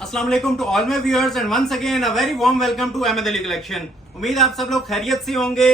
अस्सलाम वालेकुम to all my viewers and once again a very warm welcome to Ahmad Ali collection. उम्मीद आप सब लोग खैरियत से होंगे।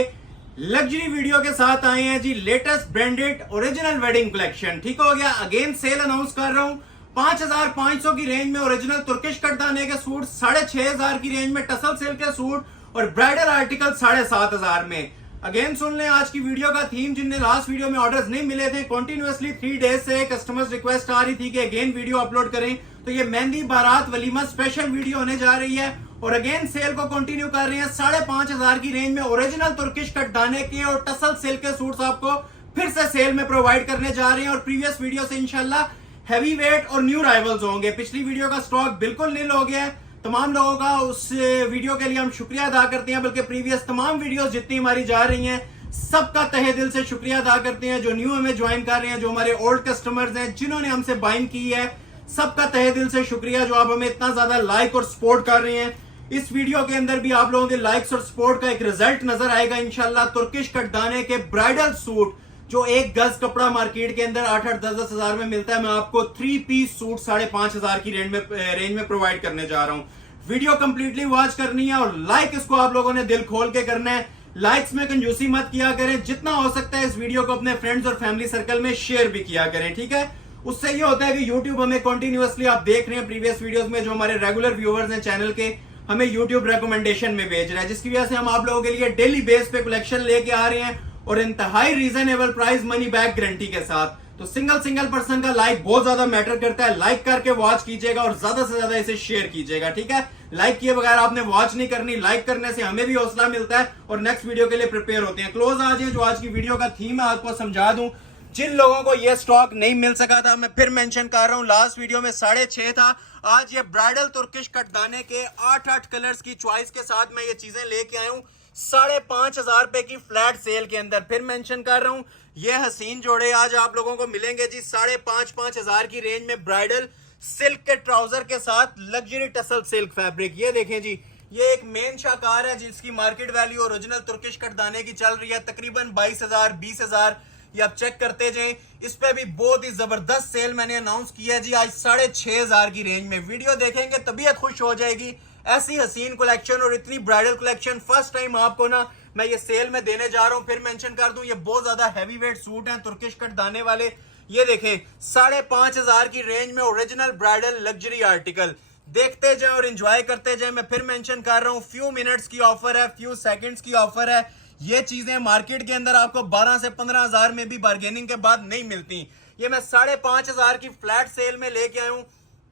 लग्जरी वीडियो के साथ आए हैं जी, latest branded original wedding collection. ठीक हो गया, अगेन सेल अनाउंस कर रहा हूं। 5500 की रेंज में ओरिजिनल तुर्किश कट दाने के सूट, 6500 की रेंज में टसल सिल्क के सूट और ब्राइडल आर्टिकल 7500 में। अगेन सुन लें आज की वीडियो का थीम। जिनने लास्ट वीडियो में ऑर्डर्स नहीं मिले थे, कंटिन्यूअसली 3 डेज से कस्टमर्स रिक्वेस्ट आ रही थी कि अगेन वीडियो अपलोड करें, तो ये मेहंदी बारात वलीमा स्पेशल वीडियो होने जा रही है। और अगेन सेल को कंटिन्यू कर रहे हैं। 5500 की रेंज में ओरिजिनल तुर्किश कट दाने के और टसल सिल्क के सूट्स आपको फिर से सेल में प्रोवाइड करने जा रहे हैं। और प्रीवियस वीडियो से इंशाल्लाह हैवी वेट और न्यू राइवल्स होंगे। पिछली वीडियो का स्टॉक बिल्कुल नील हो गया है। तमाम लोगों का उस वीडियो के लिए हम शुक्रिया अदा करते हैं, बल्कि प्रीवियस तमाम वीडियोस जितनी हमारी जा रही हैं सबका तहे दिल से शुक्रिया अदा करते हैं। जो न्यू हमें ज्वाइन कर रहे हैं, जो हमारे ओल्ड कस्टमर्स हैं, जिन्होंने हमसे बाइंग की है, सबका तहे दिल से शुक्रिया जो आप हमें इतना ज्यादा लाइक और सपोर्ट कर रहे हैं। इस वीडियो के अंदर भी आप लोगों के लाइक्स और सपोर्ट का एक रिजल्ट नजर आएगा इंशाल्लाह। तुर्किश कट दाने के ब्राइडल सूट जो एक गज कपड़ा मार्केट के अंदर 8-8, 10-10 हजार में मिलता है, मैं आपको 3 पीस सूट 5500 की रेंज में प्रोवाइड करने जा रहा हूं। वीडियो कंप्लीटली वॉच करनी है और लाइक इसको आप लोगों ने दिल खोल के करना है। लाइक्स में कंजूसी मत किया करें, जितना हो सकता है इस वीडियो को अपने फ्रेंड्स और फैमिली सर्कल में शेयर भी किया करें, ठीक है। उससे ये होता है कि यूट्यूब हमें कंटिन्यूअसली, आप देख रहे हैं प्रीवियस वीडियोस में, जो हमारे रेगुलर व्यूअर्स हैं चैनल के, हमें यूट्यूब रिकमेंडेशन में भेज रहा है, जिसकी वजह से हम आप लोगों के लिए डेली बेस पे कलेक्शन लेके आ रहे हैं और इंतहाई reasonable price, money back guarantee के साथ। तो सिंगल पर्सन का लाइक बहुत ज्यादा मैटर करता है। लाइक करके वॉच कीजिएगा और ज्यादा से ज्यादा इसे शेयर कीजिएगा, ठीक है। लाइक किए बगैर आपने वॉच नहीं करनी। लाइक करने से हमें भी हौसला मिलता है और नेक्स्ट वीडियो के लिए प्रिपेयर होते हैं। क्लोज आ जाए, जो आज की वीडियो का थीम है आपको समझा दूं। जिन लोगों को ये स्टॉक नहीं मिल सका था, मैं फिर मेंशन कर रहा हूं, लास्ट वीडियो में 6.5 था। आज ये ब्राइडल तुर्किश कट दाने के 8-8 कलर्स की चॉइस के साथ मैं ये चीजें लेके आया हूं 5500 रुपए की फ्लैट सेल के अंदर। फिर मेंशन कर रहा हूं, ये हसीन जोड़े आज आप लोगों को मिलेंगे जी 5500 की रेंज में, ब्राइडल सिल्क के ट्राउजर के साथ लग्जरी टसल सिल्क फैब्रिक। ये देखें जी, ये एक मेन शाकार है जिसकी market value original Turkish cut दाने की चल रही है तकरीबन 22,000, 20,000। ये आप चेक करते जाएं। इस पे भी बहुत ही जबरदस्त सेल मैंने अनाउंस किया है जी आज 6500 की रेंज में। वीडियो देखेंगे तबीयत खुश हो जाएगी। ऐसी हसीन कलेक्शन और इतनी ब्राइडल कलेक्शन फर्स्ट टाइम आपको ना मैं ये सेल में देने जा रहा हूं। फिर मेंशन कर दूं, ये बहुत ज्यादा हैवी वेट सूट हैं तुर्किश कट दाने वाले। ये देखें 5500 की रेंज में ओरिजिनल ब्राइडल लग्जरी आर्टिकल। देखते जाए और एंजॉय करते जाए। मैं फिर मेंशन कर रहा हूं, फ्यू मिनट्स की ऑफर है, फ्यू सेकंड्स की ऑफर है। ये चीजें मार्केट के अंदर आपको 12 से 15,000 में भी बार्गेनिंग के बाद नहीं मिलती। ये मैं 5500 की फ्लैट सेल में लेके आया हूं।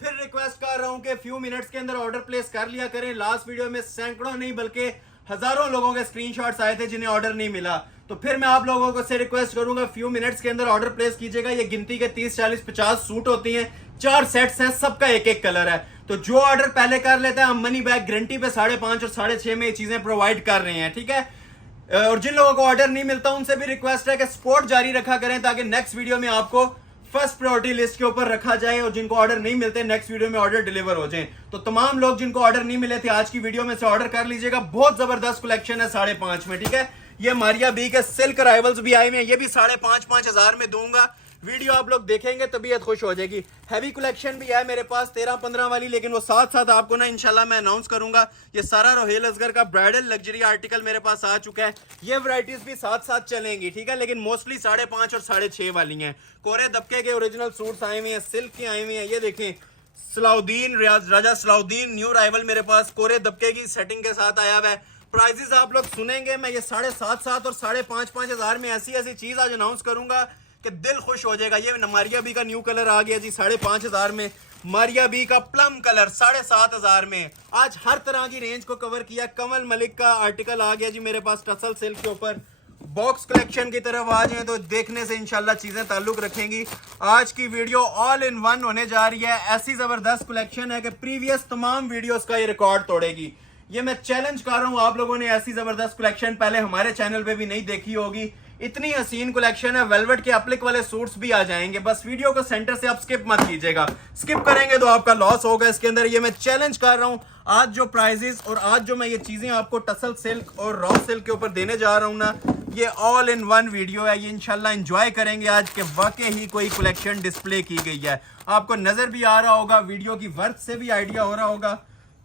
फिर रिक्वेस्ट कर रहा हूं कि फ्यू मिनट्स के अंदर ऑर्डर प्लेस कर लिया करें। लास्ट वीडियो में सैकड़ों नहीं बल्कि हजारों लोगों के स्क्रीनशॉट्स आए थे जिन्हें ऑर्डर नहीं मिला। तो फिर मैं आप लोगों को से रिक्वेस्ट करूंगा, फ्यू मिनट्स के अंदर ऑर्डर प्लेस कीजिएगा। ये गिनती के 30, 40, 50 सूट होती हैं, 4 सेट्स हैं, सबका एक कलर है। तो जो ऑर्डर पहले कर लेता है, हम मनी बैक गारंटी पे 5.5 और 6.5 में ये चीजें प्रोवाइड कर रहे हैं, ठीक है। और जिन लोगों को ऑर्डर नहीं मिलता उनसे भी रिक्वेस्ट है कि सपोर्ट जारी रखा करें, ताकि नेक्स्ट वीडियो में आपको फर्स्ट प्रायोरिटी लिस्ट के ऊपर रखा जाए और जिनको ऑर्डर नहीं मिलते नेक्स्ट वीडियो में ऑर्डर डिलीवर हो जाए। तो तमाम लोग जिनको ऑर्डर नहीं मिले थे आज की वीडियो में से ऑर्डर कर लीजिएगा। बहुत जबरदस्त कलेक्शन है 5.5 में, ठीक है। ये मारिया बी के सिल्क राइवल्स भी आए हुए हैं, ये भी 5,500 में दूंगा। वीडियो आप लोग देखेंगे तबीयत खुश हो जाएगी। हैवी कलेक्शन भी है मेरे पास 13-15 वाली, लेकिन वो साथ साथ आपको ना इंशाल्लाह मैं अनाउंस करूंगा। ये सारा रोहेल असगर का ब्राइडल लग्जरी आर्टिकल मेरे पास आ चुका है। ये वैरायटीज भी साथ साथ चलेंगी, ठीक है, लेकिन मोस्टली 5.5 और 6.5 वाली हैं। कोरे दबके के ओरिजिनल सूट्स आए हुए हैं, सिल्क के आए हुए हैं। ये देखें सलाउद्दीन, राजा सलाउद्दीन न्यू राइवल मेरे पास कोरे दबके की सेटिंग के साथ आया हुआ है। प्राइजेस आप लोग सुनेंगे, मैं ये 7,500 और 5,500 में ऐसी ऐसी चीज आज अनाउंस करूंगा कि दिल खुश हो जाएगा। ये मारिया बी का न्यू कलर आ गया जी 5,500 में। मारिया बी का प्लम कलर 7,500 में। आज हर तरह की रेंज को कवर किया। कमल मलिक का आर्टिकल आ गया जी मेरे पास टसल सिल्क के ऊपर। बॉक्स कलेक्शन की तरफ आ जाए तो देखने से इंशाल्लाह चीजें ताल्लुक रखेंगी। आज की वीडियो ऑल इन वन होने जा रही है। ऐसी जबरदस्त कलेक्शन है कि प्रीवियस तमाम वीडियोस का ये रिकॉर्ड तोड़ेगी। ये मैं चैलेंज कर रहा हूं, आप लोगों ने ऐसी जबरदस्त कलेक्शन पहले हमारे चैनल पे भी नहीं देखी होगी। इतनी हसीन कलेक्शन है। वेलवेट के अप्लिक वाले सूट्स भी आ जाएंगे। बस वीडियो को सेंटर से आप स्किप मत कीजिएगा, स्किप करेंगे तो आपका लॉस होगा इसके अंदर। ये मैं चैलेंज कर रहा हूं। आज जो प्राइजेस और आज जो मैं ये चीजें आपको टसल सिल्क और रॉ सिल्क के ऊपर देने जा रहा हूं ना, ये ऑल इन वन वीडियो है। ये इंशाल्लाह एंजॉय करेंगे आज के वाकई ही कोई कलेक्शन डिस्प्ले की गई है। आपको नजर भी आ रहा होगा, वीडियो की वर्थ से भी आइडिया हो रहा होगा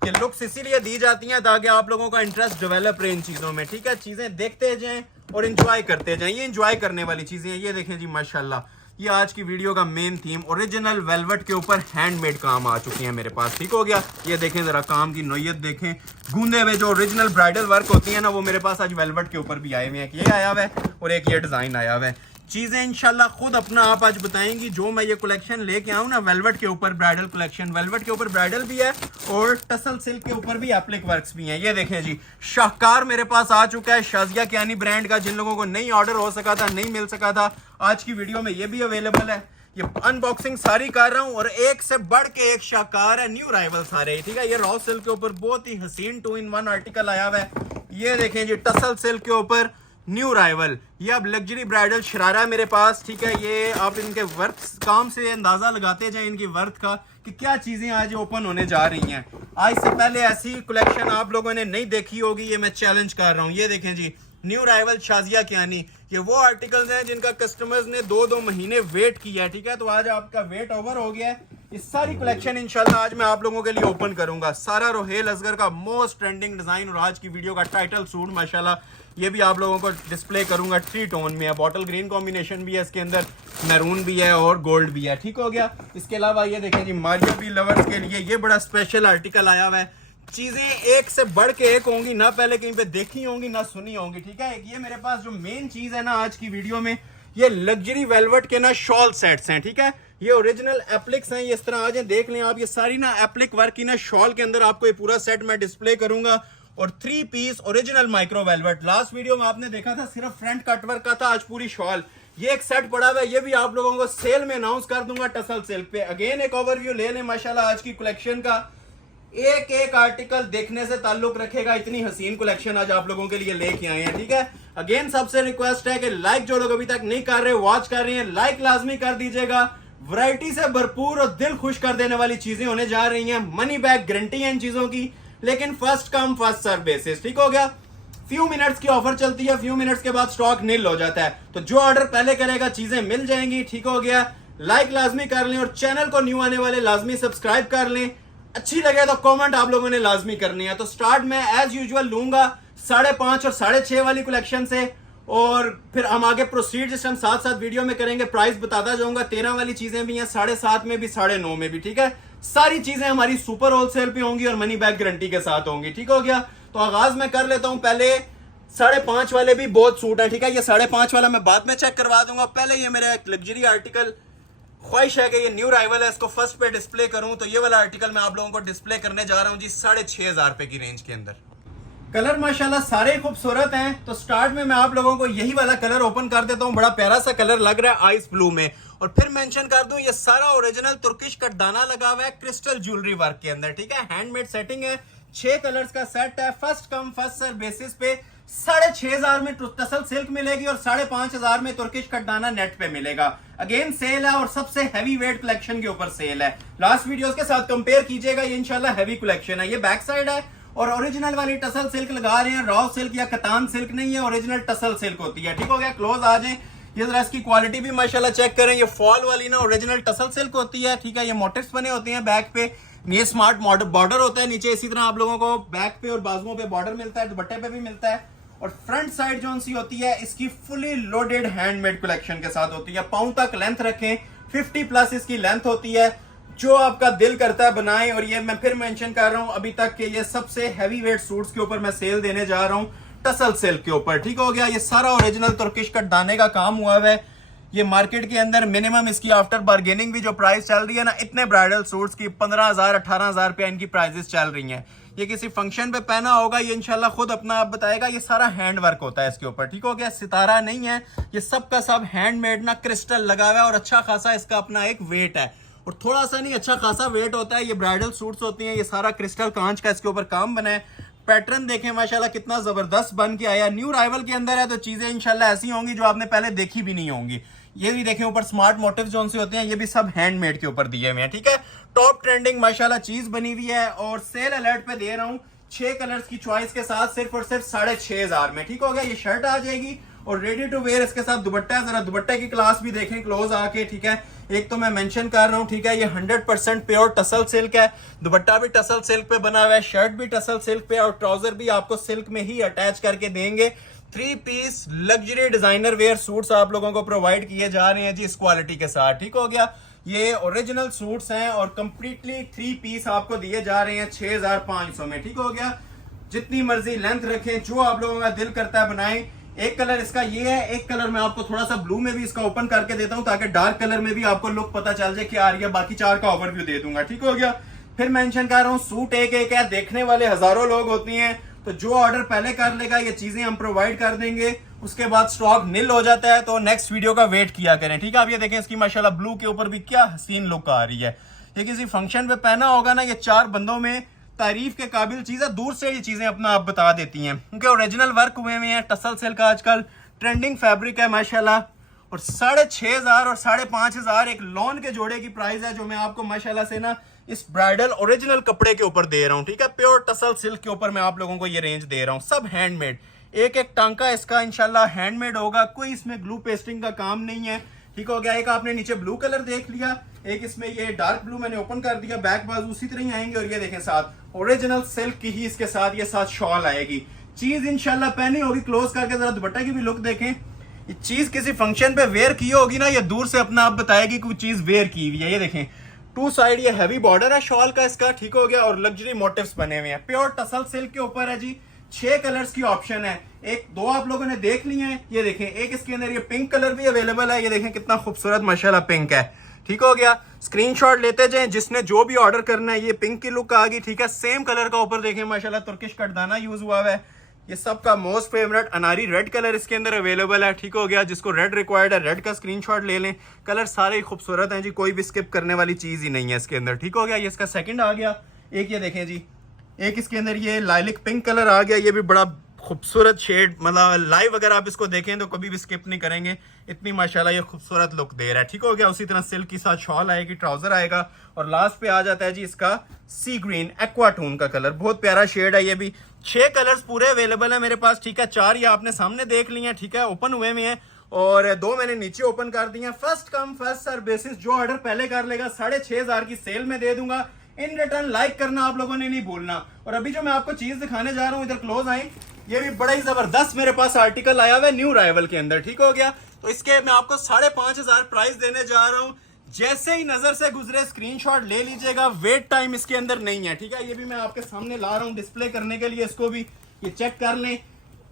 कि लुक्स इसीलिए दी जाती हैं ताकि आप लोगों का इंटरेस्ट डेवलप रहे इन चीजों में, ठीक है। चीजें देखते जाएं और एंजॉय करते जाएं, ये एंजॉय करने वाली चीजें हैं। ये देखें जी माशाल्लाह, ये आज की वीडियो का मेन थीम, ओरिजिनल वेलवेट के ऊपर हैंडमेड काम आ चुकी है मेरे पास, ठीक हो गया। ये देखें जरा काम की नोयत देखें, गूंदे हुए जो ओरिजिनल ब्राइडल वर्क होती है ना, वो मेरे पास आज वेलवेट के ऊपर भी आए हुए हैं। ये आया हुआ है और एक ये डिजाइन आया हुआ है। चीजें इंशाल्लाह खुद अपना आप आज बताएंगी। जो मैं ये कलेक्शन लेके आऊँ ना, वेलवेट के ऊपर ब्राइडल कलेक्शन, वेलवेट के ऊपर ब्राइडल भी है और टसल सिल्क के ऊपर भी एप्लिक वर्क्स भी हैं। ये देखें जी, शाहकार मेरे पास आ चुका है शाजिया कियानी ब्रांड का। जिन लोगों को नहीं ऑर्डर हो सका था, नहीं मिल सका था, आज की वीडियो में ये भी अवेलेबल है। ये अनबॉक्सिंग सारी कर रहा हूँ और एक से बढ़ के एक शाहकार है, न्यू राइवल सारे, ठीक है। ये रॉ सिल्क के ऊपर बहुत ही हसीन 2-in-1 आर्टिकल आया हुआ है। ये देखें जी, टसल सिल्क के ऊपर न्यू राइवल, ये अब लग्जरी ब्राइडल शरारा है मेरे पास, ठीक है। ये आप इनके वर्थ काम से अंदाजा लगाते जाए इनकी वर्थ का कि क्या चीजें आज ओपन होने जा रही हैं। आज से पहले ऐसी कलेक्शन आप लोगों ने नहीं देखी होगी, ये मैं चैलेंज कर रहा हूँ। ये देखें जी, न्यू राइवल शाजिया कियानी, ये वो आर्टिकल्स हैं जिनका कस्टमर्स ने 2-2 महीने वेट किया है, ठीक है। तो आज आपका वेट ओवर हो गया है। इस सारी कलेक्शन इंशाल्लाह आज मैं आप लोगों के लिए ओपन करूंगा। सारा रोहेल असगर का मोस्ट ट्रेंडिंग डिजाइन और आज की वीडियो का टाइटल सूट माशाल्लाह, ये भी आप लोगों को डिस्प्ले करूंगा। 3 टोन में है, बॉटल ग्रीन कॉम्बिनेशन भी है इसके अंदर, मैरून भी है और गोल्ड भी है, ठीक हो गया। इसके अलावा ये देखें जी, मारिया बी लवर्स के लिए ये बड़ा स्पेशल आर्टिकल आया हुआ है। चीजें एक से बढ़ के एक होंगी, ना पहले कहीं पे देखी होंगी ना सुनी होंगी, ठीक है। ये मेरे पास जो मेन चीज है ना आज की वीडियो में, ये लग्जरी वेलवेट के ना शॉल सेट्स हैं, ठीक है। ये ओरिजिनल एप्लिक्स हैं, ये इस तरह आ जाए देख लें आप। ये सारी ना एप्लिक वर्क की ना शॉल के अंदर आपको ये पूरा सेट मैं डिस्प्ले करूंगा और 3 piece original micro velvet. Last video में आपने देखा था सिर्फ फ्रंट कट वर्क का था, आज पूरी शॉल। ये एक सेट पड़ा हुआ है, ये भी आप लोगों को सेल में अनाउंस कर दूंगा टसल सेल पे। अगेन एक ओवरव्यू ले लें माशाल्लाह आज की कलेक्शन का, एक एक आर्टिकल देखने से ताल्लुक रखेगा। इतनी हसीन कलेक्शन आज आप लोगों के लिए लेके आए हैं, ठीक है। अगेन सबसे रिक्वेस्ट है कि लाइक जो लोग अभी तक नहीं कर रहे, वॉच कर रहे हैं, लाइक लाजमी कर दीजिएगा। वैरायटी से भरपूर और दिल खुश कर देने वाली चीजें होने जा रही हैं। मनी बैक गारंटी है इन चीजों की, लेकिन first come first serve basis, ठीक हो गया। फ्यू मिनट्स की ऑफर चलती है, फ्यू मिनट्स के बाद स्टॉक नील हो जाता है, तो जो ऑर्डर पहले करेगा चीजें मिल जाएंगी, ठीक हो गया। लाइक लाजमी कर लें और चैनल को न्यू आने वाले लाजमी सब्सक्राइब कर लें। अच्छी लगे तो कमेंट आप लोगों ने लाजमी करनी है। तो स्टार्ट में एज यूजुअल लूंगा 5.5 और 6.5 वाली कलेक्शन से, और फिर हम आगे प्रोसीड जिस हम साथ साथ वीडियो में करेंगे। प्राइस बताता जाऊंगा, 13 वाली चीजें भी हैं, 7.5 में भी, 9.5 में भी, ठीक है। सारी चीजें हमारी सुपर होलसेल पे होंगी और मनी बैक गारंटी के साथ होंगी, ठीक हो गया। तो आगाज मैं कर लेता हूं। पहले 5.5 वाले भी बहुत सूट है, ठीक है। ये 5.5 वाला मैं बाद में चेक करवा दूंगा। पहले ये मेरा एक लग्जरी आर्टिकल ख्वाहिश है कि ये न्यू राइवल है, इसको फर्स्ट पे डिस्प्ले करूं, तो ये वाला आर्टिकल मैं आप लोगों को डिस्प्ले करने जा रहा हूं जी 6,500 रुपए की रेंज के अंदर। कलर माशाल्लाह सारे खूबसूरत हैं। तो स्टार्ट में मैं आप लोगों को यही वाला कलर ओपन कर देता हूं, बड़ा प्यारा सा कलर लग रहा है आइस ब्लू में। और फिर मेंशन कर दूं, ये सारा ओरिजिनल तुर्किश कटदाना लगा हुआ है क्रिस्टल ज्वेलरी वर्क के अंदर, ठीक है। हैंडमेड सेटिंग है, 6 कलर्स का सेट है। First come first serve basis पे 6,500 में टसल सिल्क मिलेगी और 5,500 में तुर्किश कटदाना नेट पे मिलेगा। अगेन सेल है और सबसे हैवी वेट कलेक्शन के ऊपर सेल है। लास्ट वीडियोस के साथ कंपेयर कीजिएगा, ये इंशाल्लाह हैवी कलेक्शन है। ये बैक साइड है और ओरिजिनल वाली टसल सिल्क लगा रहे हैं, रॉ सिल्क या कतान सिल्क नहीं है, ओरिजिनल टसल सिल्क होती है, ठीक हो गया। क्लोज आ जाए, ये जरा इसकी क्वालिटी भी माशाल्लाह चेक करें। ये फॉल वाली ना ओरिजिनल टसल सिल्क होती है, ठीक है। ये मोटिव्स बने होते हैं बैक पे, ये स्मार्ट बॉर्डर होता है नीचे। इसी तरह आप लोगों को बैक पे और बाजुओं पे बॉर्डर मिलता है, दुपट्टे पे भी मिलता है। और फ्रंट साइड जो सी होती है इसकी फुली लोडेड हैंडमेड कलेक्शन के साथ होती है। पाउं तक लेंथ रखें, 50+ इसकी लेंथ होती है। जो आपका दिल करता है बनाएं। और ये मैं फिर मेंशन कर रहा हूं अभी तक के ये सबसे हैवी वेट सूट्स के ऊपर मैं सेल देने जा रहा हूं टसल सिल्क के ऊपर, ठीक हो गया। ये सारा ओरिजिनल तुर्किश कटदाने का काम हुआ है। ये मार्केट के अंदर मिनिमम इसकी आफ्टर बार्गेनिंग भी जो प्राइस चल रही है ना, इतने ब्राइडल सूट्स की 15,000 18,000 रुपया इनकी प्राइसेस चल रही हैं। ये किसी फंक्शन पे पहना होगा, ये इंशाल्लाह खुद अपना आप बताएगा। ये सारा हैंड वर्क होता है इसके ऊपर, ठीक हो गया। सितारा नहीं है, ये सब का सब हैंडमेड ना क्रिस्टल लगा हुआ है और अच्छा खासा इसका अपना एक वेट है। और थोड़ा सा नहीं, अच्छा खासा वेट होता है। ये ब्राइडल सूट्स होती हैं, ये सारा क्रिस्टल कांच का इसके ऊपर काम बना है। पैटर्न देखें माशाल्लाह कितना जबरदस्त बन के आया। न्यू राइवल के अंदर है तो चीजें इंशाल्लाह ऐसी होंगी जो आपने पहले देखी भी नहीं होंगी। ये भी देखें ऊपर स्मार्ट मोटिव्स जो से होते हैं, ये भी सब हैंडमेड के ऊपर दिए हुए हैं, ठीक है। टॉप ट्रेंडिंग माशाल्लाह चीज बनी हुई है और सेल अलर्ट पे दे रहा हूँ 6 कलर्स की चॉइस के साथ सिर्फ और सिर्फ 6,500 में, ठीक हो गया। ये शर्ट आ जाएगी और रेडी टू वेयर इसके साथ दुपट्टा है। जरा दुपट्टे की क्लास भी देखें क्लोज आके, ठीक है। एक तो मैं मेंशन कर रहा हूँ, ठीक है, ये 100% प्योर टसल सिल्क है। दुपट्टा भी टसल सिल्क पे बना हुआ है, शर्ट भी टसल सिल्क पे और ट्राउजर भी आपको सिल्क में ही अटैच करके देंगे। 3 piece luxury designer wear suits आप लोगों को प्रोवाइड किए जा रहे हैं जी इस क्वालिटी के साथ, ठीक हो गया। ये ओरिजिनल सूट्स हैं और कंप्लीटली 3 पीस आपको दिए जा रहे हैं 6500 में, ठीक हो गया। जितनी मर्जी लेंथ रखें, जो आप लोगों का दिल करता है बनाएं। एक कलर इसका ये है, एक कलर मैं आपको थोड़ा सा ब्लू में भी इसका ओपन करके देता हूं ताकि डार्क कलर में भी आपको लुक पता चल जाए कि आ रही है। बाकी 4 का ओवरव्यू दे दूंगा, ठीक हो गया। फिर मेंशन कर रहा हूं, सूट एक एक है, देखने वाले हजारों लोग होती हैं, तो जो ऑर्डर पहले कर लेगा ये चीजें हम प्रोवाइड कर देंगे। उसके बाद स्टॉक निल हो जाता है तो नेक्स्ट वीडियो का वेट किया करें, ठीक है। आप ये देखें इसकी माशाल्लाह ब्लू के ऊपर भी क्या हसीन लुक आ रही है। ये किसी फंक्शन पे पहना होगा ना, ये 4 बंदों में तारीफ के काबिल चीज है। दूर से ये चीजें अपना आप बता देती हैं क्योंकि ओरिजिनल वर्क हुए हुए हैं। टसल सिल्क आजकल ट्रेंडिंग फैब्रिक है माशाल्लाह। और 6500 और 5500 एक लॉन के जोड़े की प्राइस है, जो मैं आपको माशाल्लाह से ना इस ब्राइडल ओरिजिनल कपड़े के ऊपर दे रहा हूँ, ठीक है। प्योर टसल सिल्क के ऊपर मैं आप लोगों को ये रेंज दे रहा हूँ, सब हैंडमेड। एक एक टांका इसका इंशाल्लाह हैंडमेड होगा, कोई इसमें ग्लू पेस्टिंग का काम नहीं है, ठीक हो गया। एक आपने नीचे ब्लू कलर देख लिया, एक इसमें ये डार्क ब्लू मैंने ओपन कर दिया, बैक बाजू उसी तरह ही आएंगे। और ये देखें साथ ओरिजिनल सिल्क की ही इसके साथ ये साथ शॉल आएगी। चीज इंशाल्लाह पहनी होगी, क्लोज करके जरा दुपट्टा की भी लुक देखें। ये चीज किसी फंक्शन पे वेयर की होगी ना, ये दूर से अपना आप बताएगी कोई चीज वेयर की हुई है। ये देखें 2 साइड ये हैवी बॉर्डर है शॉल का इसका, ठीक हो गया। और लग्जरी मोटिव्स बने हुए हैं, प्योर टसल सिल्क के ऊपर है जी। 6 कलर्स की ऑप्शन है, एक 2 आप लोगों ने देख लिए हैं। ये देखें एक इसके अंदर ये पिंक कलर भी अवेलेबल है, ये देखें कितना खूबसूरत माशाल्लाह पिंक है, ठीक हो गया। स्क्रीनशॉट लेते जाएं, जिसने जो भी ऑर्डर करना है। ये पिंक की लुक आ गई, ठीक है। सेम कलर का ऊपर देखें माशाल्लाह तुर्किश कटदाना यूज हुआ है। ये सबका मोस्ट फेवरेट अनारी रेड कलर इसके अंदर अवेलेबल है, ठीक हो गया। जिसको रेड रिक्वायर्ड है रेड का स्क्रीनशॉट ले लें। कलर सारे ही खूबसूरत हैं जी, कोई भी स्किप करने वाली चीज ही नहीं है इसके अंदर, ठीक हो गया। ये इसका सेकंड आ गया। एक ये देखें जी, एक इसके अंदर ये लाइलिक पिंक कलर आ गया, ये भी बड़ा खूबसूरत शेड, मतलब लाइव अगर आप इसको देखें तो कभी भी स्किप नहीं करेंगे, इतनी माशाल्लाह ये खूबसूरत लुक दे रहा है, ठीक हो गया। उसी तरह सिल्क के साथ शॉल आएगी, ट्राउजर आएगा। और लास्ट पे आ जाता है जी इसका सी ग्रीन एक्वा टोन का कलर, बहुत प्यारा शेड है। ये भी 6 कलर्स पूरे अवेलेबल है मेरे पास, ठीक है। 4 ये आपने सामने देख लिए हैं, ठीक है, ओपन हुए में है। और 2 मैंने नीचे ओपन कर दिए हैं। First come first serve basis, जो ऑर्डर पहले कर लेगा 6500 की सेल में दे दूंगा। इन रिटर्न लाइक करना आप लोगों ने नहीं भूलना। और अभी जो मैं आपको चीज दिखाने जा रहा हूँ, इधर क्लोज आए, ये भी बड़ा ही जबरदस्त मेरे पास आर्टिकल आया हुआ है न्यू राइवल के अंदर, ठीक हो गया। तो इसके मैं आपको 5500 प्राइस देने जा रहा हूँ। जैसे ही नजर से गुजरे स्क्रीनशॉट ले लीजिएगा, वेट टाइम इसके अंदर नहीं है, ठीक है। ये भी मैं आपके सामने ला रहा हूँ डिस्प्ले करने के लिए, इसको भी ये चेक कर लें।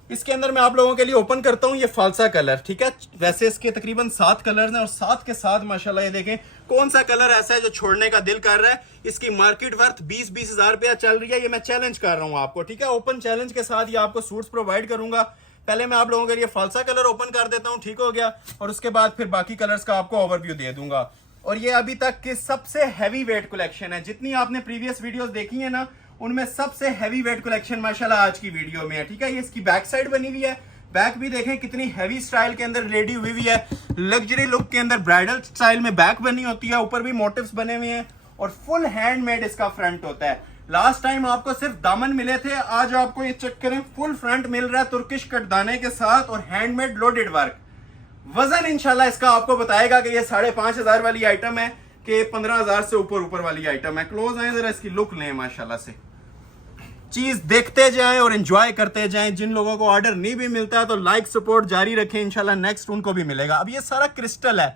इसके अंदर मैं आप लोगों के लिए ओपन करता हूँ ये फालसा कलर, ठीक है। वैसे इसके तकरीबन 7 कलर्स हैं और 7 के साथ माशाल्लाह ये देखें कौन सा कलर ऐसा है जो छोड़ने का दिल कर रहा है। इसकी मार्केट वर्थ 20-20 हजार रुपया चल रही है। ये मैं चैलेंज कर रहा हूँ आपको, ठीक है। ओपन चैलेंज के साथ ये आपको सूट्स प्रोवाइड करूंगा। पहले मैं आप लोगों के लिए फालसा कलर ओपन कर देता हूँ, ठीक हो गया। और उसके बाद फिर बाकी कलर्स का आपको ओवरव्यू दे दूंगा। और ये अभी तक की सबसे हैवी वेट कलेक्शन है, जितनी आपने प्रीवियस वीडियोस देखी है ना, उनमें सबसे हैवी वेट कलेक्शन माशाल्लाह आज की वीडियो में है, ठीक है। ये इसकी बैक साइड बनी हुई है, बैक भी देखें कितनी हैवी स्टाइल के अंदर रेडी हुई हुई है। लग्जरी लुक के अंदर ब्राइडल स्टाइल में बैक बनी होती है, ऊपर भी मोटिव्स बने हुए हैं और फुल हैंडमेड इसका फ्रंट होता है। लास्ट टाइम आपको सिर्फ दामन मिले थे, आज आपको ये चेक करें फुल फ्रंट मिल रहा है तुर्किश कटदाने के साथ और हैंडमेड लोडेड वर्क। वजन इंशाल्लाह इसका आपको बताएगा कि ये 5500 वाली आइटम है कि 15000 से ऊपर वाली आइटम है। क्लोज आए जरा इसकी लुक लें, माशाल्लाह से चीज देखते जाएं और एंजॉय करते जाएं। जिन लोगों को ऑर्डर नहीं भी मिलता है तो लाइक सपोर्ट जारी रखें, इंशाल्लाह नेक्स्ट उनको भी मिलेगा। अब ये सारा क्रिस्टल है,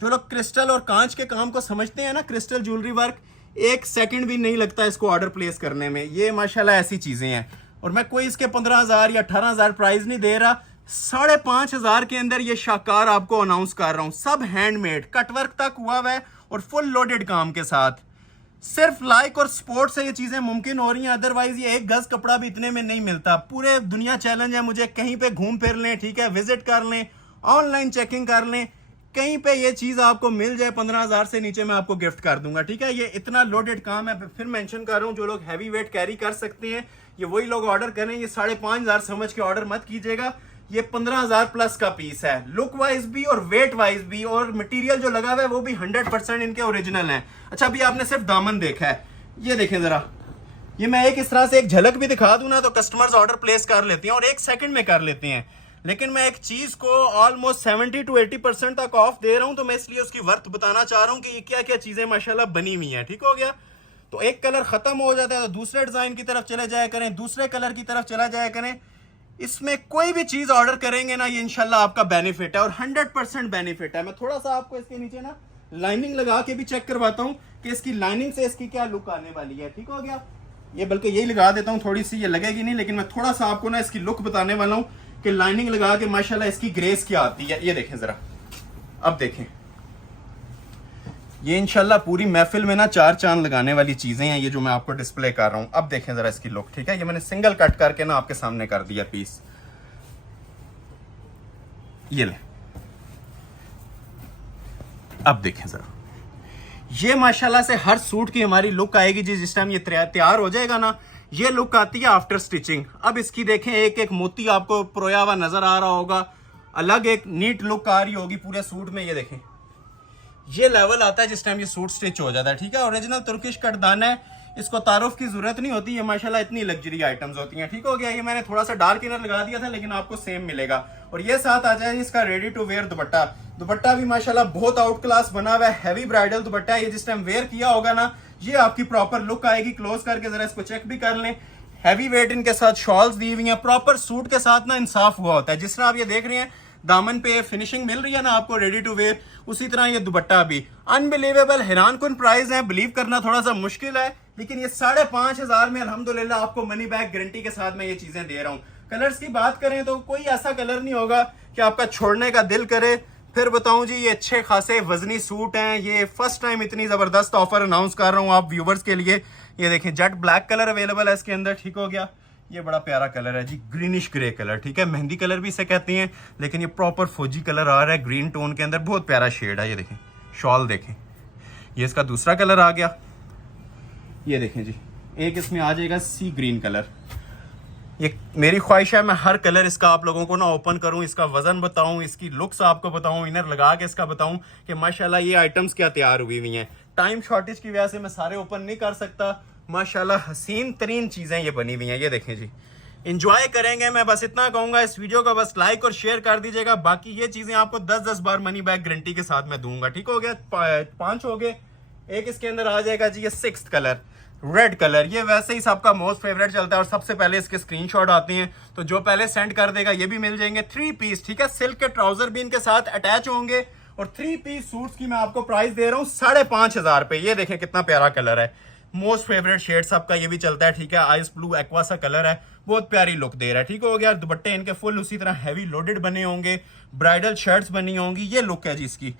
जो लोग क्रिस्टल और कांच के काम को समझते हैं ना, क्रिस्टल ज्वेलरी वर्क, 1 सेकंड भी नहीं लगता इसको ऑर्डर प्लेस करने में। ये माशाल्लाह ऐसी चीजें हैं। और मैं कोई इसके 15000 या 18000 प्राइस नहीं दे रहा, 5500 के अंदर ये शाकार आपको अनाउंस कर रहा हूं। सब हैंडमेड, कटवर्क तक हुआ है और फुल लोडेड काम के साथ। सिर्फ लाइक और सपोर्ट से ये चीजें मुमकिन हो रही हैं, अदरवाइज ये 1 गज कपड़ा भी इतने में नहीं मिलता। पूरे दुनिया चैलेंज है मुझे, कहीं पे घूम फिर लें, ठीक है, विजिट कर लें, ऑनलाइन चेकिंग कर लें, कहीं पे ये चीज आपको मिल जाए 15000 से नीचे मैं आपको गिफ्ट कर दूंगा, ठीक है। ये इतना लोडेड काम है। फिर मेंशन कर रहा हूं, जो लोग हैवी वेट कैरी कर सकते हैं ये वही लोग ऑर्डर करें। ये 5500 समझ के ऑर्डर मत कीजिएगा, ये 15000 प्लस का पीस है, लुक वाइज भी और वेट वाइज भी। और मटेरियल जो लगा हुआ है वो भी 100% इनके ओरिजिनल है। अच्छा, अभी आपने सिर्फ दामन देखा है, ये देखें जरा, ये मैं एक इस तरह से एक झलक भी दिखा दूं ना तो कस्टमर्स ऑर्डर प्लेस कर लेते हैं और 1 सेकंड में कर लेते हैं। लेकिन मैं एक चीज को ऑलमोस्ट 70 to 80% तक ऑफ दे रहा हूं, तो मैं इसलिए उसकी वर्थ बताना चाह रहा हूं कि ये क्या क्या चीजें माशाल्लाह बनी हुई हैं। ठीक हो गया। तो एक कलर खत्म हो जाता है तो दूसरे डिजाइन की तरफ चले जाया करें, दूसरे कलर की तरफ चला जाया करें। इसमें कोई भी चीज ऑर्डर करेंगे ना, ये इंशाल्लाह आपका बेनिफिट है और 100% बेनिफिट है। मैं थोड़ा सा आपको इसके नीचे ना लाइनिंग लगा के भी चेक करवाता हूं कि इसकी लाइनिंग से इसकी क्या लुक आने वाली है। ठीक हो गया। ये बल्कि यही लगा देता हूं, थोड़ी सी ये लगेगी नहीं, लेकिन मैं थोड़ा सा आपको ना इसकी लुक बताने वाला हूं कि लाइनिंग लगा के माशाल्लाह इसकी ग्रेस क्या आती है। ये देखें जरा, अब देखें, ये इंशाल्लाह पूरी महफिल में ना चार चांद लगाने वाली चीजें हैं ये जो मैं आपको डिस्प्ले कर रहा हूं। अब देखें जरा इसकी लुक। ठीक है, ये मैंने सिंगल कट करके ना आपके सामने कर दिया पीस। ये ले, अब देखें जरा, ये माशाल्लाह से हर सूट की हमारी लुक आएगी जी। जिस टाइम ये तैयार हो जाएगा ना, ये लुक आती है आफ्टर स्टिचिंग। अब इसकी देखें, एक एक मोती आपको प्रोया हुआ नजर आ रहा होगा, अलग एक नीट लुक आ रही होगी पूरे सूट में। ये देखें, ये लेवल आता है जिस टाइम ये सूट स्टिच हो जाता है। ठीक है, ओरिजिनल तुर्किश कटदान है, इसको तारुफ की जरूरत नहीं होती। ये माशाल्लाह इतनी लग्जरी आइटम्स होती हैं। ठीक हो गया। ये मैंने थोड़ा सा डार्क इनर लगा दिया था, लेकिन आपको सेम मिलेगा। और ये साथ आ जाए इसका ready to wear dupatta. Dupatta भी माशाल्लाह बहुत आउट क्लास बना हुआ है, हैवी ब्राइडल दुपट्टा है। ये जिस टाइम वेयर किया होगा ना, ये आपकी प्रॉपर लुक आएगी। क्लोज करके जरा इसको चेक भी कर लें। हैवी वेट इनके साथ शॉल्स दी हुई हैं, प्रॉपर सूट के साथ ना इंसाफ हुआ होता है। जिस तरह आप ये देख रहे हैं दामन पे फिनिशिंग मिल रही है ना आपको रेडी टू वेयर, उसी तरह ये दुपट्टा भी अनबिलीवेबल हैरान कुन प्राइस है। बिलीव करना थोड़ा सा मुश्किल है, लेकिन ये 5,500 में अल्हम्दुलिल्लाह आपको मनी बैक गारंटी के साथ मैं ये चीजें दे रहा हूँ। कलर्स की बात करें तो कोई ऐसा कलर नहीं होगा कि आपका छोड़ने का दिल करे। फिर बताऊं जी, ये अच्छे खासे वजनी सूट हैं। ये फर्स्ट टाइम इतनी जबरदस्त ऑफर अनाउंस कर रहा हूँ आप व्यूवर्स के लिए। ये देखें, जेट ब्लैक कलर अवेलेबल है इसके अंदर। ठीक हो गया। ये बड़ा प्यारा कलर है जी, ग्रीनिश ग्रे कलर। ठीक है, मेहंदी कलर भी इसे कहते हैं, लेकिन ये प्रॉपर फौजी कलर आ रहा है ग्रीन टोन के अंदर। बहुत प्यारा शेड है। ये देखें, शॉल देखें, ये इसका दूसरा कलर आ गया। ये देखें जी, एक इसमें आ जाएगा सी ग्रीन कलर। ये मेरी ख्वाहिश है मैं हर कलर इसका आप लोगों को ना ओपन करूं, इसका वजन बताऊं, इसकी लुक्स आपको बताऊं, इनर लगा के इसका बताऊं कि माशाल्लाह ये आइटम्स क्या तैयार हुई हुई हैं। टाइम शॉर्टेज की वजह से मैं सारे ओपन नहीं कर सकता। माशाल्लाह हसीन तरीन चीजें ये बनी हुई हैं। ये देखें जी, इंजॉय करेंगे। मैं बस इतना कहूंगा, इस वीडियो को बस लाइक और शेयर कर दीजिएगा। बाकी ये चीजें आपको 10-10 बार मनी बैक गारंटी के साथ मैं दूंगा। ठीक हो गया। 5 हो गए। एक इसके अंदर आ जाएगा जी ये 6th कलर, रेड कलर। ये वैसे ही सबका मोस्ट फेवरेट चलता है और सबसे पहले इसके स्क्रीनशॉट आते हैं, तो जो पहले सेंड कर देगा ये भी मिल जाएंगे। 3 पीस। ठीक है, सिल्क के ट्राउजर भी इनके साथ अटैच होंगे। और 3 पीस सूट्स की मैं आपको प्राइस दे रहा हूँ 5,500 रुपए। ये देखें कितना प्यारा कलर है, मोस्ट फेवरेट शेड सबका ये भी चलता है। ठीक है, आइस ब्लू एक्वा सा कलर है, बहुत प्यारी लुक दे रहा है। ठीक हो गया। दुपट्टे इनके फुल उसी तरह हैवी लोडेड बने होंगे, ब्राइडल शर्ट्स बनी होंगी। ये लुक है जी इसकी,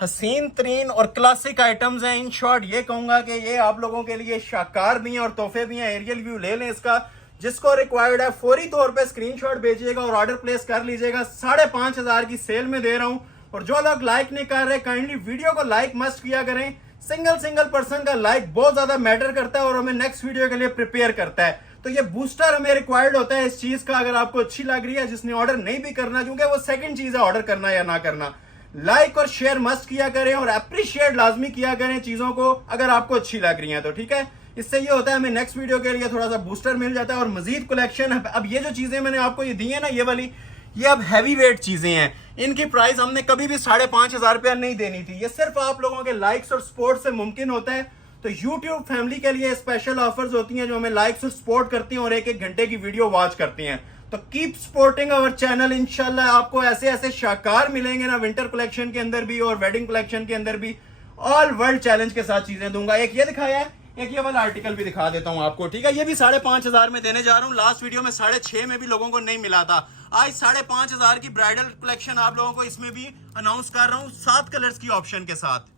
हसीन तरीन और क्लासिक आइटम्स हैं। इन शॉर्ट ये कहूंगा कि ये आप लोगों के लिए शाकार भी हैं और तोहफे भी हैं। एरियल व्यू ले लें इसका, जिसको रिक्वायर्ड है फौरी तौर पे स्क्रीनशॉट भेजिएगा और ऑर्डर प्लेस कर लीजिएगा। 5,500 की सेल में दे रहा हूं। और जो लोग लाइक नहीं कर रहे, काइंडली वीडियो को लाइक मस्ट किया करें। सिंगल पर्सन का लाइक बहुत ज्यादा मैटर करता है और हमें नेक्स्ट वीडियो के लिए प्रिपेयर करता है। तो ये बूस्टर हमें रिक्वायर्ड होता है इस चीज का। अगर आपको अच्छी लग रही है, जिसने ऑर्डर नहीं भी करना, क्योंकि वो सेकंड चीज है ऑर्डर करना या ना करना, लाइक और शेयर मस्ट किया करें और अप्रिशिएट लाजमी किया करें चीजों को अगर आपको अच्छी लग रही है तो। ठीक है, इससे ये होता है हमें नेक्स्ट वीडियो के लिए थोड़ा सा बूस्टर मिल जाता है और मजीद कलेक्शन। अब ये जो चीजें मैंने आपको ये दी है ना, ये वाली, ये अब हैवी वेट चीजें हैं। इनकी प्राइस हमने कभी भी 5,500 रुपया नहीं देनी थी। ये सिर्फ आप लोगों के लाइक्स और सपोर्ट से मुमकिन होता है। तो YouTube फैमिली के लिए स्पेशल ऑफर्स होती हैं जो हमें लाइक्स और सपोर्ट करती हैं और 1-1 घंटे की वीडियो वॉच करती हैं। तो कीप सपोर्टिंग अवर चैनल। इंशाल्लाह आपको ऐसे ऐसे शाकार मिलेंगे ना, विंटर कलेक्शन के अंदर भी और वेडिंग कलेक्शन के अंदर भी। ऑल वर्ल्ड चैलेंज के साथ चीजें दूंगा। एक ये दिखाया है, एक ये वाला आर्टिकल भी दिखा देता हूं आपको। ठीक है, ये भी 5,500 में देने जा रहा हूं। लास्ट वीडियो में 6,500 में भी लोगों को नहीं मिला था। आज 5,500 की ब्राइडल कलेक्शन आप लोगों को इसमें भी अनाउंस कर रहा हूं 7 कलर्स की ऑप्शन के साथ।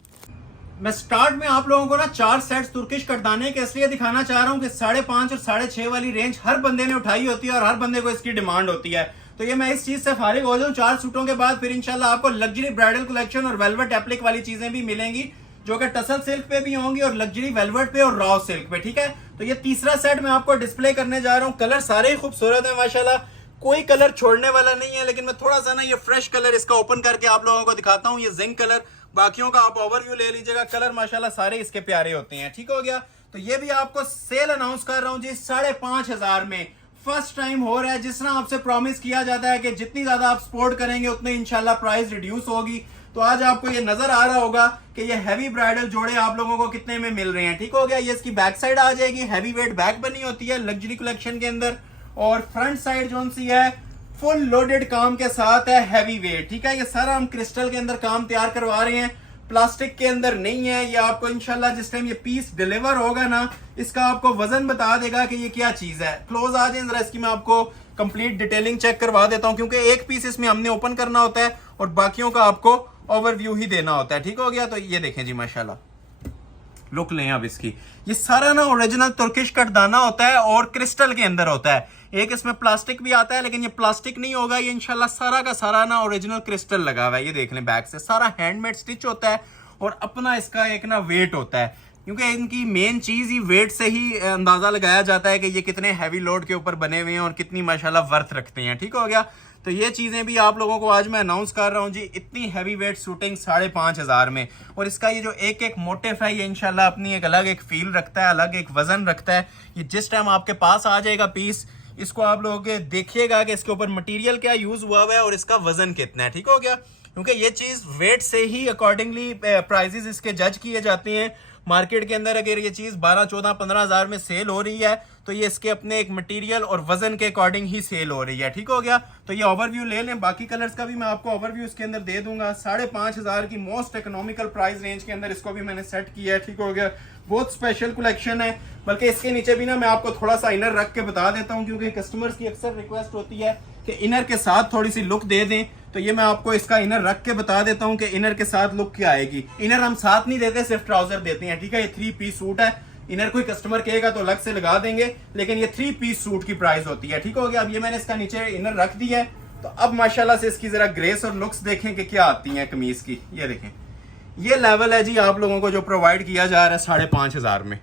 मैं स्टार्ट में आप लोगों को ना 4 सेट्स तुर्किश कटदाने के इसलिए दिखाना चाह रहा हूं कि 5,500 और 6,500 वाली रेंज हर बंदे ने उठाई होती है और हर बंदे को इसकी डिमांड होती है। तो ये मैं इस चीज से फारिग हो जाऊं। 4 सूटों के बाद फिर इंशाल्लाह आपको लग्जरी ब्राइडल कलेक्शन और वेलवेट एप्लिक वाली चीजें भी मिलेंगी, जो कि टसल सिल्क पे भी होंगी और लग्जरी वेलवेट पे और रॉ सिल्क पे। ठीक है, तो ये तीसरा सेट मैं आपको डिस्प्ले करने जा रहा हूँ। कलर सारे ही खूबसूरत है माशाल्लाह, कोई कलर छोड़ने वाला नहीं है। लेकिन मैं थोड़ा सा ना ये फ्रेश कलर इसका ओपन करके आप लोगों को दिखाता हूँ। ये जिंक कलर, बाकियों का आप ओवरव्यू ले लीजिएगा। कलर माशाल्लाह सारे इसके प्यारे होते हैं। ठीक हो गया, तो ये भी आपको सेल अनाउंस कर रहा हूँ जी 5,500 में। फर्स्ट टाइम हो रहा है। जिस तरह आपसे प्रॉमिस किया जाता है कि जितनी ज्यादा आप स्पोर्ट करेंगे उतनी इंशाल्लाह प्राइस रिड्यूस होगी, तो आज आपको ये नजर आ रहा होगा कि ये हैवी ब्राइडल जोड़े आप लोगों को कितने में मिल रहे हैं। ठीक हो गया, ये इसकी बैक साइड आ जाएगी, हैवी वेट बैक बनी होती है लग्जरी कलेक्शन के अंदर, और फ्रंट साइड जो सी है फुल लोडेड काम के साथ है, हैवी वेट। ठीक है, ये सारा हम क्रिस्टल के अंदर काम तैयार करवा रहे हैं, प्लास्टिक के अंदर नहीं है। ये आपको इंशाल्लाह जिस टाइम ये पीस डिलीवर होगा ना, इसका आपको वजन बता देगा कि ये क्या चीज है। क्लोज आ जाए जरा, इसकी मैं आपको कंप्लीट डिटेलिंग चेक करवा देता हूं, क्योंकि एक पीस इसमें हमने ओपन करना होता है और बाकियों का आपको ओवरव्यू ही देना होता है। ठीक हो गया, तो ये देखें जी माशाल्लाह लुक लें अब इसकी। ये सारा ना ओरिजिनल तुर्किश कटदाना होता है और क्रिस्टल के अंदर होता है। एक इसमें प्लास्टिक भी आता है, लेकिन ये प्लास्टिक नहीं होगा, ये इंशाल्लाह सारा का सारा ना ओरिजिनल क्रिस्टल लगा हुआ है। ये देख लें बैक से सारा हैंडमेड स्टिच होता है और अपना इसका एक ना वेट होता है, क्योंकि इनकी मेन चीज ही वेट से ही अंदाजा लगाया जाता है कि ये कितने हैवी लोड के ऊपर बने हुए हैं और कितनी माशाल्लाह वर्थ रखते हैं। ठीक हो गया, तो ये चीजें भी आप लोगों को आज मैं अनाउंस कर रहा हूँ जी। इतनी हैवी वेट शूटिंग 5,500 में, और इसका ये जो एक एक मोटिफ है ये इंशाल्लाह अपनी एक अलग एक फील रखता है, अलग एक वजन रखता है। ये जिस टाइम आपके पास आ जाएगा पीस, इसको आप लोग देखिएगा कि इसके ऊपर मटेरियल क्या यूज हुआ है और इसका वजन कितना है। ठीक हो गया, क्योंकि ये चीज वेट से ही अकॉर्डिंगली प्राइजेस इसके जज किए जाते हैं। मार्केट के अंदर अगर ये चीज 12, 14, 15,000 में सेल हो रही है, तो ये इसके अपने एक मटेरियल और वजन के अकॉर्डिंग ही सेल हो रही है। ठीक हो गया, तो ये ओवरव्यू ले लें, बाकी कलर्स का भी मैं आपको ओवरव्यू इसके अंदर दे दूंगा। 5,500 की मोस्ट इकोनॉमिकल प्राइस रेंज के अंदर इसको भी मैंने सेट किया है। ठीक हो गया, बहुत स्पेशल कलेक्शन है। बल्कि इसके नीचे भी ना मैं आपको थोड़ा सा इनर रख के बता देता हूँ, क्योंकि कस्टमर्स की अक्सर रिक्वेस्ट होती है कि इनर के साथ थोड़ी सी लुक दे दें, तो ये मैं आपको इसका इनर रख के बता देता हूं कि इनर के साथ लुक क्या आएगी। इनर हम साथ नहीं देते, सिर्फ ट्राउजर देते हैं। ठीक है, ये 3 पीस सूट है। इनर कोई कस्टमर कहेगा तो अलग से लगा देंगे, लेकिन ये 3 पीस सूट की प्राइस होती है। ठीक हो गया, अब ये मैंने इसका नीचे इनर रख दिया है, तो अब माशाल्लाह से इसकी जरा ग्रेस और लुक्स देखें कि क्या आती है कमीज की। ये देखें, ये लेवल है जी आप लोगों को जो प्रोवाइड किया जा रहा है 5,500 में।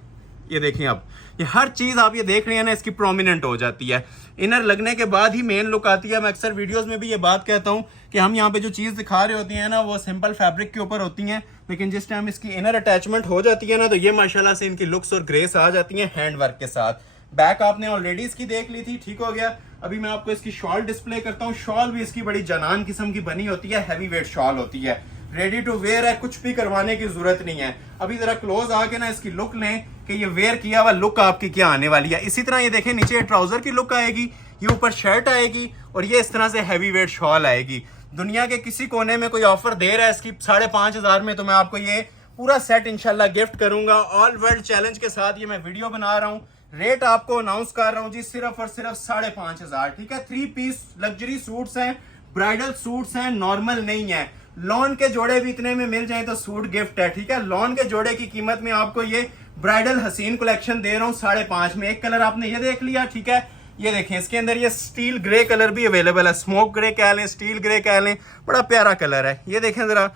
ये देखें, अब ये हर चीज आप ये देख रहे हैं ना, इसकी प्रोमिनेंट हो जाती है। इनर लगने के बाद ही मेन लुक आती है। मैं अक्सर वीडियोस में भी ये बात कहता हूं कि हम यहाँ पे जो चीज दिखा रहे होती है ना, वो सिंपल फैब्रिक के ऊपर होती हैं, लेकिन जिस टाइम इसकी इनर अटैचमेंट हो जाती है ना, तो ये माशाल्लाह से इनकी लुक्स और ग्रेस आ जाती है हैंड वर्क के साथ। बैक आपने ऑलरेडी इसकी देख ली थी। ठीक हो गया, अभी मैं आपको इसकी शॉल डिस्प्ले करता हूँ। शॉल भी इसकी बड़ी जनान किस्म की बनी होती है, हैवी वेट शॉल होती है, रेडी टू वेयर है, कुछ भी करवाने की जरूरत नहीं है। अभी जरा क्लोज आके ना इसकी लुक लें कि ये वेयर किया हुआ लुक आपकी क्या आने वाली है। इसी तरह ये देखें, नीचे ट्राउजर की लुक आएगी, ये ऊपर शर्ट आएगी, और ये इस तरह से हैवी वेट शॉल आएगी। दुनिया के किसी कोने में कोई ऑफर दे रहा है इसकी 5,500 में, तो मैं आपको ये पूरा सेट इंशाल्लाह गिफ्ट करूंगा। ऑल वर्ल्ड चैलेंज के साथ ये मैं वीडियो बना रहा हूँ। रेट आपको अनाउंस कर रहा हूँ जी, सिर्फ और सिर्फ 5,500। ठीक है, 3 पीस लग्जरी सूट्स हैं, ब्राइडल सूट्स हैं, नॉर्मल नहीं है। लॉन के जोड़े भी इतने में मिल जाए तो सूट गिफ्ट है। ठीक है, लॉन के जोड़े की कीमत में आपको ये ब्राइडल हसीन कलेक्शन दे रहा हूँ 5,500 में। एक कलर आपने ये देख लिया। ठीक है, ये देखें, इसके अंदर ये स्टील ग्रे कलर भी अवेलेबल है, स्मोक ग्रे कह लें, स्टील ग्रे कह लें, बड़ा प्यारा कलर है। ये देखें जरा,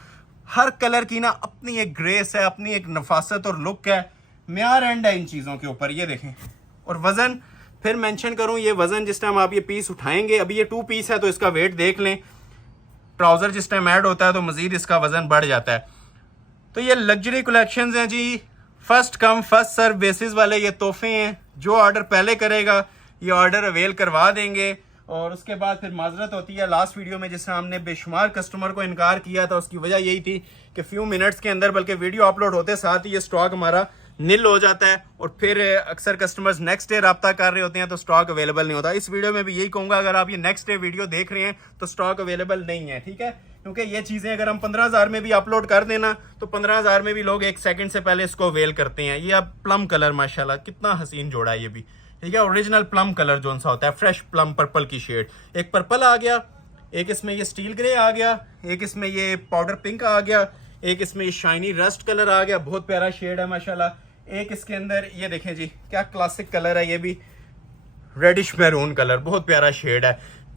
हर कलर की ना अपनी एक ग्रेस है, अपनी एक नफासत और लुक है, म्यार एंड है इन चीजों के ऊपर। ये देखें, और वजन फिर मेंशन करूं, ये वजन जिस टाइम आप ये पीस उठाएंगे, अभी ये 2 पीस है तो इसका वेट देख लें। ट्राउजर जिस टाइम ऐड होता है तो मजीद इसका वजन बढ़ जाता है। तो ये लग्जरी कलेक्शंस हैं जी, first come first serve basis वाले ये तोहफे हैं। जो ऑर्डर पहले करेगा ये ऑर्डर अवेल करवा देंगे, और उसके बाद फिर माजरत होती है। लास्ट वीडियो में जिस हमने बेशुमार कस्टमर को इनकार किया था, उसकी वजह यही थी कि फ्यू मिनट्स के अंदर, बल्कि वीडियो अपलोड होते साथ ही ये स्टॉक हमारा नील हो जाता है, और फिर अक्सर कस्टमर्स नेक्स्ट डे रब्ता कर रहे होते हैं तो स्टॉक अवेलेबल नहीं होता। इस वीडियो में भी यही कहूंगा, अगर आप ये नेक्स्ट डे वीडियो देख रहे हैं तो स्टॉक अवेलेबल नहीं है। ठीक है, क्योंकि ये चीजें अगर हम 15,000 में भी अपलोड कर देना तो 15,000 में भी लोग 1 सेकंड से पहले इसको अवेल करते हैं। ये अब प्लम कलर माशाल्लाह कितना हसीन जोड़ा है ये भी। ठीक है, ओरिजिनल प्लम कलर जो सा होता है, फ्रेश प्लम पर्पल की शेड। एक पर्पल आ गया, एक इसमें ये स्टील ग्रे आ गया, एक इसमें ये पाउडर पिंक आ गया, एक इसमें ये शाइनी रस्ट कलर आ गया, बहुत प्यारा शेड है माशाल्लाह। एक इसके अंदर ये देखें जी, क्या क्लासिक कलर है, ये भी रेडिश मैरून कलर, बहुत प्यारा शेड है।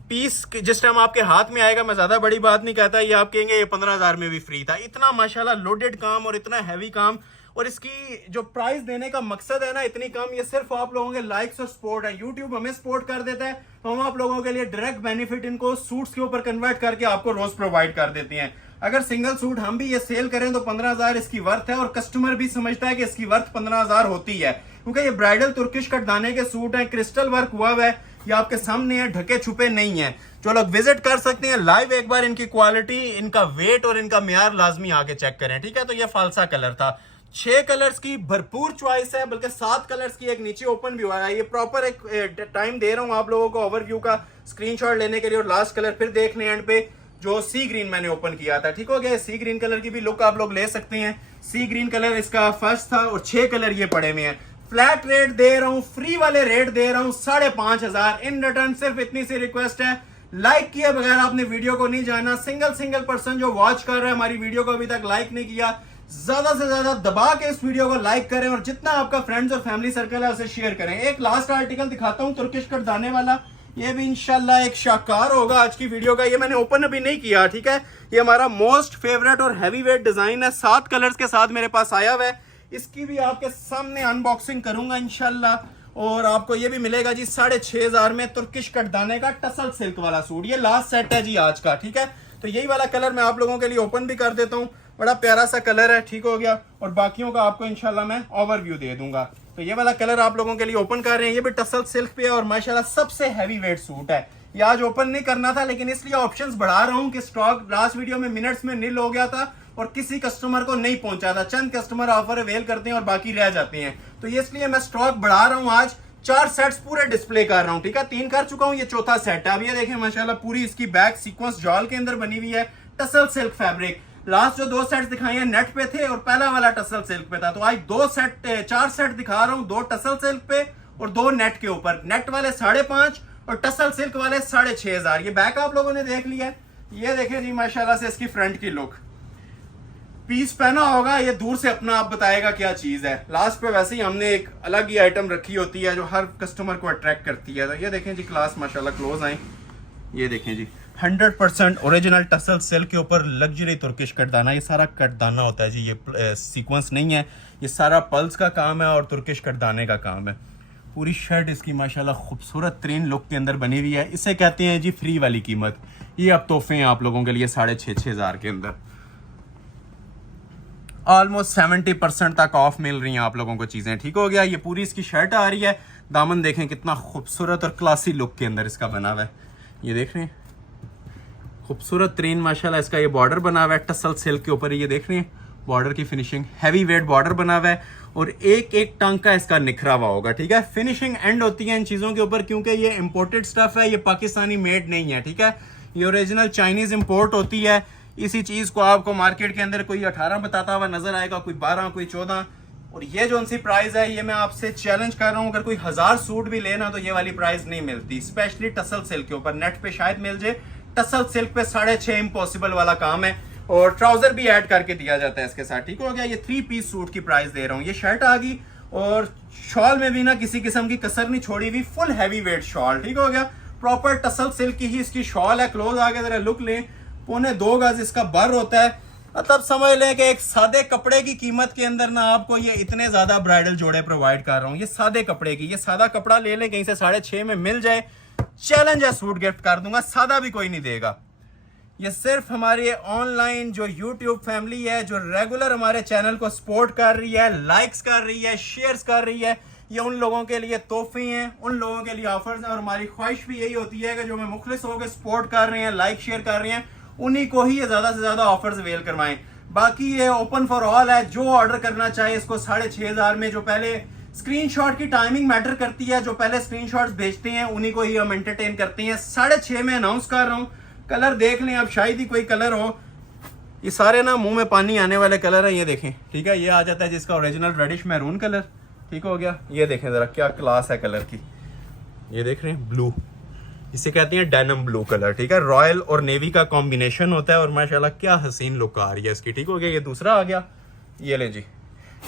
पीस जिस टाइम आपके हाथ में आएगा, मैं ज्यादा बड़ी बात नहीं कहता, ये आप कहेंगे ये 15,000 में भी फ्री था। इतना माशाल्लाह लोडेड काम और इतना हैवी काम, और इसकी जो प्राइस देने का मकसद है ना इतनी कम, ये सिर्फ आप लोगों के लाइक्स और सपोर्ट है। यूट्यूब हमें सपोर्ट कर देता है तो हम आप लोगों के लिए डायरेक्ट बेनिफिट इनको सूट्स के ऊपर कन्वर्ट करके आपको रोज प्रोवाइड कर देते हैं। अगर सिंगल सूट हम भी ये सेल करें तो 15,000 इसकी वर्थ है, और कस्टमर भी समझता है कि इसकी वर्थ 15,000 होती है, क्योंकि ये ब्राइडल तुर्किश कटदाने के सूट हैं, क्रिस्टल वर्क हुआ है, ये आपके सामने है, ढके छुपे नहीं है। जो लोग विजिट कर सकते हैं लाइव, एक बार इनकी क्वालिटी, इनका वेट और इनका म्यार लाजमी आके चेक करें, ठीक है। तो ये फालसा कलर था। 6 कलर्स की भरपूर चॉइस है, बल्कि 7 कलर्स की एक नीचे ओपन भी हुआ है। ये प्रॉपर एक टाइम दे रहा हूं आप लोगों को ओवरव्यू का स्क्रीनशॉट लेने के लिए, और लास्ट कलर फिर देख लें एंड पे, जो सी ग्रीन मैंने ओपन किया था, ठीक हो गया। सी ग्रीन कलर की भी लुक आप लोग ले सकते हैं। सी ग्रीन कलर इसका फर्स्ट था, और 6 कलर ये पड़े हुए हैं। फ्लैट रेट दे रहा हूं, फ्री वाले रेट दे रहा हूं 5,500। इन रिटर्न सिर्फ इतनी सी रिक्वेस्ट है, लाइक किए बगैर आपने वीडियो को नहीं जाना। सिंगल पर्सन जो वॉच कर रहा है हमारी वीडियो को अभी तक लाइक नहीं किया, ज्यादा से ज्यादा दबा के इस वीडियो को लाइक करें, और जितना आपका फ्रेंड्स और फैमिली सर्कल है उसे शेयर करें। एक लास्ट आर्टिकल दिखाता हूं तुर्किश कटदाने वाला, ये भी इंशाल्लाह एक शाकार होगा आज की वीडियो का। ये मैंने ओपन अभी नहीं किया, ठीक है। ये हमारा मोस्ट फेवरेट और हैवी वेट डिजाइन है, 7 कलर्स के साथ मेरे पास आया हुआ है। इसकी भी आपके सामने अनबॉक्सिंग करूंगा इंशाल्लाह, और आपको ये भी मिलेगा जी 6,500 में तुर्किश कटदाने का टसल सिल्क वाला सूट। ये लास्ट सेट है जी आज का, ठीक है। तो यही वाला कलर मैं आप लोगों के लिए ओपन भी कर देता हूँ, बड़ा प्यारा सा कलर है, ठीक हो गया। और बाकियों का आपको इंशाल्लाह मैं ओवरव्यू दे दूंगा। तो ये वाला कलर आप लोगों के लिए ओपन कर रहे हैं, ये भी टसल सिल्क पे है, और माशाल्लाह सबसे हैवी वेट सूट है। ये आज ओपन नहीं करना था, लेकिन इसलिए ऑप्शंस बढ़ा रहा हूँ कि स्टॉक लास्ट वीडियो में मिनट्स में नील हो गया था, और किसी कस्टमर को नहीं पहुंचा था। चंद कस्टमर ऑफर अवेल करते हैं और बाकी रह जाते हैं, तो इसलिए मैं स्टॉक बढ़ा रहा हूं। आज 4 सेट्स पूरे डिस्प्ले कर रहा हूं, ठीक है। 3 कर चुका हूं, ये चौथा सेट है। अब ये देखें माशाल्लाह पूरी इसकी बैक सीक्वेंस जॉल के अंदर बनी हुई है, टसल सिल्क फैब्रिक। लास्ट जो 2 सेट्स दिखाए हैं नेट पे थे, और पहला वाला टसल सिल्क पे था। तो आज 4 सेट दिखा रहा हूं, 2 टसल सिल्क पे और 2 नेट के ऊपर। नेट वाले 5,500 और टसल सिल्क वाले 6,500। ये बैक आप लोगों ने देख लिया। ये देखें जी माशाल्लाह से इसकी फ्रंट की लुक, पीस पहना होगा, ये दूर से अपना आप बताएगा क्या चीज है। लास्ट पे वैसे ही हमने एक अलग ही आइटम रखी होती है जो हर कस्टमर को अट्रैक्ट करती है। तो ये देखें जी क्लास माशाल्लाह क्लोज आए, ये देखें जी 100% ओरिजिनल टसल सिल्क के ऊपर लग्जरी तुर्किश कटदाना। ये सारा कटदाना होता है जी, ये सीक्वेंस नहीं है, ये सारा पल्स का काम है और तुर्किश कटदाने का काम है। पूरी शर्ट इसकी माशाल्लाह खूबसूरत तरीन लुक के अंदर बनी हुई है। इसे कहते हैं जी फ्री वाली कीमत। ये अब तोहफे हैं आप लोगों के लिए 6,500 के अंदर। ऑलमोस्ट 70% तक ऑफ मिल रही हैं आप लोगों को चीजें, ठीक हो गया। ये पूरी इसकी शर्ट आ रही है, दामन देखें कितना खूबसूरत और क्लासी लुक के अंदर इसका बना हुआ है। ये देख रहे हैं खूबसूरत तरीन माशाल्लाह इसका ये बॉर्डर बना हुआ है टसल सिल्क के ऊपर। ये देख रहे हैं बॉर्डर की फिनिशिंग, हैवी वेट बॉर्डर बना हुआ है, और एक एक टांका इसका निखरा हुआ होगा, ठीक है। फिनिशिंग एंड होती है इन चीजों के ऊपर, क्योंकि ये इंपोर्टेड स्टफ है, ये पाकिस्तानी मेड नहीं है, ठीक है। ये ओरिजिनल चाइनीज इंपोर्ट होती है। इसी चीज को आपको मार्केट के अंदर कोई 18 बताता हुआ नजर आएगा, कोई 12, कोई 14, और ये जो उनसी प्राइस है, ये मैं आपसे चैलेंज कर रहा हूं, अगर कोई 1000 सूट भी लेना तो ये वाली प्राइस नहीं मिलती, स्पेशली टसल सिल्क के ऊपर। नेट पे शायद मिल जाए, टसल सिल्क पे 6.5 इम्पॉसिबल वाला काम है, और ट्राउजर भी ऐड करके दिया जाता है इसके साथ, ठीक हो गया। ये 3 पीस सूट की प्राइस दे रहा हूँ। ये शर्ट आ गई, और शॉल में भी ना किसी किस्म की कसर नहीं छोड़ी हुई, फुल हैवी वेट शॉल, ठीक हो गया। प्रॉपर टसल सिल्क की ही इसकी शॉल है। क्लोज आके जरा लुक लें, 2.25 गज इसका बर होता है। मतलब समझ लें कि एक सादे कपड़े की कीमत के अंदर ना आपको ये इतने ज्यादा ब्राइडल जोड़े प्रोवाइड कर रहा हूँ। ये सादे कपड़े की, ये सादा कपड़ा ले लें कहीं से 6.5 में मिल जाए, चैलेंज है, सूट गिफ्ट कर दूंगा, सादा भी कोई नहीं देगा। ये सिर्फ हमारे ऑनलाइन जो यूट्यूब फैमिली है, जो रेगुलर हमारे चैनल को सपोर्ट कर रही है, लाइक्स कर रही है, शेयर्स कर रही है, ये उन लोगों के लिए तोहफे हैं, उन लोगों के लिए ऑफर्स हैं। और हमारी ख्वाहिश भी यही होती है कि जो हमें मुखलिस होकर सपोर्ट कर रहे हैं, लाइक शेयर कर रहे हैं, उन्हीं को ही ये ज्यादा से ज्यादा ऑफर्स अवेल करवाएं। बाकी ये ओपन फॉर ऑल है, जो ऑर्डर करना चाहे इसको 6,500 में। जो पहले स्क्रीनशॉट की टाइमिंग मैटर करती है, जो पहले स्क्रीनशॉट्स भेजते हैं उन्हीं को ही हम एंटरटेन करते हैं। 6.5 में अनाउंस कर रहा हूँ। कलर देख लें, अब शायद ही कोई कलर हो, ये सारे ना मुंह में पानी आने वाले कलर है। ये देखें, ठीक है, ये आ जाता है जिसका ओरिजिनल रेडिश मैरून कलर, ठीक हो गया। ये देखें जरा क्या क्लास है कलर की, ये देख रहे हैं ब्लू, इसे कहते हैं डेनिम ब्लू कलर, ठीक है। रॉयल और नेवी का कॉम्बिनेशन होता है, और माशाल्लाह क्या हसीन लुक आ रही है इसकी, ठीक हो गया। ये दूसरा आ गया, ये ले जी,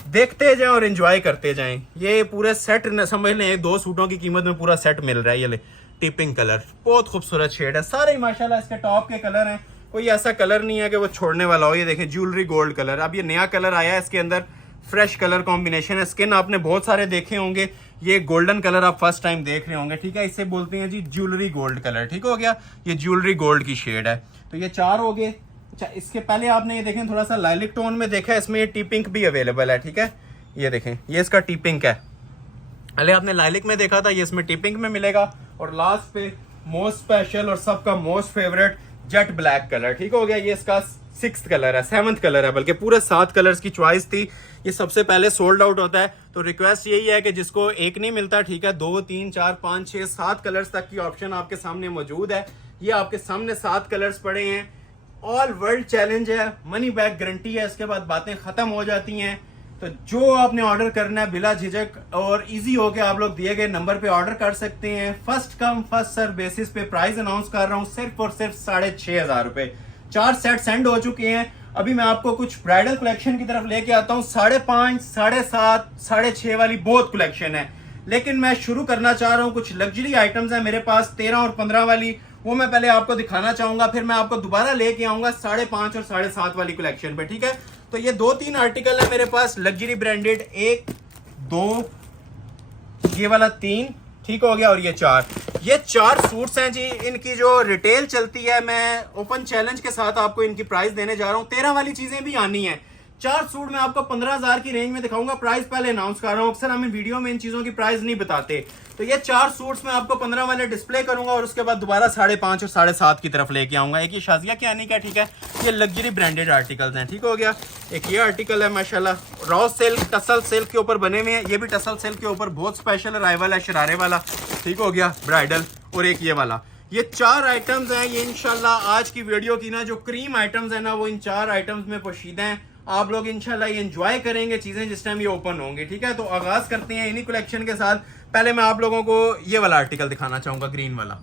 देखते जाएं और एंजॉय करते जाएं। ये पूरे सेट न समझ लें, 2 सूटों की कीमत में पूरा सेट मिल रहा है। ये ले टिपिंग कलर, बहुत खूबसूरत शेड है, सारे माशाल्लाह इसके टॉप के कलर हैं, कोई ऐसा कलर नहीं है कि वो छोड़ने वाला हो। ये देखें ज्वेलरी गोल्ड कलर, अब ये नया कलर आया है इसके अंदर, फ्रेश कलर कॉम्बिनेशन है। स्किन आपने बहुत सारे देखे होंगे, ये गोल्डन कलर आप फर्स्ट टाइम देख रहे होंगे, ठीक है। इसे बोलते हैं जी ज्वेलरी गोल्ड कलर, ठीक हो गया। ये ज्वेलरी गोल्ड की शेड है। तो ये 4 हो गए, अच्छा, इसके पहले आपने ये देखें थोड़ा सा लाइलिक टोन में देखा है, इसमें ये टी पिंक भी अवेलेबल है। ठीक है, ये देखें, ये इसका टी पिंक है। पहले आपने लाइलिक में देखा था, ये इसमें टी पिंक में मिलेगा। और लास्ट पे मोस्ट स्पेशल और सबका most favourite jet black colour. ठीक हो गया, ये इसका 6th कलर है, 7th कलर है, बल्कि पूरे 7 कलर्स की चॉइस थी। ये सबसे पहले सोल्ड आउट होता है, तो रिक्वेस्ट यही है कि जिसको एक नहीं मिलता, ठीक है, 2 3 4 5 6 7 कलर्स तक की ऑप्शन आपके सामने मौजूद है। ये आपके सामने 7 कलर्स पड़े हैं। ऑल वर्ल्ड चैलेंज है, मनी बैक गारंटी है, इसके बाद बातें खत्म हो जाती हैं। तो जो आपने ऑर्डर करना है बिला झिझक और इजी हो के आप लोग दिए गए नंबर पे ऑर्डर कर सकते हैं। First come first serve basis पे प्राइस अनाउंस कर रहा हूँ, सिर्फ और सिर्फ 6,500 रुपए। 4 सेट सेंड हो चुके हैं। अभी मैं आपको कुछ ब्राइडल कलेक्शन की तरफ लेके आता हूँ। 5.5, 7.5, 6.5 वाली बहुत कलेक्शन है, लेकिन मैं शुरू करना चाह रहा हूँ। कुछ लग्जरी आइटम्स है मेरे पास 13 और 15 वाली, वो मैं पहले आपको दिखाना चाहूंगा, फिर मैं आपको दोबारा लेके आऊंगा 5.5 और 7.5 वाली कलेक्शन पे। ठीक है, तो ये 2-3 आर्टिकल है मेरे पास लग्जरी ब्रांडेड, 1 2 ये वाला 3, ठीक हो गया, और ये 4। ये 4 सूट्स हैं जी, इनकी जो रिटेल चलती है, मैं ओपन चैलेंज के साथ आपको इनकी प्राइस देने जा रहा हूँ। 13 वाली चीजें भी आनी है। 4 सूट मैं आपको 15,000 की रेंज में दिखाऊंगा। प्राइस पहले अनाउंस कर रहा हूँ, अक्सर हम इन वीडियो में इन चीजों की प्राइस नहीं बताते। तो ये 4 सूट्स मैं आपको 15 वाले डिस्प्ले करूंगा और उसके बाद दोबारा 5.5 और 7.5 की तरफ लेके आऊंगा। एक ये शाजिया के आने का, ठीक है, ये लग्जरी ब्रांडेड आर्टिकल्स हैं। ठीक हो गया, एक ये आर्टिकल है माशाल्लाह, रॉ सिल्क टसल सिल्क के ऊपर बने हुए हैं। ये भी टसल सिल्क के ऊपर बहुत स्पेशल अराइवल है, शरारे वाला। ठीक हो गया, ब्राइडल। और एक ये वाला, ये 4 आइटम्स हैं। ये इंशाल्लाह आज की वीडियो की ना जो क्रीम आइटम्स है ना, वो इन 4 आइटम्स में पोशीदा हैं। आप लोग इंशाल्लाह ये एंजॉय करेंगे चीजें जिस टाइम ये ओपन होंगे। ठीक है, तो आगाज करते हैं इन्हीं कलेक्शन के साथ। पहले मैं आप लोगों को ये वाला आर्टिकल दिखाना चाहूंगा, ग्रीन वाला।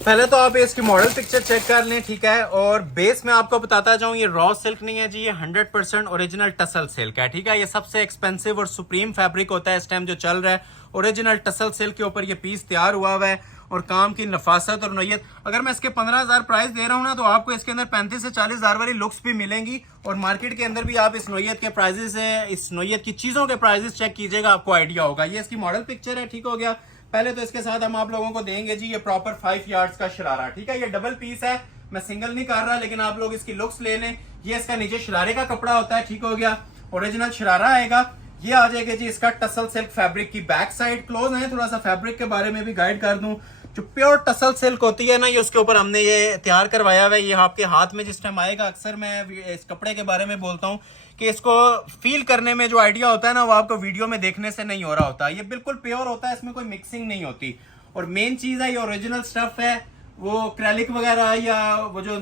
पहले तो आप इसकी मॉडल पिक्चर चेक कर लें, ठीक है, और बेस में आपको बताता जाऊं, ये रॉ सिल्क नहीं है जी, ये 100% ओरिजिनल टसल सिल्क है। ठीक है, ये सबसे एक्सपेंसिव और सुप्रीम फैब्रिक होता है इस टाइम जो चल रहा है। ओरिजिनल टसल सिल्क के ऊपर ये पीस तैयार हुआ है, और काम की नफासत और नोयत। अगर मैं इसके 15,000 प्राइस दे रहा हूँ ना, तो आपको इसके अंदर 35 से 40,000 वाली लुक्स भी मिलेंगी। और मार्केट के अंदर भी आप इस नोयत के प्राइजेस है, इस नोयत की चीजों के प्राइजेस चेक कीजिएगा, आपको आइडिया होगा। ये इसकी मॉडल पिक्चर है। ठीक हो गया, पहले तो इसके साथ हम आप लोगों को देंगे जी ये प्रॉपर 5 यार्ड्स का शरारा। ठीक है, ये डबल पीस है, मैं सिंगल नहीं कर रहा, लेकिन आप लोग इसकी लुक्स ले लें। ये इसका नीचे शरारे का कपड़ा होता है। ठीक हो गया, ओरिजिनल शरारा आएगा। ये आ जाएगा जी इसका टसल सिल्क फैब्रिक की बैक साइड। क्लोज है, थोड़ा सा फैब्रिक के बारे में भी गाइड कर दूं। जो प्योर टसल सिल्क होती है ना, ये उसके ऊपर हमने ये तैयार करवाया हुआ है। ये आपके हाथ में जिस टाइम आएगा, अक्सर मैं इस कपड़े के बारे में बोलता हूँ कि इसको फील करने में जो आइडिया होता है ना, वो आपको वीडियो में देखने से नहीं हो रहा होता। ये बिल्कुल प्योर होता है, इसमें कोई मिक्सिंग नहीं होती। और मेन चीज है, ये ओरिजिनल स्टफ है, वो क्रैलिक वगैरह या वो जो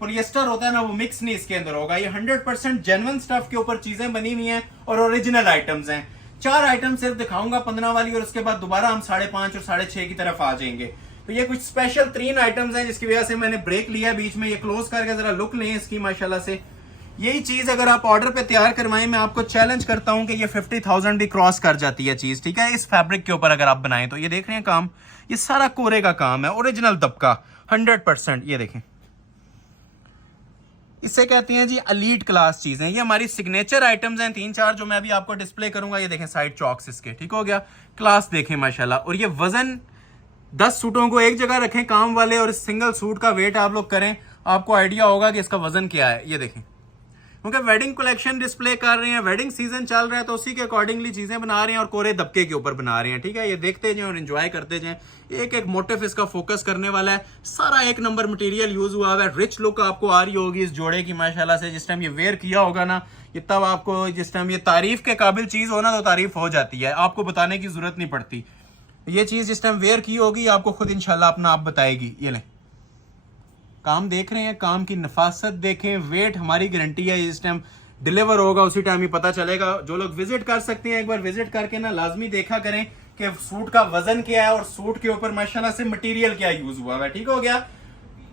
पॉलिएस्टर होता है ना, वो मिक्स नहीं इसके अंदर होगा। ये 100% जेन्युइन स्टफ के ऊपर चीजें बनी हुई हैं और ओरिजिनल आइटम्स हैं। 4 आइटम सिर्फ दिखाऊंगा 15 वाली, और उसके बाद दोबारा हम 5.5 और 6.5 की तरफ आ जाएंगे। तो ये कुछ स्पेशल 3 आइटम्स हैं, जिसकी वजह से मैंने ब्रेक लिया बीच में। ये क्लोज करके जरा लुक लें इसकी माशाल्लाह से। यही चीज अगर आप ऑर्डर पे तैयार करवाएं, मैं आपको चैलेंज करता हूं कि ये 50,000 भी क्रॉस कर जाती है चीज। ठीक है, इस फैब्रिक के ऊपर अगर आप बनाएं तो। ये देख रहे हैं काम, ये सारा कोरे का काम है, ओरिजिनल दबका 100%। ये देखें, इसे कहते हैं जी एलीट क्लास चीजें। ये हमारी सिग्नेचर आइटम्स हैं 3-4 जो मैं अभी आपको डिस्प्ले करूंगा। ये देखें साइड चॉक्स इसके। ठीक हो गया, क्लास देखें माशाल्लाह। और ये वजन 10 सूटों को एक जगह रखें काम वाले, और इस सिंगल सूट का वेट आप लोग करें, आपको आइडिया होगा कि इसका वजन क्या है। ये देखें, क्योंकि वेडिंग कलेक्शन डिस्प्ले कर रहे हैं, वेडिंग सीजन चल रहा है, तो उसी के अकॉर्डिंगली चीजें बना रहे हैं और कोरे दबके के ऊपर बना रहे हैं। ठीक है, ये देखते जाएं और एंजॉय करते जाएं। एक एक मोटिव इसका फोकस करने वाला है, सारा 1 नंबर मटेरियल यूज हुआ है। रिच लुक आपको आ रही होगी इस जोड़े की माशाल्लाह से। जिस टाइम ये वेयर किया होगा ना, ये तब आपको, जिस टाइम ये तारीफ के काबिल चीज हो ना, तो तारीफ हो जाती है, आपको बताने की जरूरत नहीं पड़ती। ये चीज जिस टाइम वेयर की होगी, आपको खुद इंशाल्लाह अपना आप बताएगी। ये लें, काम देख रहे हैं, काम की नफासत देखें, वेट हमारी गारंटी है। इस टाइम डिलीवर होगा उसी टाइम ही पता चलेगा। जो लोग विजिट कर सकते हैं, एक बार विजिट करके ना लाजमी देखा करें कि सूट का वजन क्या है और सूट के ऊपर माशाल्लाह से मटेरियल क्या यूज हुआ है। ठीक हो गया,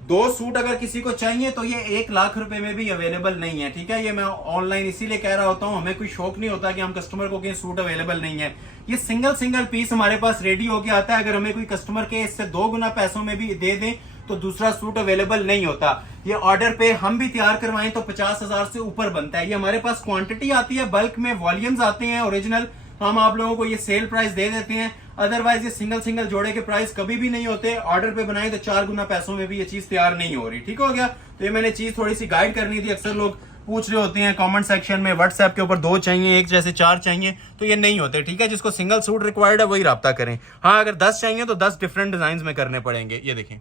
2 सूट अगर किसी को चाहिए तो ये 1 लाख रुपए में भी अवेलेबल नहीं है। ठीक है, ये मैं ऑनलाइन इसीलिए कह रहा होता हूँ, हमें कोई शौक नहीं होता कि हम कस्टमर को कहीं सूट अवेलेबल नहीं है। ये सिंगल पीस हमारे पास रेडी होके आता है। अगर हमें कोई कस्टमर के इससे 2 गुना पैसों में भी दे दें तो दूसरा सूट अवेलेबल नहीं होता। ये ऑर्डर पे हम भी तैयार करवाएं तो 50,000 से ऊपर बनता है। ये हमारे पास क्वांटिटी आती है, बल्क में वॉल्यूम्स आते हैं ओरिजिनल, हम आप लोगों को ये सेल प्राइस दे देते हैं, अदरवाइज ये सिंगल जोड़े के प्राइस कभी भी नहीं होते। ऑर्डर पे बनाए तो 4 गुना पैसों में भी ये चीज तैयार नहीं हो रही। ठीक हो गया। तो ये मैंने चीज थोड़ी सी गाइड करनी थी। अक्सर लोग पूछ रहे होते हैं कमेंट सेक्शन में, व्हाट्सएप के ऊपर 2 चाहिए, एक जैसे 4 चाहिए, तो ये नहीं होते। ठीक है, जिसको सिंगल सूट रिक्वायर्ड है वही राब्ता करें। हाँ, अगर 10 चाहिए तो 10 डिफरेंट डिजाइन में करने पड़ेंगे। ये देखें,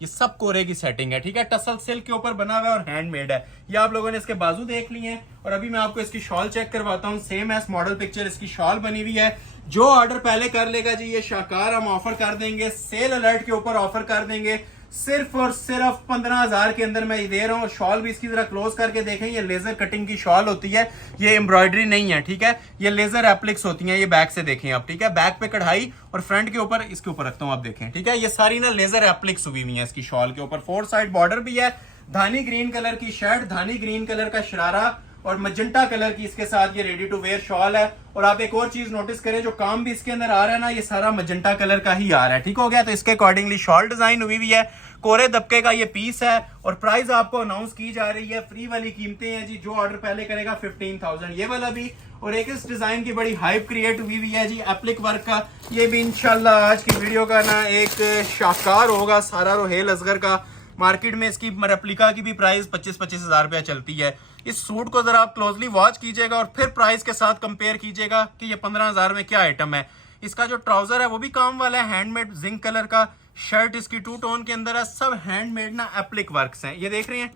ये सब कोरे की सेटिंग है। ठीक है, टसल सिल्क के ऊपर बना हुआ है और हैंडमेड है। ये आप लोगों ने इसके बाजू देख लिए हैं और अभी मैं आपको इसकी शॉल चेक करवाता हूँ। सेम एस मॉडल पिक्चर इसकी शॉल बनी हुई है। जो ऑर्डर पहले कर लेगा जी, ये शाकार हम ऑफर कर देंगे, सेल अलर्ट के ऊपर ऑफर कर देंगे, सिर्फ और सिर्फ 15,000 के अंदर मैं ये दे रहा हूँ। शॉल भी इसकी जरा क्लोज करके देखें, ये लेजर कटिंग की शॉल होती है, ये एम्ब्रॉयडरी नहीं है। ठीक है, ये लेजर एप्लिक्स होती है। ये बैक से देखें आप। ठीक है, बैक पे कढ़ाई और फ्रंट के ऊपर, इसके ऊपर रखता हूँ आप देखें। ठीक है, ये सारी ना लेजर एप्लिक्स हुई हुई है इसकी शॉल के ऊपर। 4 साइड बॉर्डर भी है, धानी ग्रीन कलर की शर्ट, धानी ग्रीन कलर का शरारा और मजेंटा कलर की इसके साथ ये रेडी टू वेयर शॉल है। और आप एक और चीज नोटिस करें, जो काम भी इसके अंदर आ रहा है ना, ये सारा मजेंटा कलर का ही आ रहा है। ठीक हो गया। तो इसके अकॉर्डिंगली शॉल डिजाइन हुई हुई है, कोरे दबके का ये पीस है और प्राइस आपको अनाउंस की जा रही है। फ्री वाली कीमतें हैं जी, जो ऑर्डर पहले करेगा 15,000 ये वाला भी। और एक इस डिजाइन की बड़ी हाइप क्रिएट हुई हुई है जी, एप्लिक वर्क का। ये भी इंशाल्लाह आज की वीडियो का ना एक शाकार होगा, सारा रोहेल असगर का। मार्केट में इसकी रेप्लिका की भी प्राइस 25-25 हजार रुपया चलती है। इस सूट को जरा आप क्लोजली वॉच कीजिएगा और फिर प्राइस के साथ कंपेयर कीजिएगा कि ये 15,000 में क्या आइटम है। इसका जो ट्राउजर है वो भी काम वाला है, हैंडमेड जिंक कलर का। शर्ट इसकी 2 टोन के अंदर है, सब हैंडमेड ना एप्लिक वर्क्स हैं। ये देख रहे हैं,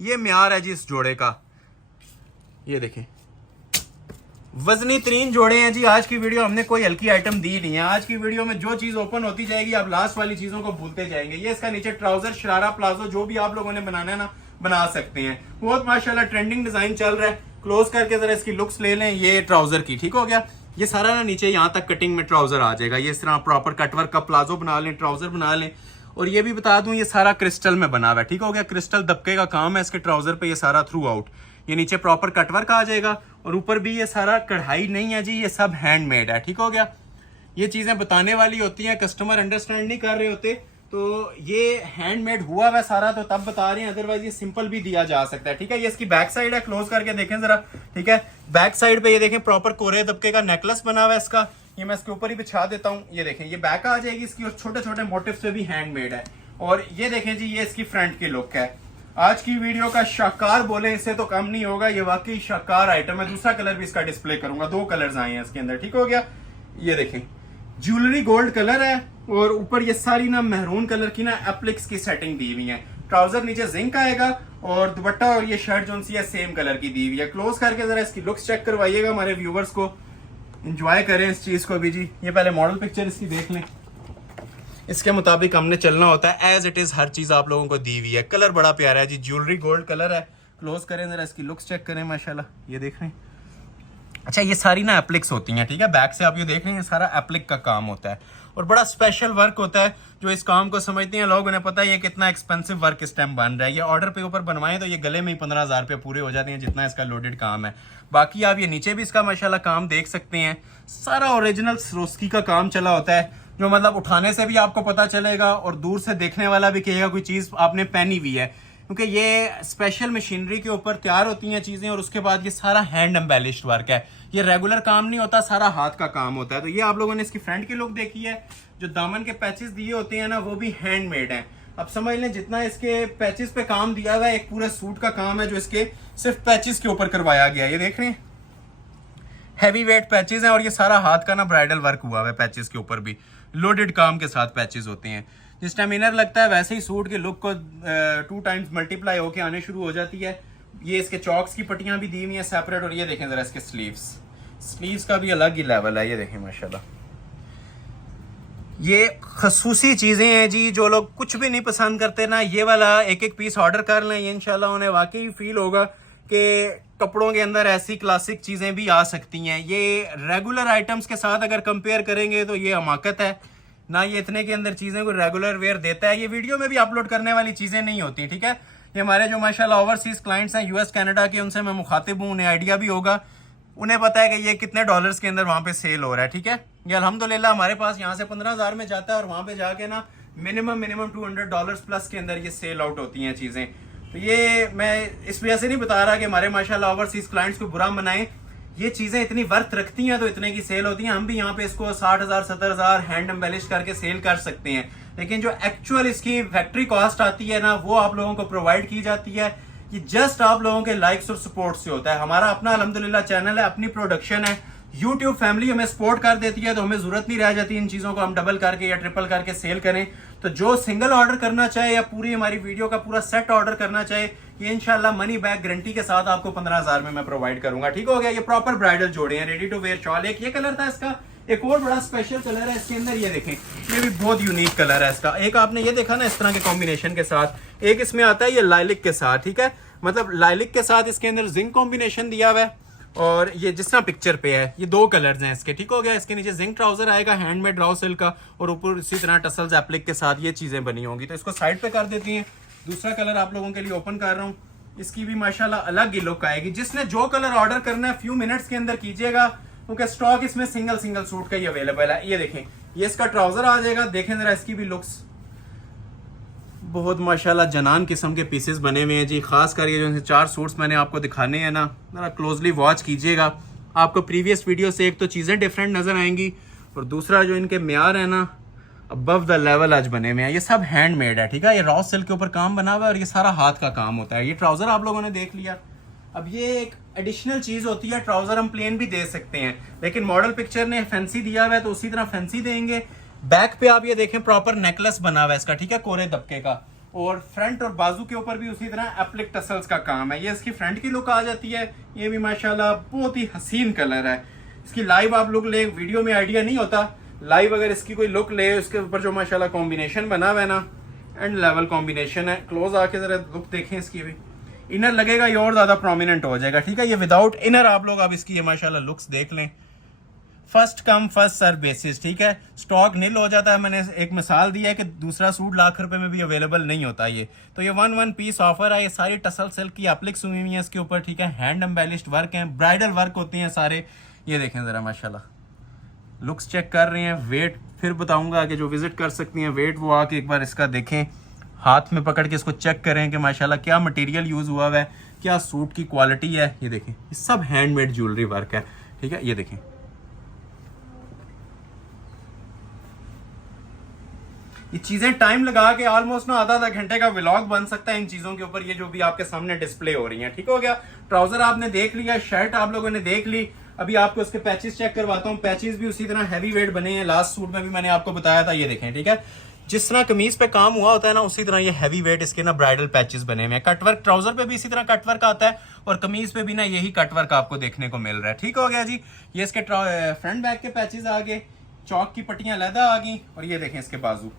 ये म्यार है जी इस जोड़े का। ये देखें, वजनी 3 जोड़े हैं जी। आज की वीडियो हमने कोई हल्की आइटम दी नहीं है। आज की वीडियो में जो चीज ओपन होती जाएगी आप लास्ट वाली चीजों को भूलते जाएंगे। ये इसका नीचे ट्राउजर, शरारा, प्लाजो जो भी आप लोगों ने बनाना है ना, बना सकते हैं। बहुत माशाल्लाह ट्रेंडिंग डिजाइन चल रहा है। क्लोज करके जरा इसकी लुक्स ले लें ये ट्राउजर की। ठीक हो गया। ये सारा ना नीचे यहाँ तक कटिंग में ट्राउजर आ जाएगा। ये इस तरह प्रॉपर कटवर्क का प्लाजो बना लें, ट्राउजर बना लें। और ये भी बता दूं, ये सारा क्रिस्टल में बना हुआ है। ठीक हो गया, क्रिस्टल दबके का काम है इसके ट्राउजर पे, ये सारा थ्रू आउट। ये नीचे प्रॉपर कटवर्क आ जाएगा और ऊपर भी ये सारा कढ़ाई नहीं है जी, ये सब हैंडमेड है। ठीक हो गया। ये चीजें बताने वाली होती हैं, कस्टमर अंडरस्टैंड नहीं कर रहे होते तो ये हैंडमेड हुआ हुआ सारा तो तब बता रहे हैं, अदरवाइज ये सिंपल भी दिया जा सकता है। ठीक है, ये इसकी बैक साइड है, क्लोज करके देखें जरा। ठीक है, बैक साइड पे ये देखें प्रॉपर कोरे दबके का नेकलेस बना हुआ है इसका। ये मैं इसके ऊपर ही बिछा देता हूँ। ये देखें, ये बैक आ जाएगी इसकी और छोटे छोटे मोटिव्स पे भी हैंडमेड है। और ये देखें जी, ये इसकी फ्रंट की लुक है। आज की वीडियो का शाकार बोले इससे तो कम नहीं होगा, ये वाकई शाकार आइटम है। दूसरा कलर भी इसका डिस्प्ले करूंगा, 2 कलर्स आए हैं इसके अंदर। ठीक हो गया। ये देखें, ज्वेलरी गोल्ड कलर है और ऊपर ये सारी ना मेहरून कलर की ना एप्लिक्स की सेटिंग दी हुई है। ट्राउजर नीचे जिंक आएगा और दुपट्टा और ये शर्ट जो सी है सेम कलर की दी हुई है। क्लोज करके जरा इसकी लुक्स चेक करवाइएगा हमारे व्यूवर्स को, एंजॉय करें इस चीज को भी जी। ये पहले मॉडल पिक्चर इसकी देख लें, इसके मुताबिक हमने चलना होता है। एज इट इज हर चीज आप लोगों को दी हुई है। कलर बड़ा प्यारा है जी, ज्वेलरी गोल्ड कलर है। क्लोज करें जरा, इसकी लुक्स चेक करें, माशाल्लाह ये देख रहे हैं। अच्छा, ये सारी ना एप्लिक्स होती हैं। ठीक है, बैक से आप ये देख रहे हैं, सारा एप्लिक का काम होता है और बड़ा स्पेशल वर्क होता है। जो इस काम को समझते हैं लोग, उन्हें पता है ये कितना एक्सपेंसिव वर्क इस टाइम बन रहा है। ये ऑर्डर पे ऊपर बनवाएं तो ये गले में ही 15,000 रुपये पूरे हो जाते हैं, जितना इसका लोडेड काम है। बाकी आप ये नीचे भी इसका माशाल्लाह काम देख सकते हैं, सारा ओरिजिनल सरोस्की का काम चला होता है। जो मतलब उठाने से भी आपको पता चलेगा और दूर से देखने वाला भी कहेगा कोई चीज आपने पहनी हुई है, क्योंकि ये स्पेशल मशीनरी के ऊपर तैयार होती हैं चीजें। और उसके बाद ये सारा हैंड एम्बेलिश्ड वर्क है, ये रेगुलर काम नहीं होता, सारा हाथ का काम होता है। तो ये आप लोगों ने इसकी फ्रंट की लुक देखी है। जो दामन के पैचेस दिए होते हैं ना, वो भी हैंडमेड हैं। अब समझ लें, जितना इसके पैचेस पे काम दिया हुआ है, एक पूरे सूट का काम है जो इसके सिर्फ पैचेस के ऊपर करवाया गया है। ये देख रहे हैं, हैवी वेट पैचेस हैं और ये सारा हाथ का ना ब्राइडल वर्क हुआ है पैचेस के ऊपर भी, लोडेड काम के साथ पैचेस होते हैं। जिस टाइम इनर लगता है वैसे ही सूट के लुक को 2 टाइम्स मल्टीप्लाई होके आने शुरू हो जाती है। ये इसके चॉक्स की पट्टियां भी दी हुई हैं सेपरेट। और ये देखें जरा इसके स्लीव्स का भी अलग ही लेवल है। ये देखें माशाल्लाह, ये खसूसी चीजें हैं जी। जो लोग कुछ भी नहीं पसंद करते ना, ये वाला एक एक पीस ऑर्डर कर लें, ये इंशाल्लाह उन्हें वाकई फील होगा कि कपड़ों के अंदर ऐसी क्लासिक चीजें भी आ सकती हैं। ये रेगुलर आइटम्स के साथ अगर कंपेयर करेंगे तो ये हमाकत है ना, ये इतने के अंदर चीजें को रेगुलर वेयर देता है। ये वीडियो में भी अपलोड करने वाली चीजें नहीं होती। ठीक है, ये हमारे जो माशाल्लाह ओवरसीज क्लाइंट्स हैं, यूएस कनाडा के, उनसे मैं मुखातिब हूँ, उन्हें आइडिया भी होगा, उन्हें पता है कि ये कितने डॉलर्स के अंदर वहां पे सेल हो रहा है। ठीक है, ये अल्हम्दुलिल्लाह हमारे पास यहाँ से 15,000 में जाता है और वहां पे जाके ना मिनिमम $200 प्लस के अंदर ये सेल आउट होती हैं चीजें। तो ये मैं इस वजह से नहीं बता रहा कि हमारे माशाल्लाह ओवरसीज क्लाइंट्स को बुरा मनाएं, ये चीजें इतनी वर्थ रखती हैं तो इतने की सेल होती हैं। हम भी यहाँ पे इसको 60,000 70,000 हैंड एम्बेलिश करके सेल कर सकते हैं, लेकिन जो एक्चुअल इसकी फैक्ट्री कॉस्ट आती है ना, वो आप लोगों को प्रोवाइड की जाती है। ये जस्ट आप लोगों के लाइक्स और सपोर्ट से होता है। हमारा अपना अल्हम्दुलिल्लाह चैनल है, अपनी प्रोडक्शन है, YouTube फैमिली हमें सपोर्ट कर देती है, तो हमें जरूरत नहीं रह जाती इन चीजों को हम डबल करके या ट्रिपल करके सेल करें। तो जो सिंगल ऑर्डर करना चाहे या पूरी हमारी वीडियो का पूरा सेट ऑर्डर करना चाहे, ये इंशाल्लाह मनी बैक गारंटी के साथ आपको 15,000 में मैं प्रोवाइड करूंगा। ठीक हो गया। ये प्रॉपर ब्राइडल जोड़े हैं, रेडी टू वेयर शॉल। एक ये कलर था इसका, एक और बड़ा स्पेशल कलर है इसके अंदर, ये देखें, ये भी बहुत यूनिक कलर है इसका। एक आपने ये देखा ना इस तरह के कॉम्बिनेशन के साथ, एक इसमें आता है ये लाइलिक के साथ, ठीक है, मतलब लाइलिक के साथ इसके अंदर जिंक कॉम्बिनेशन दिया हुआ है, और ये जिस तरह पिक्चर पे है, ये 2 कलर्स हैं इसके। ठीक हो गया। इसके नीचे जिंक ट्राउजर आएगा हैंडमेड रॉ सिल्क का, और ऊपर इसी तरह टसल्स एप्लिक के साथ ये चीजें बनी होंगी। तो इसको साइड पे कर देती हैं। दूसरा कलर आप लोगों के लिए ओपन कर रहा हूँ, इसकी भी माशाल्लाह अलग ही लुक आएगी। जिसने जो कलर ऑर्डर करना है फ्यू मिनट्स के अंदर कीजिएगा, क्योंकि स्टॉक इसमें सिंगल सिंगल सूट का ही अवेलेबल है। ये देखें, ये इसका ट्राउजर आ जाएगा, देखें जरा इसकी भी लुक्स, बहुत माशाल्लाह जनान किस्म के पीसेस बने हुए हैं जी। खास कर ये जो 4 सूट्स मैंने आपको दिखाने हैं ना, जरा क्लोजली वॉच कीजिएगा। आपको प्रीवियस वीडियो से एक तो चीज़ें डिफरेंट नजर आएंगी, और दूसरा जो इनके म्यार है ना, अबव द लेवल आज बने हुए हैं। ये सब हैंडमेड है, ठीक है, ये रॉ सिल्क के ऊपर काम बना हुआ है, और ये सारा हाथ का काम होता है। ये ट्राउजर आप लोगों ने देख लिया। अब ये एक एडिशनल चीज होती है, ट्राउजर हम प्लेन भी दे सकते हैं, लेकिन मॉडल पिक्चर ने फैंसी दिया हुआ है तो उसी तरह फैंसी देंगे। बैक पे आप ये देखें प्रॉपर नेकलेस बना हुआ है इसका, ठीक है, कोरे दबके का, और फ्रंट और बाजू के ऊपर भी उसी तरह एप्लिक टसल्स का काम है। ये इसकी फ्रंट की लुक आ जाती है। ये भी माशाल्लाह बहुत ही हसीन कलर है। इसकी लाइव आप लोग ले, वीडियो में आइडिया नहीं होता, लाइव अगर इसकी कोई लुक ले, उसके ऊपर जो माशाल्लाह कॉम्बिनेशन बना हुआ है ना, एंड लेवल कॉम्बिनेशन है। क्लोज आके जरा लुक देखें इसकी भी, इनर लगेगा ये और ज्यादा प्रोमिनेंट हो जाएगा, ठीक है। ये विदाउट इनर आप लोग अब इसकी ये माशाल्लाह लुक्स देख लें। First come first serve basis, ठीक है, स्टॉक नील हो जाता है। मैंने एक मिसाल दी है कि दूसरा सूट लाख रुपए में भी अवेलेबल नहीं होता ये, तो ये 1 पीस ऑफर है। ये सारी टसल सिल्क की एप्लिक्स हुई है इसके ऊपर, ठीक है, हैंड एम्बेलिश्ड वर्क है, ब्राइडल वर्क होते हैं सारे। ये देखें जरा माशाल्लाह लुक्स चेक कर रहे हैं। वेट फिर बताऊंगा कि जो विजिट कर सकती हैं, वेट वो आके एक बार इसका देखें, हाथ में पकड़ के इसको चेक करें कि माशाल्लाह क्या मटेरियल यूज हुआ है, क्या सूट की क्वालिटी है। ये देखें, ये सब हैंडमेड ज्वेलरी वर्क है, ठीक है। ये देखें, ये चीजें टाइम लगा के ऑलमोस्ट ना आधा घंटे का व्लॉग बन सकता है इन चीजों के ऊपर, ये जो भी आपके सामने डिस्प्ले हो रही हैं। ठीक हो गया। ट्राउजर आपने देख लिया, शर्ट आप लोगों ने देख ली। अभी आपको इसके पैचेस चेक करवाता हूँ। पैचेस भी उसी तरह हैवी वेट बने हैं, लास्ट सूट में भी मैंने आपको बताया था। ये देखें, ठीक है, जिस तरह कमीज पे काम हुआ होता है ना, उसी तरह ये हैवी वेट इसके ना ब्राइडल पैचेस बने हुए हैं। कटवर्क ट्राउजर पे भी इसी तरह कटवर्क आता है, और कमीज पे भी ना यही कटवर्क आपको देखने को मिल रहा है। ठीक हो गया जी। ये इसके फ्रंट बैक के पैचेस आ गए, चौक की पट्टियां लैदा आ गई, और ये देखें इसके बाजू,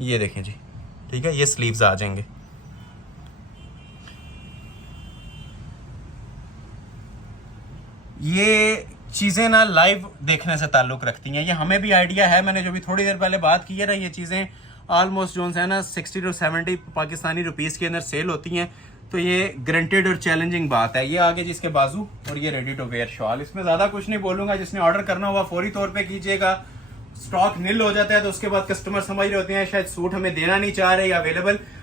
ये देखें जी, ठीक है, ये स्लीव्स आ जाएंगे। ये चीजें ना लाइव देखने से ताल्लुक रखती हैं। ये हमें भी आइडिया है, मैंने जो भी थोड़ी देर पहले बात की है ना, ये चीजें ऑलमोस्ट जो है ना 60 to 70 पाकिस्तानी रुपीस के अंदर सेल होती हैं, तो ये ग्रंटेड और चैलेंजिंग बात है। ये आगे जिसके बाजू, और ये रेडी टू वेयर शॉल। इसमें ज्यादा कुछ नहीं बोलूंगा, जिसने ऑर्डर करना हुआ फौरी तौर पे कीजिएगा। स्टॉक नील हो जाता है तो उसके बाद कस्टमर समझ रहे होते हैं शायद सूट हमें देना नहीं चाह रहे, या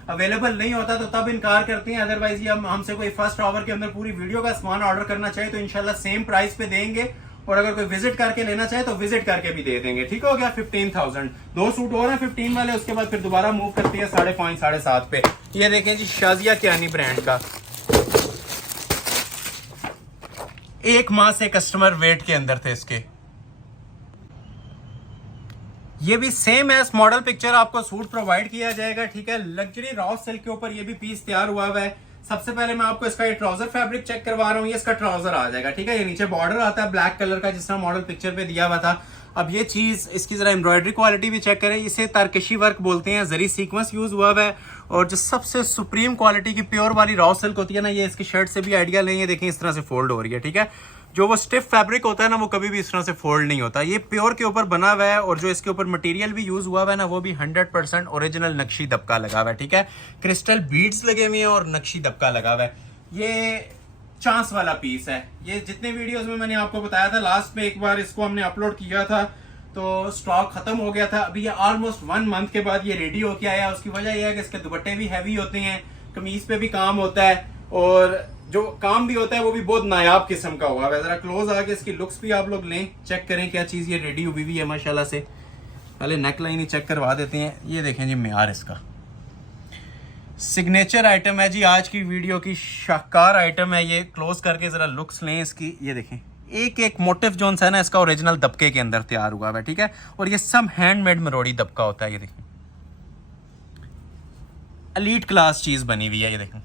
अवेलेबल नहीं होता तो तब इनकार करते हैं। अदरवाइज ये हमसे कोई फर्स्ट आवर के अंदर पूरी वीडियो का सामान ऑर्डर करना चाहे तो इंशाल्लाह सेम प्राइस पे देंगे, और अगर कोई विजिट करके लेना चाहे तो विजिट करके भी दे देंगे। ठीक हो गया। 15,000 2 सूट और हैं 15 वाले, उसके बाद फिर दोबारा मूव करती है 5.5 7.5 पे। ये देखें जी, शाजिया कियानी ब्रांड का, 1 माह से कस्टमर वेट के अंदर थे इसके। ये भी सेम एज मॉडल पिक्चर आपको सूट प्रोवाइड किया जाएगा। ठीक है, लग्जरी रॉ सिल्क के ऊपर ये भी पीस तैयार हुआ है। सबसे पहले मैं आपको इसका ये ट्राउजर फैब्रिक चेक करवा रहा हूँ। ये इसका ट्राउजर आ जाएगा, ठीक है। ये नीचे बॉर्डर आता है ब्लैक कलर का, जिस तरह मॉडल पिक्चर पे दिया हुआ था। अब ये चीज, इसकी जरा एम्ब्रॉयडरी क्वालिटी भी चेक करें। इसे तारकशी वर्क बोलते हैं, जरी सीक्वेंस यूज हुआ है, और जो सबसे सुप्रीम क्वालिटी की प्योर वाली रॉ सिल्क होती है ना, ये इसकी शर्ट से भी आइडिया लेंगे। देखें इस तरह से फोल्ड हो रही है, ठीक है। जो वो स्टिफ फैब्रिक होता है ना, वो कभी भी इस तरह से फोल्ड नहीं होता। ये प्योर के ऊपर बना हुआ है, और जो इसके ऊपर मटेरियल भी यूज हुआ है ना, वो भी 100% ओरिजिनल नक्शी दबका लगा हुआ है, ठीक है। क्रिस्टल बीड्स लगे हुए हैं और नक्शी दबका लगा हुआ है। ये चांस वाला पीस है। ये जितने वीडियोस में मैंने आपको बताया था, लास्ट में एक बार इसको हमने अपलोड किया था तो स्टॉक खत्म हो गया था। अभी ये ऑलमोस्ट 1 मंथ के बाद ये रेडी होके आया। उसकी वजह यह है कि इसके दुपट्टे भी हैवी होते हैं, कमीज पे भी काम होता है, और जो काम भी होता है वो भी बहुत नायाब किस्म का हुआ है। जरा क्लोज आके इसकी लुक्स भी आप लोग लें, चेक करें क्या चीज़ ये रेडी हुई है माशाल्लाह से। पहले नेक लाइन ही चेक करवा देते हैं। ये देखें जी म्यार इसका सिग्नेचर आइटम है जी, आज की वीडियो की शाहकार आइटम है ये। क्लोज करके ज़रा लुक्स लें इसकी। ये देखें एक एक मोटिव जोन सा है ना इसका ओरिजिनल दबके के अंदर तैयार हुआ है, ठीक है। और ये सब हैंडमेड मरोड़ी दबका होता है। ये देखें एलीट क्लास चीज़ बनी हुई है। ये देखें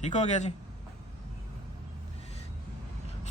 ठीक हो गया जी,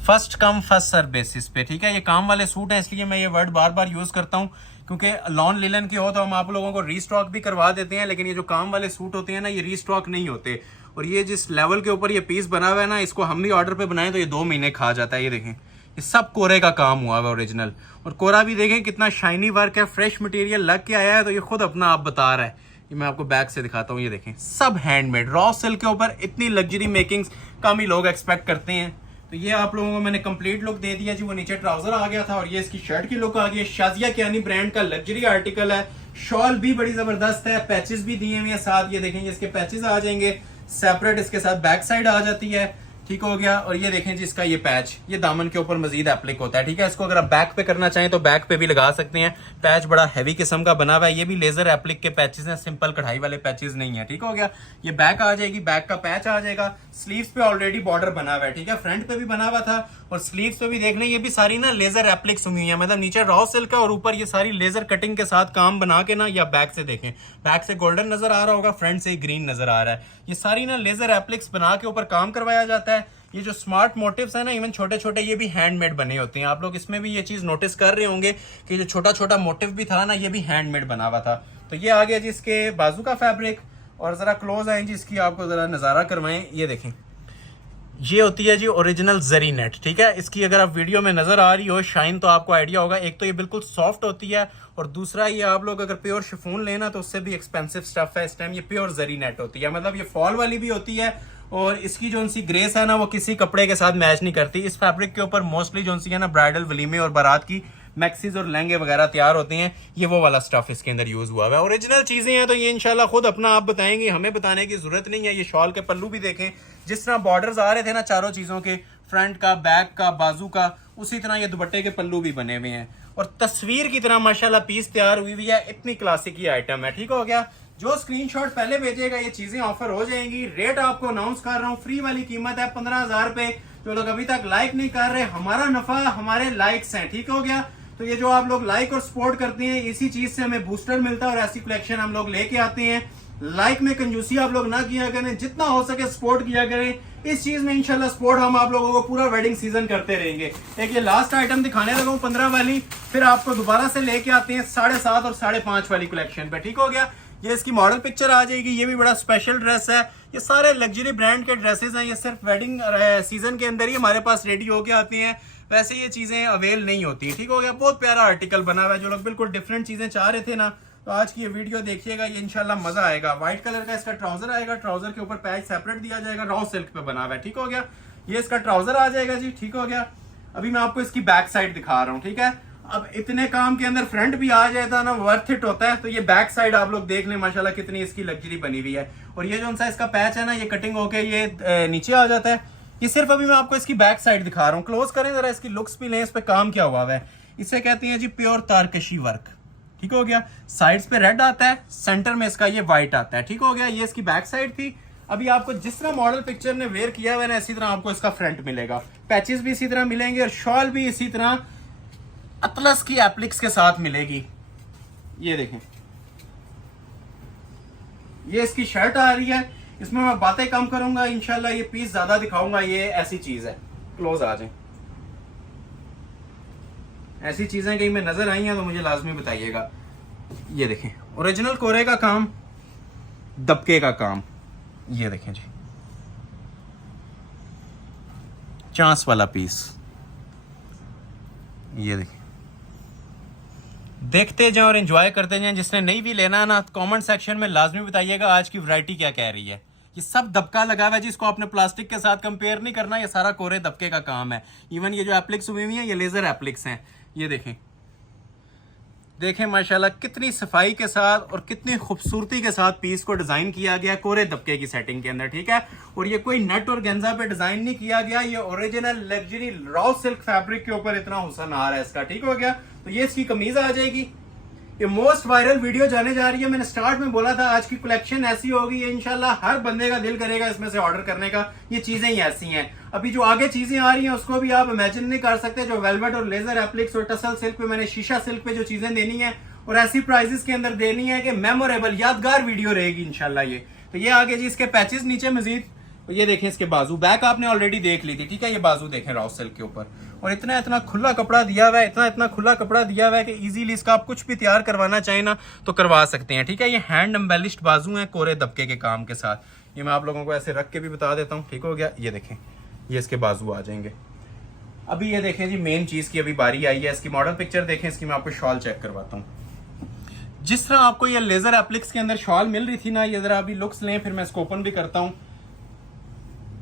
first come first serve basis पे, ठीक है। ये काम वाले सूट हैं इसलिए मैं ये वर्ड बार बार यूज़ करता हूँ, क्योंकि लॉन लिलन की हो तो हम आप लोगों को रीस्टॉक भी करवा देते हैं, लेकिन ये जो काम वाले सूट होते हैं ना ये रीस्टॉक नहीं होते। और ये जिस लेवल के ऊपर ये पीस बना हुआ है ना, इसको हम भी ऑर्डर पे बनाएं तो ये 2 महीने खा जाता है। ये देखें ये सब कोरे का काम हुआ है ओरिजिनल, और कोरा भी देखें कितना शाइनी वर्क है, फ्रेश मटेरियल लग के आया है। तो ये खुद अपना आप बता रहा है। ये मैं आपको बैक से दिखाता हूँ। ये देखें सब हैंडमेड रॉ सिल्क के ऊपर, इतनी लग्जरी मेकिंग्स कम ही लोग एक्सपेक्ट करते हैं। तो ये आप लोगों को मैंने कंप्लीट लुक दे दिया जी। वो नीचे ट्राउजर आ गया था और ये इसकी शर्ट की लुक आ गई है। शाजिया कियानी ब्रांड का लग्जरी आर्टिकल है। शॉल भी बड़ी जबरदस्त है, पैचेस भी दिए हुए हैं साथ। ये देखेंगे इसके पैचेस आ जाएंगे सेपरेट, इसके साथ बैक साइड आ जाती है, ठीक हो गया। और ये देखें जी इसका ये पैच, ये दामन के ऊपर मजीद एप्लिक होता है, ठीक है। इसको अगर आप बैक पे करना चाहें तो बैक पे भी लगा सकते हैं। पैच बड़ा हैवी किस्म का बना हुआ है। ये भी लेजर एप्लिक के पैचेस हैं, सिंपल कढ़ाई वाले पैचेस नहीं है, ठीक हो गया। ये बैक आ जाएगी, बैक का पैच आ जाएगा। स्लीव्स पे ऑलरेडी बॉर्डर बना हुआ है, ठीक है। फ्रंट पे भी बना हुआ था और स्लीव्स पे भी देख लें ये भी सारी ना लेजर एप्लिक्स हुई है, मतलब नीचे रॉ सिल्क है और ऊपर ये सारी लेजर कटिंग के साथ काम बना के ना। या बैक से देखें, बैक से गोल्डन नजर आ रहा होगा, फ्रंट से ग्रीन नजर आ रहा है। ये सारी ना लेजर एप्लिक्स बना के ऊपर काम करवाया जाता है। ये जो स्मार्ट मोटिव्स है ना, इवन छोटे छोटे ये भी हैंडमेड बने होते हैं। आप लोग इसमें भी ये चीज नोटिस कर रहे होंगे कि जो छोटा छोटा मोटिव भी था ना ये भी हैंडमेड बना हुआ था। तो ये आ गया जी इसके बाजू का फैब्रिक। और जरा क्लोज आए जी इसकी, आपको जरा नजारा करवाएं। ये देखें ये होती है जी ओरिजिनल जरी नेट, ठीक है। इसकी अगर आप वीडियो में नजर आ रही हो शाइन तो आपको आइडिया होगा। एक तो ये बिल्कुल सॉफ्ट होती है और दूसरा ये आप लोग अगर प्योर शिफॉन लेना तो उससे भी एक्सपेंसिव स्टफ है इस टाइम। ये प्योर जरी नेट होती है, मतलब ये फॉल वाली भी होती है और इसकी जो सी ग्रेस है ना वो किसी कपड़े के साथ मैच नहीं करती। इस फैब्रिक के ऊपर मोस्टली जो सी है ना ब्राइडल वलीमे और बारात की मैक्सीज और लहंगे वगैरह तैयार होते हैं। ये वो वाला स्टफ इसके अंदर यूज हुआ है। ओरिजिनल चीजें हैं तो ये इंशाल्लाह खुद अपना आप बताएंगे, हमें बताने की जरूरत नहीं है। ये शॉल के पल्लू भी देखें, जिस तरह बॉर्डर्स आ रहे थे ना चारों चीजों के, फ्रंट का, बैक का, बाजू का, उसी तरह ये दुपट्टे के पल्लू भी बने हुए हैं और तस्वीर की तरह माशाल्लाह पीस तैयार हुई हुई है। इतनी क्लासिक ये आइटम है, ठीक हो गया। जो स्क्रीनशॉट पहले भेजेगा ये चीजें ऑफर हो जाएंगी। रेट आपको अनाउंस कर रहा हूँ, फ्री वाली कीमत है 15,000 रुपए। जो लोग अभी तक लाइक नहीं कर रहे, हमारा नफा हमारे लाइक्स हैं, ठीक हो गया। तो ये जो आप लोग लाइक और सपोर्ट करते हैं इसी चीज से हमें बूस्टर मिलता है और ऐसी कलेक्शन हम लोग लेके आते हैं। लाइक में कंजूसी आप लोग ना किया करें, जितना हो सके सपोर्ट किया करें। इस चीज में इंशाल्लाह सपोर्ट हम आप लोगों को पूरा वेडिंग सीजन करते रहेंगे। एक ये लास्ट आइटम दिखाने लगा हूं 15 वाली, फिर आपको दोबारा से लेके आते हैं 7.5 और 5.5 वाली कलेक्शन पे, ठीक हो गया। ये इसकी मॉडल पिक्चर आ जाएगी। ये भी बड़ा स्पेशल ड्रेस है। ये सारे लग्जरी ब्रांड के ड्रेसेस हैं। ये सिर्फ वेडिंग सीजन के अंदर ही हमारे पास रेडी होके आती हैं, वैसे ये चीजें अवेल नहीं होती, ठीक हो गया। बहुत प्यारा आर्टिकल बना हुआ है। जो लोग बिल्कुल डिफरेंट चीजें चाह रहे थे ना तो आज की ये वीडियो देखिएगा, ये इंशाल्लाह मजा आएगा। व्हाइट कलर का इसका ट्राउजर आएगा, ट्राउजर के ऊपर पैच सेपरेट दिया जाएगा, रॉ सिल्क पे बना हुआ है, ठीक हो गया। ये इसका ट्राउजर आ जाएगा जी, ठीक हो गया। अभी मैं आपको इसकी बैक साइड दिखा रहा हूँ, ठीक है। अब इतने काम के अंदर फ्रंट भी आ जाता है ना, वर्थ इट होता है। तो ये बैक साइड आप लोग देख लें माशाल्लाह कितनी इसकी लग्जरी बनी हुई है। और ये जो सा इसका पैच है ना ये कटिंग होके ये नीचे आ जाता है। ये सिर्फ अभी मैं आपको इसकी बैक साइड दिखा रहा हूँ। क्लोज करें जरा, इसकी लुक्स भी लें, इस पे काम क्या हुआ है। इसे कहते हैं जी प्योर तारकशी वर्क, ठीक हो गया। साइड्स पे रेड आता है, सेंटर में इसका ये व्हाइट आता है, ठीक हो गया। ये इसकी बैक साइड थी। अभी आपको जिस तरह मॉडल पिक्चर ने वेयर किया हुआ है ना इसी तरह आपको इसका फ्रंट मिलेगा। पैचेस भी इसी तरह मिलेंगे और शॉल भी इसी तरह अतलस की एप्लिक्स के साथ मिलेगी। ये देखें ये इसकी शर्ट आ रही है। इसमें मैं बातें कम करूंगा इंशाल्लाह, ये पीस ज्यादा दिखाऊंगा। ये ऐसी चीज है, क्लोज आ जाए। ऐसी चीजें कहीं में नजर आई हैं तो मुझे लाजमी बताइएगा। ये देखें ओरिजिनल कोरे का काम, दबके का काम। ये देखें जी चांस वाला पीस। ये देखें, देखते जाएं और एंजॉय करते जाएं। जिसने नहीं भी लेना है ना कमेंट सेक्शन में लाजमी बताइएगा आज की वैरायटी क्या कह रही है। ये सब दबका लगा हुआ है जिसको आपने प्लास्टिक के साथ कंपेयर नहीं करना। ये सारा कोरे दबके का काम है। इवन ये जो एप्लिक्स हुई हुई है ये लेजर एप्लिक्स हैं। ये देखें देखें माशाल्लाह कितनी सफाई के साथ और कितनी खूबसूरती के साथ पीस को डिजाइन किया गया कोरे दबके की सेटिंग के अंदर, ठीक है। और ये कोई नट और गेंजा पे डिजाइन नहीं किया गया, ये original luxury raw silk fabric के ऊपर इतना हुसन आ रहा है इसका, ठीक हो गया। तो ये इसकी कमीज आ जाएगी। ये मोस्ट वायरल वीडियो जाने जा रही है। मैंने स्टार्ट में बोला था आज की कलेक्शन ऐसी होगी, ये इंशाल्लाह हर बंदे का दिल करेगा इसमें से ऑर्डर करने का। ये चीजें ही ऐसी हैं। अभी जो आगे चीजें आ रही हैं उसको भी आप इमेजिन नहीं कर सकते। जो वेलवेट और लेजर एप्लिक्स और टसल सिल्क पे, मैंने शीशा सिल्क पे जो चीजें देनी है और ऐसी प्राइजेस के अंदर देनी है कि मेमोरेबल यादगार वीडियो रहेगी इंशाल्लाह ये। तो ये आगे जी इसके पैचेस नीचे मजीद, तो ये देखें इसके बाजू, बैक आपने ऑलरेडी देख ली थी, ठीक है। ये बाजू देखें रॉ सिल्क के ऊपर, और इतना इतना खुला कपड़ा दिया हुआ है, इतना खुला कपड़ा दिया हुआ है कि इजीली इसका आप कुछ भी तैयार करवाना चाहें ना तो करवा सकते हैं, ठीक है। ये हैंड एम्बेलिश्ड बाजू हैं कोरे दबके के काम के साथ। ये मैं आप लोगों को ऐसे रख के भी बता देता हूँ, ठीक हो गया। ये देखें ये इसके बाजू आ जाएंगे। अभी ये देखें जी मेन चीज की अभी बारी आई है। इसकी मॉडल पिक्चर देखें, इसकी मैं आपको शॉल चेक करवाता हूँ। जिस तरह आपको ये लेजर एप्लिक्स के अंदर शॉल मिल रही थी ना, ये जरा अभी लुक्स लें, फिर मैं इसको ओपन भी करता हूँ।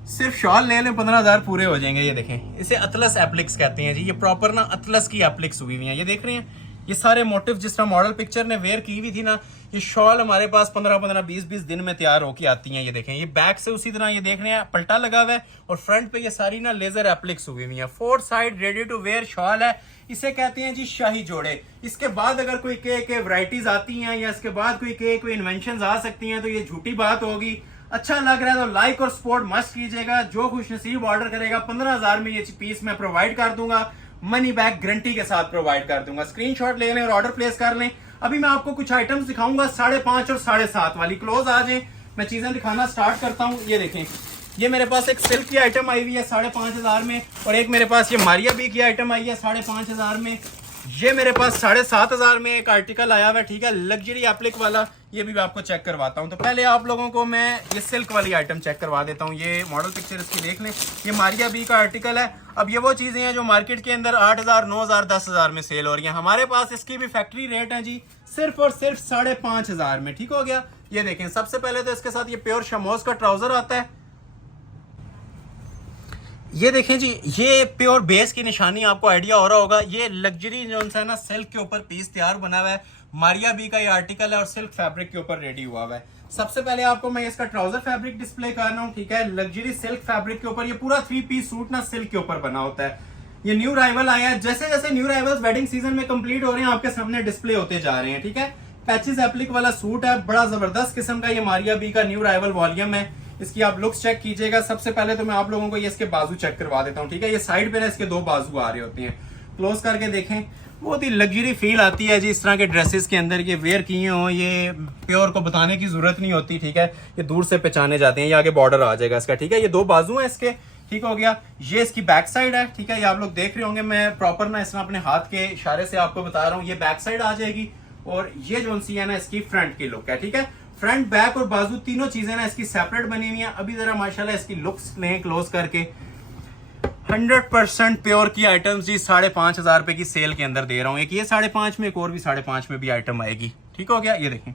सिर्फ शॉल ले लें 15,000 पूरे हो जाएंगे। ये देखें इसे अतलस एप्लिक्स कहते हैं जी। ये प्रॉपर ना अतलस की एप्लिक्स हुई हुई हैं। ये देख रहे हैं ये सारे मोटिव जिस तरह मॉडल पिक्चर ने वेयर की हुई थी ना, ये शॉल हमारे पास 15-15, 20-20 दिन में तैयार होके आती हैं। ये देखें ये बैक से उसी तरह ये देख रहे हैं पलटा लगा हुआ है और फ्रंट पे ये सारी ना लेजर एप्लिक्स हुई हुई हैं। 4 साइड रेडी टू वेयर शॉल है। इसे कहते हैं जी शाही जोड़े। इसके बाद अगर कोई के वैरायटीज आती हैं या इसके बाद कोई इन्वेंशन आ सकती हैं तो ये झूठी बात होगी। अच्छा लग रहा है तो लाइक और सपोर्ट मस्ट कीजिएगा। जो खुश नसीब ऑर्डर करेगा 15,000 में ये पीस मैं प्रोवाइड कर दूंगा, मनी बैक गारंटी के साथ प्रोवाइड कर दूंगा। स्क्रीनशॉट ले लें और ऑर्डर प्लेस कर लें। अभी मैं आपको कुछ आइटम्स दिखाऊंगा 5.5 और 7.5 वाली। क्लोज आ जाए, मैं चीजें दिखाना स्टार्ट करता हूँ। ये देखें ये मेरे पास एक सिल्क की आइटम आई हुई है 5,500 में, और एक मेरे पास ये मारिया बी की आइटम आई है 5,500 में। ये मेरे पास 7,500 में एक आर्टिकल आया हुआ है, ठीक है, लग्जरी एप्लिक वाला। ये भी मैं आपको चेक करवाता हूँ। तो पहले आप लोगों को मैं ये सिल्क वाली आइटम चेक करवा देता हूँ। ये मॉडल पिक्चर इसकी देख लें। ये मारिया बी का आर्टिकल है। अब ये वो चीजें हैं जो मार्केट के अंदर 8,000, 9,000, 10,000 में सेल हो रही है। हमारे पास इसकी भी फैक्ट्री रेट है जी सिर्फ और सिर्फ 5,500 में, ठीक हो गया। ये देखें सबसे पहले तो इसके साथ ये प्योर शमोज का ट्राउजर आता है। ये देखें जी ये प्योर बेस की निशानी, आपको आइडिया हो रहा होगा। ये लग्जरी जो है ना सिल्क के ऊपर पीस तैयार बना हुआ है। मारिया बी का ये आर्टिकल है और सिल्क फैब्रिक के ऊपर रेडी हुआ हुआ है। सबसे पहले आपको मैं इसका ट्राउजर फैब्रिक डिस्प्ले कर रहा हूँ, ठीक है। लग्जरी सिल्क फैब्रिक के ऊपर ये पूरा 3 पीस सूट ना सिल्क के ऊपर बना होता है। ये न्यू राइवल आया है। जैसे जैसे न्यू राइवल्स वेडिंग सीजन में कंप्लीट हो रहे हैं आपके सामने डिस्प्ले होते जा रहे हैं, ठीक है। पैचेस एप्लिक वाला सूट है, बड़ा जबरदस्त किस्म का। ये मारिया बी का न्यू राइवल वॉल्यूम है। इसकी आप लुक्स चेक कीजिएगा। सबसे पहले तो मैं आप लोगों को ये इसके बाजू चेक करवा देता हूँ, ठीक है। ये साइड पे ना इसके 2 बाजू आ रहे होते हैं। क्लोज करके देखें, बहुत ही लग्जरी फील आती है जी इस तरह के ड्रेसेस के अंदर। ये वेयर किए हो, ये प्योर को बताने की जरूरत नहीं होती, ठीक है। ये दूर से पहचाने जाते हैं। ये आगे बॉर्डर आ जाएगा इसका, ठीक है। ये 2 बाजू हैं इसके, ठीक हो गया। ये इसकी बैक साइड है, ठीक है। ये आप लोग देख रहे होंगे, मैं प्रॉपर ना इसमें अपने हाथ के इशारे से आपको बता रहा हूँ। ये बैक साइड आ जाएगी और ये जो सी है ना इसकी फ्रंट की लुक है, ठीक है। फ्रंट, बैक और बाजू तीनों चीजें ना इसकी सेपरेट बनी हुई हैं। अभी जरा माशाल्लाह इसकी लुक्स लें क्लोज करके। 100% प्योर की आइटम्स जी 5,500 रुपए की सेल के अंदर दे रहा हूँ। एक ये 5.5 में, एक और भी 5.5 में भी आइटम आएगी, ठीक हो गया। ये देखें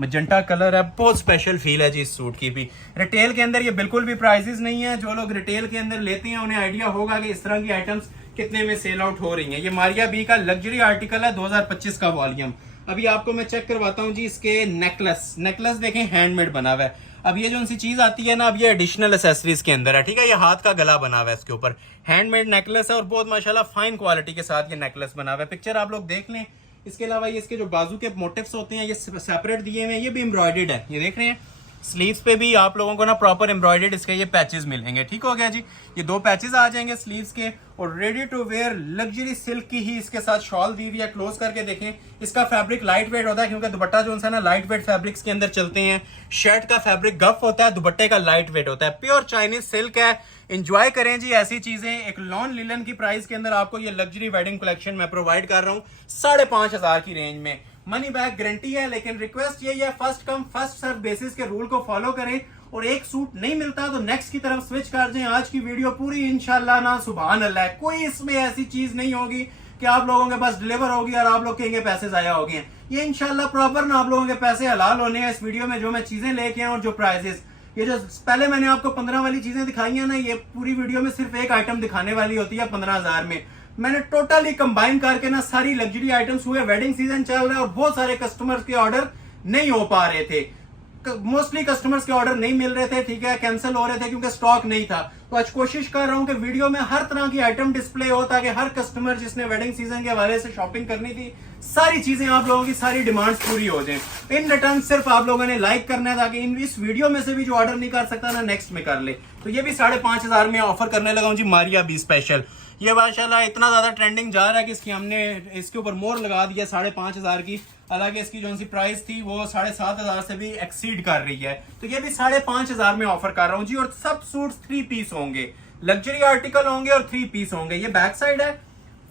मजेंटा कलर है, बहुत स्पेशल फील है जी इस सूट की भी। रिटेल के अंदर ये बिल्कुल भी प्राइसेस नहीं है। जो लोग रिटेल के अंदर लेते हैं उन्हें आइडिया होगा कि इस तरह की आइटम्स कितने में सेल आउट हो रही हैं। ये मारिया बी का लग्जरी आर्टिकल है, 2025 का वॉल्यूम। अभी आपको मैं चेक करवाता हूँ जी इसके नेकलेस देखें हैंडमेड बना हुआ है। अब ये जो सी चीज आती है ना, अब ये एडिशनल एसेसरीज के अंदर है, ठीक है। ये हाथ का गला बना हुआ है इसके ऊपर, हैंडमेड नेकलेस है और बहुत माशाल्लाह फाइन क्वालिटी के साथ ये नेकलेस बना हुआ है। पिक्चर आप लोग देख लें। इसके अलावा ये इसके जो बाजू के मोटिव्स होते हैं ये सेपरेट दिए हुए हैं। ये भी एम्ब्रॉयडर्ड है, ये देख रहे हैं। स्लीव्स पे भी आप लोगों को ना प्रॉपर एम्ब्रॉयडर्ड इसके ये पैचेस मिलेंगे, ठीक हो गया जी। ये 2 पैचेस आ जाएंगे स्लीव्स के और ready to wear luxury silk की ही इसके साथ शॉल दी हुई है। क्लोज करके देखें, इसका फैब्रिक लाइट वेट होता है क्योंकि दुपट्टा जो है ना लाइट वेट फैब्रिक्स के अंदर चलते हैं। शर्ट का फैब्रिक गफ होता है, दुपट्टे का लाइट वेट होता है। प्योर चाइनीज सिल्क है। एंजॉय करें जी ऐसी चीजें। एक लॉन लिलन की प्राइस के अंदर आपको ये लग्जरी वेडिंग कलेक्शन मैं प्रोवाइड कर रहा हूँ 5,500 की रेंज में। मनी बैक गारंटी है, लेकिन रिक्वेस्ट यही है first come first serve basis के रूल को फॉलो करें और एक सूट नहीं मिलता तो नेक्स्ट की तरफ स्विच कर दें। आज की वीडियो पूरी इंशाल्लाह ना सुभान अल्लाह, कोई इसमें ऐसी चीज नहीं होगी कि आप लोगों के पास डिलीवर होगी और आप लोग कहेंगे पैसे जाया हो गए। ये इंशाल्लाह प्रॉपर ना आप लोगों के पैसे हलाल होने हैं। इस वीडियो में जो मैं चीजें लेके आया और जो प्राइजेस, ये जो पहले मैंने आपको 15 वाली चीजें दिखाई है ना, ये पूरी वीडियो में सिर्फ एक आइटम दिखाने वाली होती है 15,000 में। मैंने टोटली कंबाइन करके ना सारी लग्जरी आइटम्स हुए। वेडिंग सीजन चल रहा है और बहुत सारे कस्टमर्स के ऑर्डर नहीं हो पा रहे थे, मोस्टली कस्टमर्स के ऑर्डर नहीं मिल रहे थे, ठीक है, कैंसिल हो रहे थे क्योंकि स्टॉक नहीं था। तो आज कोशिश कर रहा हूं कि वीडियो में हर तरह की आइटम डिस्प्ले हो ताकि हर कस्टमर जिसने वेडिंग सीजन के हवाले से शॉपिंग करनी थी, सारी चीजें आप लोगों की सारी डिमांड्स पूरी हो जाएं। इन रिटर्न सिर्फ आप लोगों ने लाइक करना है ताकि इस वीडियो में से भी जो ऑर्डर नहीं कर सकता ना नेक्स्ट में कर ले। तो ये भी 5,500 में ऑफर करने लगा हूं जी, मारिया बी स्पेशल। ये माशाल्लाह इतना ज्यादा ट्रेंडिंग जा रहा है कि इसकी हमने इसके ऊपर मोर लगा दिया 5,500 की। हालांकि इसकी जो सी प्राइस थी वो 7,500 से भी एक्सीड कर रही है। तो ये भी 5,500 में ऑफर कर रहा हूं जी। और सब सूट्स 3 पीस होंगे, लग्जरी आर्टिकल होंगे और 3 पीस होंगे। ये बैक साइड है,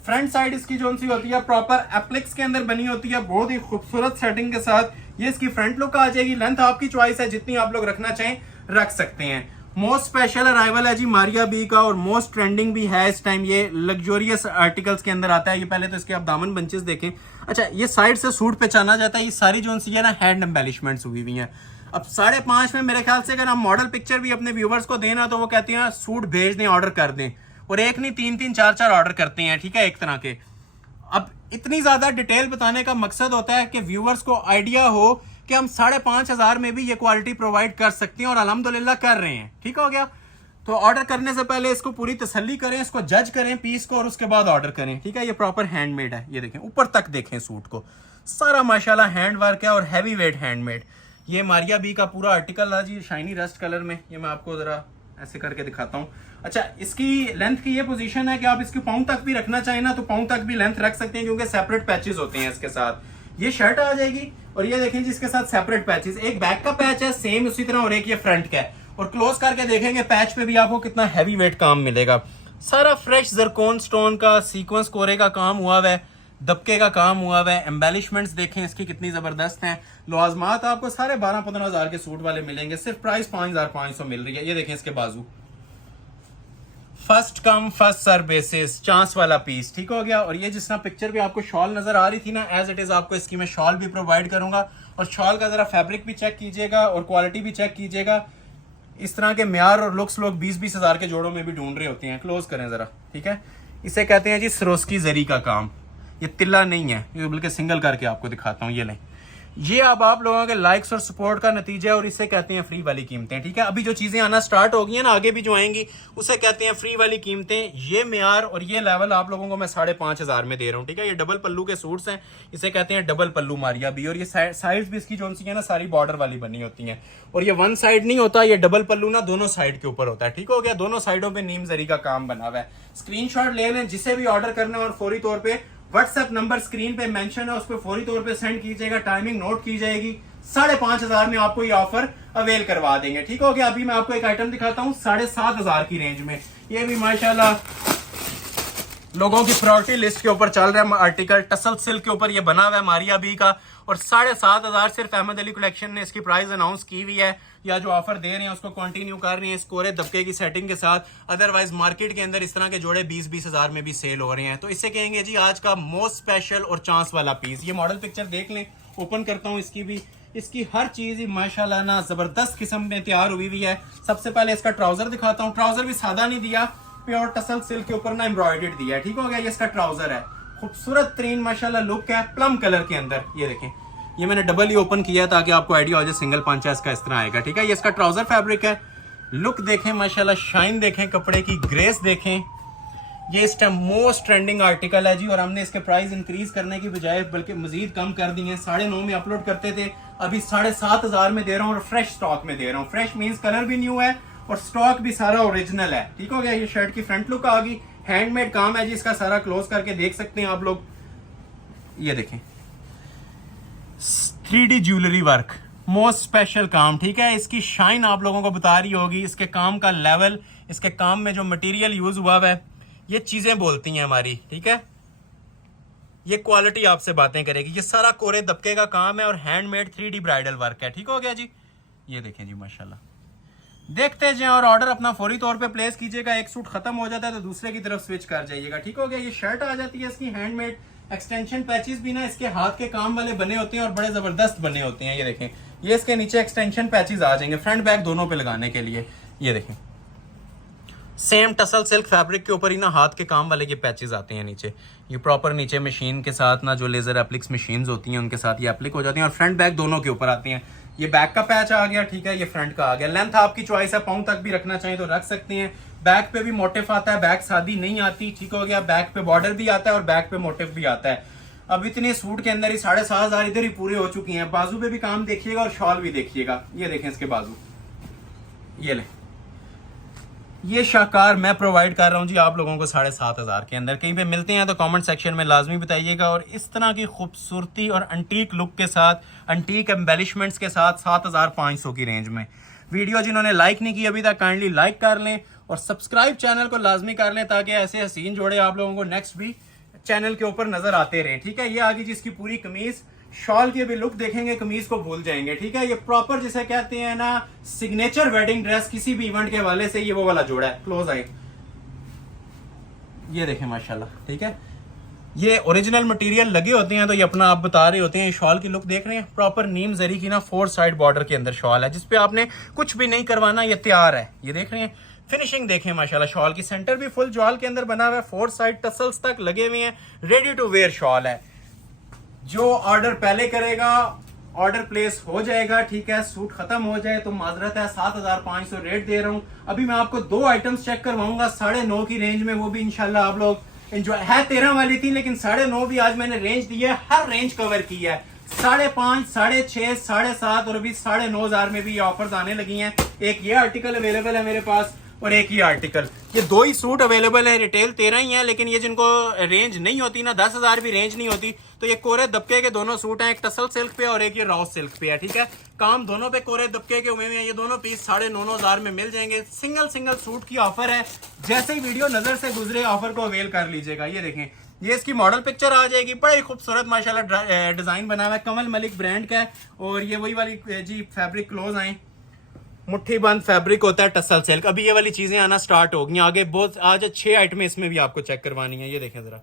फ्रंट साइड इसकी जो सी होती है प्रॉपर एप्लिक्स के अंदर बनी होती है, बहुत ही खूबसूरत सेटिंग के साथ। ये इसकी फ्रंट लुक आ जाएगी। लेंथ आपकी चॉइस है, जितनी आप लोग रखना चाहें रख सकते हैं। मोस्ट स्पेशल अराइवल है जी मारिया बी का और मोस्ट ट्रेंडिंग भी है इस टाइम। ये लग्जोरियस आर्टिकल्स के अंदर आता है। ये पहले तो इसके आप दामन बंचेस देखें। अच्छा, ये साइड से सूट पहचाना जाता है। ये सारी जो सी है ना हैंड एम्बेलिशमेंट्स हुई हुई हैं। अब 5.5 में मेरे ख्याल से अगर हम मॉडल पिक्चर भी अपने व्यूवर्स को देना तो वो कहते हैं सूट भेज दें, ऑर्डर कर दें। और एक नहीं 3-3 4-4 ऑर्डर करते हैं, ठीक है, एक तरह के। अब इतनी ज्यादा डिटेल बताने का मकसद होता है कि व्यूवर्स को आइडिया हो कि हम 5,500 में भी ये क्वालिटी प्रोवाइड कर सकते हैं और अल्हम्दुलिल्लाह कर रहे हैं। ठीक हो गया। तो ऑर्डर करने से पहले इसको पूरी तसल्ली करें, इसको जज करें पीस को और उसके बाद ऑर्डर करें, ठीक है। ये प्रॉपर हैंडमेड है। ये देखें, ऊपर तक देखें सूट को, सारा माशाल्लाह हैंड वर्क है और हैवी वेट हैंडमेड। ये मारिया बी का पूरा आर्टिकल है जी, शाइनी रस्ट कलर में। ये मैं आपको जरा ऐसे करके दिखाता हूँ। अच्छा, इसकी लेंथ की ये पोजीशन है कि आप इसकी पाँव तक भी रखना चाहें ना तो पाँव तक भी लेंथ रख सकते हैं क्योंकि सेपरेट पैचेस होते हैं इसके साथ। ये शर्ट आ जाएगी और ये देखें जी इसके साथ सेपरेट पैचेस, एक बैक का पैच है सेम उसी तरह और एक ये फ्रंट का है। और क्लोज करके देखेंगे पैच पे भी आपको कितना हैवी वेट काम मिलेगा। सारा फ्रेश जरकोन स्टोन का सीक्वेंस कोरे का काम हुआ हुआ है, दबके का काम हुआ हुआ है। एम्बेलिशमेंट्स देखें इसकी कितनी जबरदस्त हैं। लवाजमात आपको सारे 12-15 हजार के सूट वाले मिलेंगे, सिर्फ प्राइस 5,500 मिल रही है। ये देखें इसके बाजू, first come first serve basis, chance वाला पीस, ठीक हो गया। और ये जिस तरह पिक्चर भी आपको शॉल नजर आ रही थी ना, एज इट इज आपको इसकी मैं शॉल भी प्रोवाइड करूंगा। और शॉल का जरा फैब्रिक भी चेक कीजिएगा और क्वालिटी भी चेक कीजिएगा। इस तरह के म्यार और लुक्स लोग 20-20 हजार के जोड़ों में भी ढूंढ रहे होते हैं। क्लोज करें जरा, ठीक है। इसे कहते हैं जी सरोस्की जरी का काम। ये तिल्ला नहीं है, ये बल्कि सिंगल करके आपको दिखाता हूँ। ये लें, ये अब आप लोगों के लाइक्स और सपोर्ट का नतीजा है और इसे कहते हैं फ्री वाली कीमतें, ठीक है। अभी जो चीजें आना स्टार्ट हो गई हैं ना, आगे भी जो आएंगी उसे कहते हैं फ्री वाली कीमतें। ये म्यार और ये लेवल आप लोगों को मैं 5,500 में दे रहा हूँ, ठीक है। ये डबल पल्लू के सूट्स हैं, इसे कहते हैं डबल पल्लू मारिया भी। और ये साइड्स भी इसकी जो सी है ना सारी बॉर्डर वाली बनी होती हैं। और ये वन साइड नहीं होता, ये डबल पल्लू ना दोनों साइड के ऊपर होता है, ठीक हो गया। दोनों साइडों पे नीम जरी का काम बना हुआ है। स्क्रीनशॉट ले लें जिसे भी ऑर्डर करना है और फौरी तौर पे व्हाट्सएप नंबर स्क्रीन पे मेंशन है, उस पर फौरी तौर पे सेंड कीजिएगा। टाइमिंग नोट की जाएगी। 5,500 में आपको ये ऑफर अवेल करवा देंगे, ठीक हो गया। अभी मैं आपको एक आइटम दिखाता हूँ 7,500 की रेंज में। ये भी माशाल्लाह लोगों की प्रायोरिटी लिस्ट के ऊपर चल रहा है आर्टिकल। टसल सिल्क के ऊपर ये बना हुआ है मारिया बी का और 7,500 सिर्फ अहमद अली कलेक्शन ने इसकी प्राइस अनाउंस की हुई है, या जो ऑफर दे रहे हैं उसको कंटिन्यू कर रहे हैं इस कोरे दबके की सेटिंग के साथ। अदरवाइज मार्केट के अंदर इस तरह के जोड़े 20-20 हजार में भी सेल हो रहे हैं। तो इससे कहेंगे जी आज का मोस्ट स्पेशल और चांस वाला पीस। ये मॉडल पिक्चर देख लें, ओपन करता हूँ इसकी भी। इसकी हर चीज ही माशाल्लाह ना जबरदस्त किस्म में तैयार हुई हुई है। सबसे पहले इसका ट्राउजर दिखाता हूँ। ट्राउजर भी सादा नहीं दिया, प्योर टसल सिल्क के ऊपर ना एम्ब्रॉयडर्ड दिया है, ठीक हो गया। ये इसका ट्राउजर है, खूबसूरत तरीन माशाल्लाह लुक है, प्लम कलर के अंदर। ये देखें, ये मैंने डबल ही ओपन किया ताकि आपको आइडिया हो जाए सिंगल पंच है इसका, इस तरह आएगा, ठीक है। ये इसका ट्राउजर फैब्रिक है। लुक देखें माशाल्लाह, शाइन देखें, कपड़े की ग्रेस देखें। ये इस टाइम मोस्ट ट्रेंडिंग आर्टिकल है जी और हमने इसके प्राइस इंक्रीज करने की बजाय बल्कि मजीद कम कर दिए हैं। 9.5 में अपलोड करते थे, अभी 7,500 में दे रहा हूँ और फ्रेश स्टॉक में दे रहा हूँ। फ्रेश मीन्स कलर भी न्यू है और स्टॉक भी सारा ओरिजिनल है, ठीक हो गया। ये शर्ट की फ्रंट लुक आ गई, हैंडमेड काम है जी इसका सारा। क्लोज करके देख सकते हैं आप लोग। ये देखें 3D jewellery work, most special काम, ठीक है। इसकी शाइन आप लोगों को बता रही होगी, इसके काम का लेवल, इसके काम में जो मटेरियल यूज हुआ है, ये चीजें बोलती हैं हमारी, ठीक है। ये क्वालिटी आपसे बातें करेगी। ये सारा कोरे दबके का काम है और हैंडमेड 3D ब्राइडल वर्क है, ठीक हो गया जी। ये देखें जी माशाल्लाह, देखते जाएं और ऑर्डर अपना फौरी तौर पे प्लेस कीजिएगा। एक सूट खत्म हो जाता है तो दूसरे की तरफ स्विच कर जाइएगा, ठीक हो गया। ये शर्ट आ जाती है इसकी हैंडमेड। एक्सटेंशन पैचेस भी ना इसके हाथ के काम वाले बने होते हैं और बड़े जबरदस्त बने होते हैं। ये देखें, ये इसके नीचे एक्सटेंशन पैचेस आ जाएंगे फ्रंट बैक दोनों पे लगाने के लिए। ये देखें सेम टसल सिल्क फैब्रिक के ऊपर ही ना हाथ के काम वाले ये पैचेस आते हैं नीचे, ये प्रॉपर नीचे मशीन के साथ ना जो लेजर एप्लिक्स मशीन्स होती हैं उनके साथ ये एप्लिक हो जाती हैं और फ्रंट बैक दोनों के ऊपर आती हैं। ये बैक का पैच आ गया, ठीक है, ये फ्रंट का आ गया। लेंथ आपकी चॉइस है, पाँव तक भी रखना चाहिए तो रख सकते हैं। बैक पे भी मोटिफ आता है, बैक सादी नहीं आती, ठीक हो गया। बैक पे बॉर्डर भी आता है और बैक पे मोटिफ भी आता है। अब इतने सूट के अंदर ही 7,500 इधर ही पूरे हो चुकी हैं। बाजू पे भी काम देखिएगा और शॉल भी देखिएगा, ये देखें इसके बाजू, ये ले, ये शाकार मैं प्रोवाइड कर रहा हूँ जी आप लोगों को 7,500 के अंदर। कहीं पे मिलते हैं तो कमेंट सेक्शन में लाजमी बताइएगा। और इस तरह की खूबसूरती और अंटीक लुक के साथ, अंटीक एम्बेलिशमेंट्स के साथ 7,500 की रेंज में। वीडियो जिन्होंने लाइक नहीं की अभी तक काइंडली लाइक कर लें और सब्सक्राइब चैनल को लाजमी कर लें ताकि ऐसे हसीन जोड़े आप लोगों को नेक्स्ट भी चैनल के ऊपर नजर आते रहे, ठीक है। ये आगे जिसकी पूरी कमीज, शॉल की भी लुक देखेंगे, कमीज को भूल जाएंगे, ठीक है। ये प्रॉपर जिसे कहते हैं ना सिग्नेचर वेडिंग ड्रेस, किसी भी इवेंट के हवाले से ये वो वाला जोड़ा है। क्लोज आए, ये देखें माशाल्लाह, ठीक है। ये ओरिजिनल मटेरियल लगे होते हैं तो ये अपना आप बता रहे होते हैं। शॉल की लुक देख रहे हैं, प्रॉपर नीम जरी की ना 4 साइड बॉर्डर के अंदर शॉल है जिसपे आपने कुछ भी नहीं करवाना, ये तैयार है। ये देख रहे हैं, फिनिशिंग देखें माशाल्लाह। शॉल की सेंटर भी फुल जॉल के अंदर बना हुआ है, 4 साइड टसल्स तक लगे हुए हैं, रेडी टू वेयर शॉल है। जो ऑर्डर पहले करेगा ऑर्डर प्लेस हो जाएगा, ठीक है। सूट खत्म हो जाए तो माजरत है, 7,500 रेट दे रहा हूं। अभी मैं आपको 2 आइटम्स चेक करवाऊंगा 9.5 की रेंज में, वो भी इंशाल्लाह आप लोग एंजॉय। है 13 वाली थी लेकिन 9.5 भी आज मैंने रेंज दी है, हर रेंज कवर की है। 5.5, 6.5, 7.5 और अभी 9,500 में भी ये ऑफर्स आने लगी हैं। एक ये आर्टिकल अवेलेबल है मेरे पास और एक ये आर्टिकल, ये 2 ही सूट अवेलेबल है। रिटेल 13 ही है लेकिन ये जिनको रेंज नहीं होती ना, 10,000 भी रेंज नहीं होती, तो ये कोरे दबके के दोनों सूट हैं। एक टसल सिल्क पे और एक ये रॉ सिल्क पे है, ठीक है। काम दोनों पे कोरे दबके के हुए हैं। ये दोनों पीस 9,500 में मिल जाएंगे। सिंगल सूट की ऑफर है। जैसे ही वीडियो नजर से गुजरे ऑफर को अवेल कर लीजिएगा। ये देखें, ये इसकी मॉडल पिक्चर आ जाएगी, बड़ी खूबसूरत माशाल्लाह डिजाइन बना हुआ है, कमल मलिक ब्रांड का है। और ये वही वाली जी फैब्रिक, क्लोज आए, मुट्ठी बंद फैब्रिक होता है टसल सिल्क। अभी ये वाली चीजें आना स्टार्ट हो गई आगे बहुत। आज 6 आइटमें इसमें भी आपको चेक करवानी है। ये देखें जरा,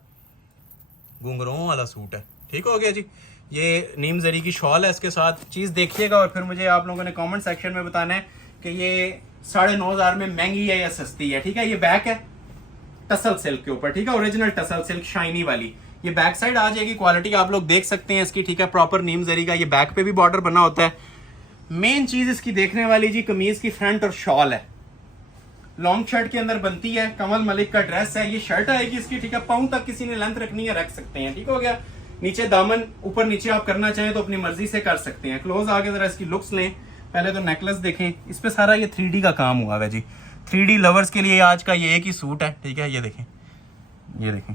घुंघरों वाला सूट है, ठीक हो गया जी। ये नीम जरी की शॉल है इसके साथ। चीज देखिएगा और फिर मुझे आप लोगों ने कमेंट सेक्शन में बताना है कि ये 9,500 में महंगी है या सस्ती है, ठीक है। ये बैक है टसल सिल्क के ऊपर, ठीक है, ओरिजिनल टसल सिल्क शाइनी वाली। ये बैक साइड आ जाएगी, क्वालिटी आप लोग देख सकते हैं इसकी, ठीक है। प्रॉपर नीम जरी का ये बैक पे भी बॉर्डर बना होता है। मेन चीज इसकी देखने वाली जी कमीज की फ्रंट और शॉल है। लॉन्ग शर्ट के अंदर बनती है, कमल मलिक का ड्रेस है। ये शर्ट आएगी इसकी, ठीक है। पाँव तक किसी ने लेंथ रखनी है रख सकते हैं, ठीक हो गया। नीचे दामन ऊपर नीचे आप करना चाहें तो अपनी मर्जी से कर सकते हैं। क्लोज आगे जरा इसकी लुक्स लें। पहले तो नेकलेस देखें, इस पे सारा ये 3D का काम हुआ है जी। 3D लवर्स के लिए आज का ये एक ही सूट है, ठीक है। ये देखें, ये देखें,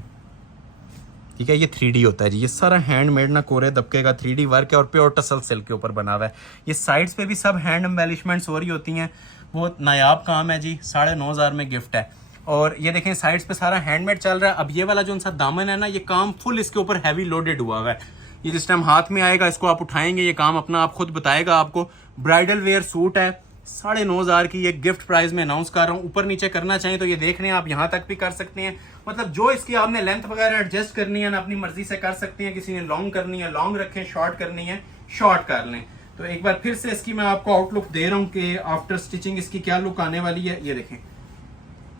ठीक है। ये 3D होता है जी, ये सारा हैंडमेड ना कोरे दबके का 3D वर्क है और प्योर टसल सिल्क के ऊपर बना हुआ है। ये साइड्स पे भी सब हैंड एम्बेलिशमेंट्स हो रही होती हैं, बहुत नायाब काम है जी। 9,500 में गिफ्ट है। और ये देखें साइड्स पे सारा हैंडमेड चल रहा है। अब ये वाला जो सा दामन है ना, ये काम फुल इसके ऊपर हैवी लोडेड हुआ हुआ है। ये जिस टाइम हाथ में आएगा इसको आप उठाएंगे, ये काम अपना आप खुद बताएगा आपको। ब्राइडल वेयर सूट है, 9,500 की। ये गिफ्ट प्राइस में अनाउंस कर रहा हूँ। ऊपर नीचे करना चाहें तो ये देख रहे हैं आप, यहाँ तक भी कर सकते हैं। मतलब जो इसकी आपने लेंथ वगैरह एडजस्ट करनी है ना, अपनी मर्जी से कर सकते हैं। किसी ने लॉन्ग करनी है लॉन्ग रखें, शॉर्ट करनी है शॉर्ट कर लें। तो एक बार फिर से इसकी मैं आपको आउटलुक दे रहा हूँ कि आफ्टर स्टिचिंग इसकी क्या लुक आने वाली है। ये देखें,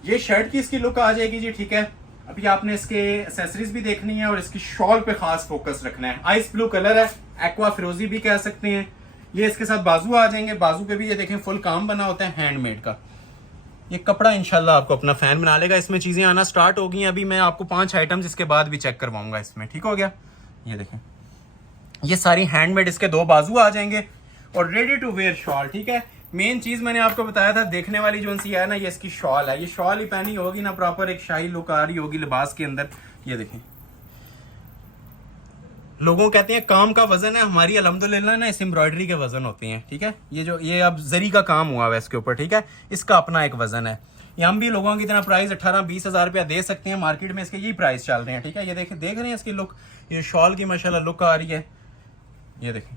ये शर्ट की इसकी लुक आ जाएगी जी, ठीक है। अभी आपने इसके एक्सेसरीज भी देखनी है और इसकी शॉल पे खास फोकस रखना है। आइस ब्लू कलर है, एक्वा फिरोजी भी कह सकते हैं। ये इसके साथ बाजू आ जाएंगे, बाजू पे भी ये देखें फुल काम बना होता है हैंडमेड का। ये कपड़ा इंशाल्लाह आपको अपना फैन बना लेगा। इसमें चीजें आना स्टार्ट हो गई हैं। अभी मैं आपको 5 आइटम्स इसके बाद भी चेक करवाऊंगा इसमें, ठीक हो गया। ये देखें, ये सारी हैंडमेड, इसके 2 बाजू आ जाएंगे और रेडी टू वेयर शॉल, ठीक है। मेन चीज मैंने आपको बताया था देखने वाली जो सी है ना, ये इसकी शॉल है। ये शॉल ही पहनी होगी ना, प्रॉपर एक शाही लुक आ रही होगी लिबास के अंदर। ये देखें, लोगों कहते हैं काम का वजन है, हमारी अल्हम्दुलिल्लाह ना इस एम्ब्रॉयडरी के वजन होते हैं, ठीक है। ये अब जरी का काम हुआ है इसके ऊपर, ठीक है। इसका अपना एक वजन है। ये हम भी लोगों की तरह प्राइस 18-20 हज़ार रुपया दे सकते हैं। मार्केट में इसके यही प्राइस चल रहे हैं, ठीक है। ये देख रहे हैं इसकी लुक, ये शॉल की माशाल्लाह लुक आ रही है। ये देखें,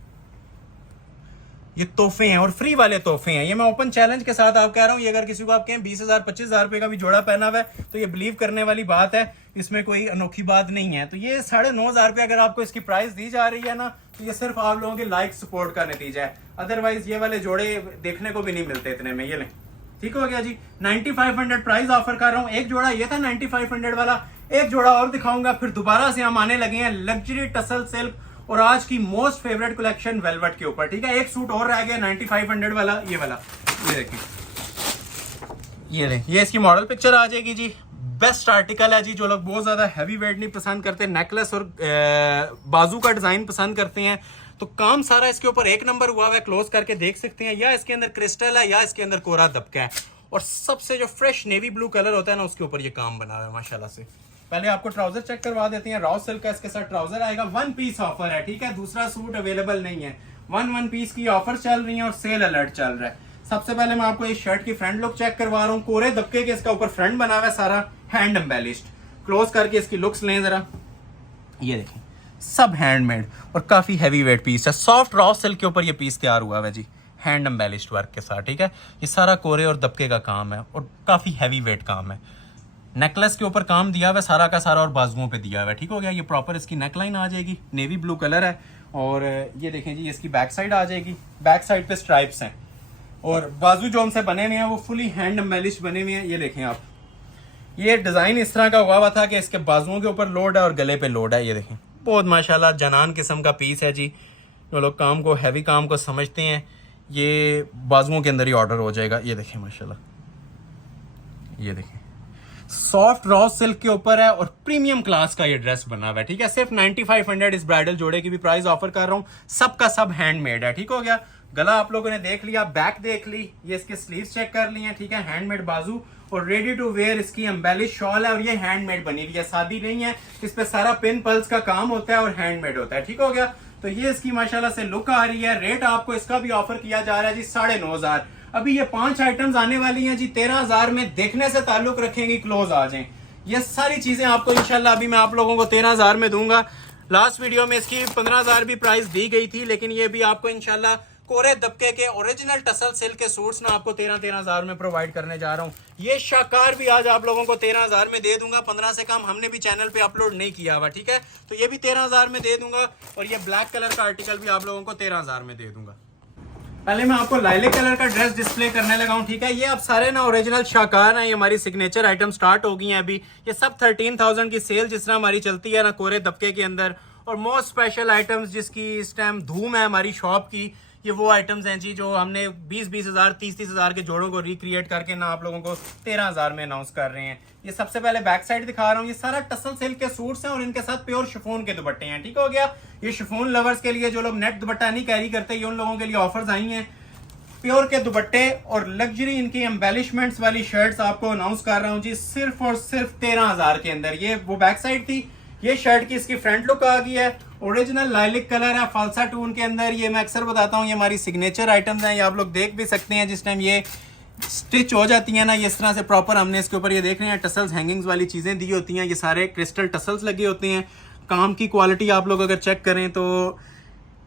ये तोहफे हैं और फ्री वाले तोहफे हैं। ये मैं ओपन चैलेंज के साथ आप कह रहा हूँ। ये अगर किसी को आप कहें 20,000-25,000 रुपए का भी जोड़ा पहना हुआ है तो ये बिलीव करने वाली बात है, इसमें कोई अनोखी बात नहीं है। तो ये 9,500 रुपये अगर आपको इसकी प्राइस दी जा रही है ना, तो ये सिर्फ आप लोगों के लाइक सपोर्ट का नतीजा है। अदरवाइज ये वाले जोड़े देखने को भी नहीं मिलते इतने में। ये लें, ठीक हो गया जी। 9500 प्राइस ऑफर कर रहा हूँ। एक जोड़ा ये था 9500 वाला, एक जोड़ा और दिखाऊंगा, फिर दोबारा से हम आने लगे हैं लग्जरी टसल सिल्क और आज की मोस्ट फेवरेट कलेक्शन वेलवेट के ऊपर। ठीक है, एक सूट और रह गया 9500 वाला, ये वाला, ये देखिए, ये इसकी मॉडल पिक्चर आ जाएगी जी। बेस्ट आर्टिकल है जी। जो लोग बहुत ज्यादा हैवी वेट नहीं पसंद करते, नेकलेस और बाजू का डिजाइन पसंद करते हैं, तो काम सारा इसके ऊपर एक नंबर हुआ है। क्लोज करके देख सकते हैं, या इसके अंदर क्रिस्टल है या इसके अंदर कोरा दबका है, और सबसे जो फ्रेश नेवी ब्लू कलर होता है ना, उसके ऊपर ये काम बना हुआ है माशाल्लाह से। पहले आपको ट्राउजर चेक करवा देते हैं। रॉ सिल्क का इसके साथ ट्राउजर आएगा। 1 पीस ऑफर है, ठीक है, दूसरा सूट अवेलेबल नहीं है। 1 पीस की ऑफर चल रही है और सेल अलर्ट चल रहा है। सबसे पहले मैं आपको इस शर्ट की फ्रंट लुक चेक करवा रहा हूँ। कोरे दबके के इसका ऊपर फ्रंट बना हुआ है, सारा हैंड एम्बेलिश्ड। क्लोज करके इसकी लुक्स लें जरा, ये देखें, सब हैंडमेड और काफी हैवी वेट पीस है। सॉफ्ट रॉ सिल्क के ऊपर ये पीस तैयार हुआ है जी, हैंड एम्बेलिश्ड वर्क के साथ। ठीक है, ये सारा कोरे और दबके का काम है और काफी हैवी वेट काम है। नेकलेस के ऊपर काम दिया हुआ है सारा का सारा और बाजुओं पे दिया हुआ है। ठीक हो गया, ये प्रॉपर इसकी नेकलाइन आ जाएगी, नेवी ब्लू कलर है। और ये देखें जी, इसकी बैक साइड आ जाएगी। बैक साइड पे स्ट्राइप्स हैं और बाजू जो उनसे बने हुए हैं वो फुली हैंड एम्बेलिश बने हुए हैं। ये देखें आप, ये डिजाइन इस तरह का हुआ था कि इसके बाजुओं के ऊपर लोड है और गले पे लोड है। ये देखें, बहुत माशाल्लाह जनान किस्म का पीस है जी। जो लोग काम को, हैवी काम को समझते हैं, ये बाजुओं के अंदर ही ऑर्डर हो जाएगा। ये देखें माशाल्लाह, ये देखें, सॉफ्ट रॉ सिल्क के ऊपर है और प्रीमियम क्लास का ये ड्रेस बना हुआ है। ठीक है, सिर्फ 9500 इस ब्राइडल जोड़े की भी प्राइस ऑफर कर रहा हूँ। सबका सब हैंडमेड है। ठीक हो गया, गला आप लोगों ने देख लिया, बैक देख ली, ये इसके स्लीव्स चेक कर लिए हैं। ठीक है, हैंडमेड बाजू और रेडी टू वेयर इसकी एम्बेलिश शॉल है और ये हैंडमेड बनी हुई है, शादी नहीं है। इस पे सारा पिन पल्स का काम होता है और हैंडमेड होता है। ठीक हो गया, तो ये इसकी माशाल्लाह से लुक आ रही है। रेट आपको इसका भी ऑफर किया जा रहा है जी 9,500। अभी ये 5 आइटम्स आने वाली हैं जी 13,000 में। देखने से ताल्लुक रखेंगे, क्लोज आ जाएं। ये सारी चीजें आपको इंशाल्लाह अभी मैं आप लोगों को 13,000 में दूंगा। लास्ट वीडियो में इसकी 15,000 भी प्राइस दी गई थी, लेकिन ये भी आपको इंशाल्लाह कोरे दबके के ओरिजिनल टसल सिल्क के सूट्स ना आपको 13,000 में प्रोवाइड करने जा रहा हूँ। ये शाकार भी आज आप लोगों को 13,000 में दे दूंगा। 15 से कम हमने भी चैनल पे अपलोड नहीं किया हुआ। ठीक है, तो ये भी 13,000 में दे दूंगा और ये ब्लैक कलर का आर्टिकल भी आप लोगों को 13,000 में दे दूंगा। पहले मैं आपको लाइलिक कलर का ड्रेस डिस्प्ले करने लगा हूं। ठीक है, ये अब सारे ना ओरिजिनल शाकार हैं। ये हमारी सिग्नेचर आइटम स्टार्ट हो गई हैं अभी। ये सब 13,000 की सेल जिस तरह हमारी चलती है ना कोरे दबके के अंदर, और मोस्ट स्पेशल आइटम्स जिसकी इस टाइम धूम है हमारी शॉप की, ये वो आइटम्स हैं जी जो हमने 20,000 30,000 के जोड़ों को रिक्रिएट करके ना आप लोगों को 13,000 में अनाउंस कर रहे हैं। ये सबसे पहले बैक साइड दिखा रहा हूँ। ये सारा टसल सिल्क के सूट्स हैं और इनके साथ प्योर शिफॉन के दुपट्टे हैं। ठीक हो गया, ये शिफॉन लवर्स के लिए, जो लोग नेट दुपट्टा नहीं कैरी करते, ये उन लोगों के लिए ऑफर्स आई हैं। प्योर के दुपट्टे और लग्जरी इनकी एम्बेलिशमेंट्स वाली शर्ट्स आपको अनाउंस कर रहा हूँ जी सिर्फ और सिर्फ 13,000 के अंदर। ये वो बैक साइड थी, ये शर्ट की इसकी फ्रंट लुक आ गई है। ओरिजिनल लाइलिक कलर है, फालसा टून के अंदर। ये मैं अक्सर बताता हूँ, ये हमारी सिग्नेचर आइटम्स हैं। ये आप लोग देख भी सकते हैं जिस टाइम ये स्टिच हो जाती है ना, ये इस तरह से प्रॉपर हमने इसके ऊपर ये देख रहे हैं टसल्स हैंगिंग्स वाली चीजें दी होती हैं। ये सारे क्रिस्टल टसल्स लगे होते हैं। काम की क्वालिटी आप लोग अगर चेक करें तो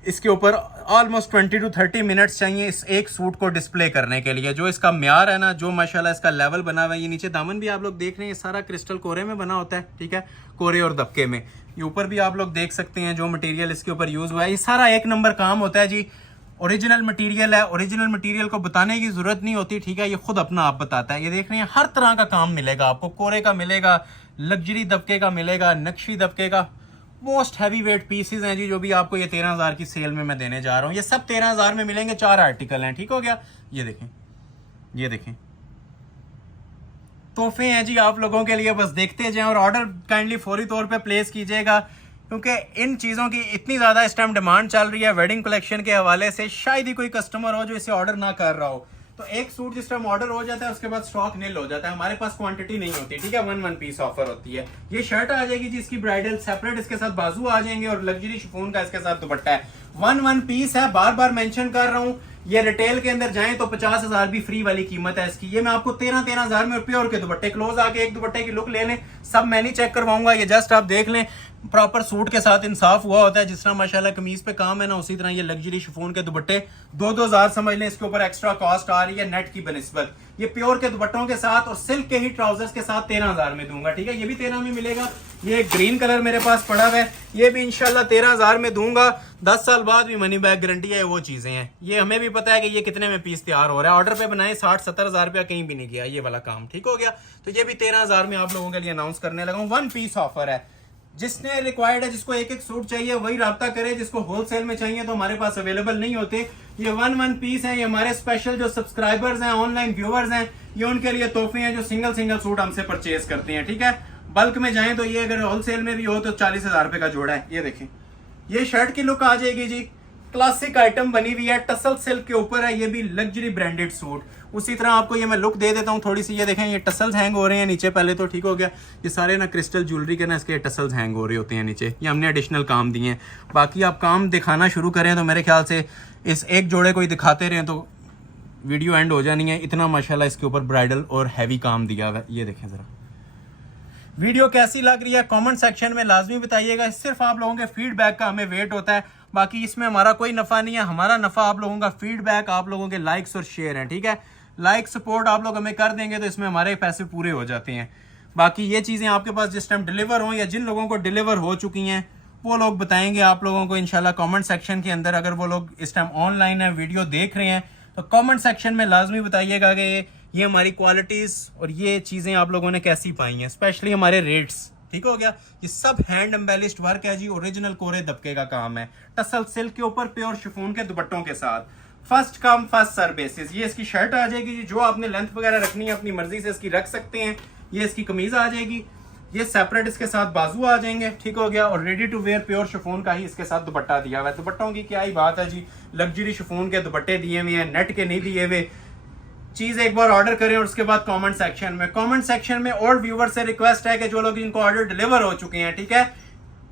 इसके ऊपर ऑलमोस्ट 20 to 30 मिनट्स चाहिए इस एक सूट को डिस्प्ले करने के लिए। जो इसका म्यार है ना, जो माशाल्लाह इसका लेवल बना हुआ है। ये नीचे दामन भी आप लोग देख रहे हैं, ये सारा क्रिस्टल कोरे में बना होता है। ठीक है, कोरे और दबके में। ये ऊपर भी आप लोग देख सकते हैं जो मटेरियल इसके ऊपर यूज हुआ है, ये सारा एक नंबर काम होता है जी। ओरिजिनल मटेरियल है, ओरिजिनल मटेरियल को बताने की जरूरत नहीं होती। ठीक है, ये खुद अपना आप बताता है। ये देख रहे हैं, हर तरह का काम मिलेगा आपको। कोरे का मिलेगा, लग्जरी दबके का मिलेगा, नक्शी दबके का। मोस्ट हैवी वेट पीसेज हैं जी जो भी आपको ये 13,000 की सेल में मैं देने जा रहा हूँ। ये सब 13,000 में मिलेंगे। 4 आर्टिकल हैं। ठीक हो गया, ये देखें, ये देखें, तोहफे हैं जी आप लोगों के लिए। बस देखते जाएं और ऑर्डर काइंडली फौरी तौर पे प्लेस कीजिएगा, क्योंकि इन चीज़ों की इतनी ज़्यादा इस टाइम डिमांड चल रही है वेडिंग कलेक्शन के हवाले से। शायद ही कोई कस्टमर हो जो इसे ऑर्डर ना कर रहा हो। तो एक सूट जिस टाइम ऑर्डर हो जाता है उसके बाद स्टॉक निल हो जाता है, हमारे पास क्वांटिटी नहीं होती। ठीक है, 1 पीस ऑफर होती है। ये शर्ट आ जाएगी जी इसकी ब्राइडल सेपरेट, इसके साथ बाजू आ जाएंगे और लग्जरी शिफॉन का इसके साथ दुपट्टा है। 1 पीस है, बार बार मेंशन कर रहा हूँ। ये रिटेल के अंदर जाएं तो 50,000 भी फ्री वाली कीमत है इसकी। ये मैं आपको 13,000 में प्योर के दुपट्टे। क्लोज आके एक दुपट्टे की लुक ले लें, सब मैं नहीं चेक करवाऊंगा, ये जस्ट आप देख लें। प्रॉपर सूट के साथ इंसाफ हुआ होता है। जिस तरह माशाल्लाह कमीज पे काम है ना, उसी तरह ये लग्जरी शिफॉन के दुपट्टे 2,000 समझ लें इसके ऊपर एक्स्ट्रा कॉस्ट आ रही है नेट की बनिस्बत। ये प्योर के दुपट्टों के साथ और सिल्क के ही ट्राउजर्स के साथ 13,000 में दूंगा, ठीक है। ये भी 13 में मिलेगा। ये ग्रीन कलर मेरे पास पड़ा हुआ है, ये भी इंशाल्लाह 13,000 में दूंगा। 10 साल बाद भी मनी बैक गारंटी है, वो चीजें हैं। ये हमें भी पता है कि ये कितने में पीस तैयार हो रहा है। ऑर्डर पे बनाए 60-70 हजार रुपया कहीं भी नहीं गया ये वाला काम, ठीक हो गया। तो ये भी 13,000 में आप लोगों के लिए अनाउंस करने लगा हूँ। 1 पीस ऑफर है, जिसने रिक्वायर्ड है, जिसको एक एक सूट चाहिए वही राब्ता करे। जिसको होलसेल में चाहिए तो हमारे पास अवेलेबल नहीं होते। ये 1 पीस है। ये हमारे स्पेशल जो सब्सक्राइबर्स हैं, ऑनलाइन व्यूअर्स हैं, ये उनके लिए तोहफे हैं जो सिंगल सिंगल सूट हमसे परचेज करते हैं, ठीक है। बल्क में जाएं तो ये अगर होलसेल में भी हो तो 40,000 रुपए का जोड़ा है। ये देखें, ये शर्ट की लुक आ जाएगी जी, क्लासिक आइटम बनी हुई है, टसल सिल्क के ऊपर है। ये भी लग्जरी ब्रांडेड सूट। उसी तरह आपको ये मैं लुक दे देता हूँ थोड़ी सी। ये देखें, ये टसल्स हैंग हो रहे हैं नीचे पहले तो, ठीक हो गया। ये सारे ना क्रिस्टल ज्वेलरी के ना इसके टसल्स हैंग हो रहे होते हैं नीचे, ये हमने एडिशनल काम दिए हैं। बाकी आप काम दिखाना शुरू करें तो मेरे ख्याल से इस एक जोड़े को ही दिखाते रहें तो वीडियो एंड हो जानी है। इतना माशाल्लाह इसके ऊपर ब्राइडल और हैवी काम दिया हुआ है। ये देखें जरा, वीडियो कैसी लग रही है कमेंट सेक्शन में लाजमी बताइएगा। सिर्फ आप लोगों के फीडबैक का हमें वेट होता है, बाकी इसमें हमारा कोई नफा नहीं है। हमारा नफा आप लोगों का फीडबैक, आप लोगों के लाइक्स और शेयर हैं, ठीक है। लाइक सपोर्ट आप लोग हमें कर देंगे तो इसमें हमारे पैसे पूरे हो जाते हैं। बाकी ये चीजें आपके पास जिस टाइम डिलीवर हो या जिन लोगों को डिलीवर हो चुकी हैं वो लोग बताएंगे आप लोगों को इंशाल्लाह कमेंट सेक्शन के अंदर। अगर वो लोग इस टाइम ऑनलाइन है, वीडियो देख रहे हैं, तो कमेंट सेक्शन में लाजमी बताइएगा कि ये हमारी क्वालिटीज और ये चीजें आप लोगों ने कैसी पाई हैं, स्पेशली हमारे रेट्स, ठीक हो गया। ये सब हैंड एम्बेलिश्ड वर्क है जी, ओरिजिनल कोरे दबके का काम है, टसल सिल्क के ऊपर प्योर शिफॉन के दुपट्टों के साथ। First come first serve basis. ये इसकी शर्ट आ जाएगी जी, जो आपने लेंथ वगैरह रखनी है अपनी मर्जी से इसकी रख सकते हैं। ये इसकी कमीज आ जाएगी, ये सेपरेट इसके साथ बाजू आ जाएंगे, ठीक हो गया। और ready to wear pure chiffon का ही इसके साथ दुपट्टा दिया हुआ है। दुपट्टों की क्या ही बात है जी, लग्जरी शिफॉन के दुपट्टे दिए हुए हैं, नेट के नहीं दिए हुए। चीज एक बार ऑर्डर करें और उसके बाद कमेंट सेक्शन में और व्यूवर से रिक्वेस्ट है कि जो लोग इनको ऑर्डर डिलीवर हो चुके हैं, ठीक है,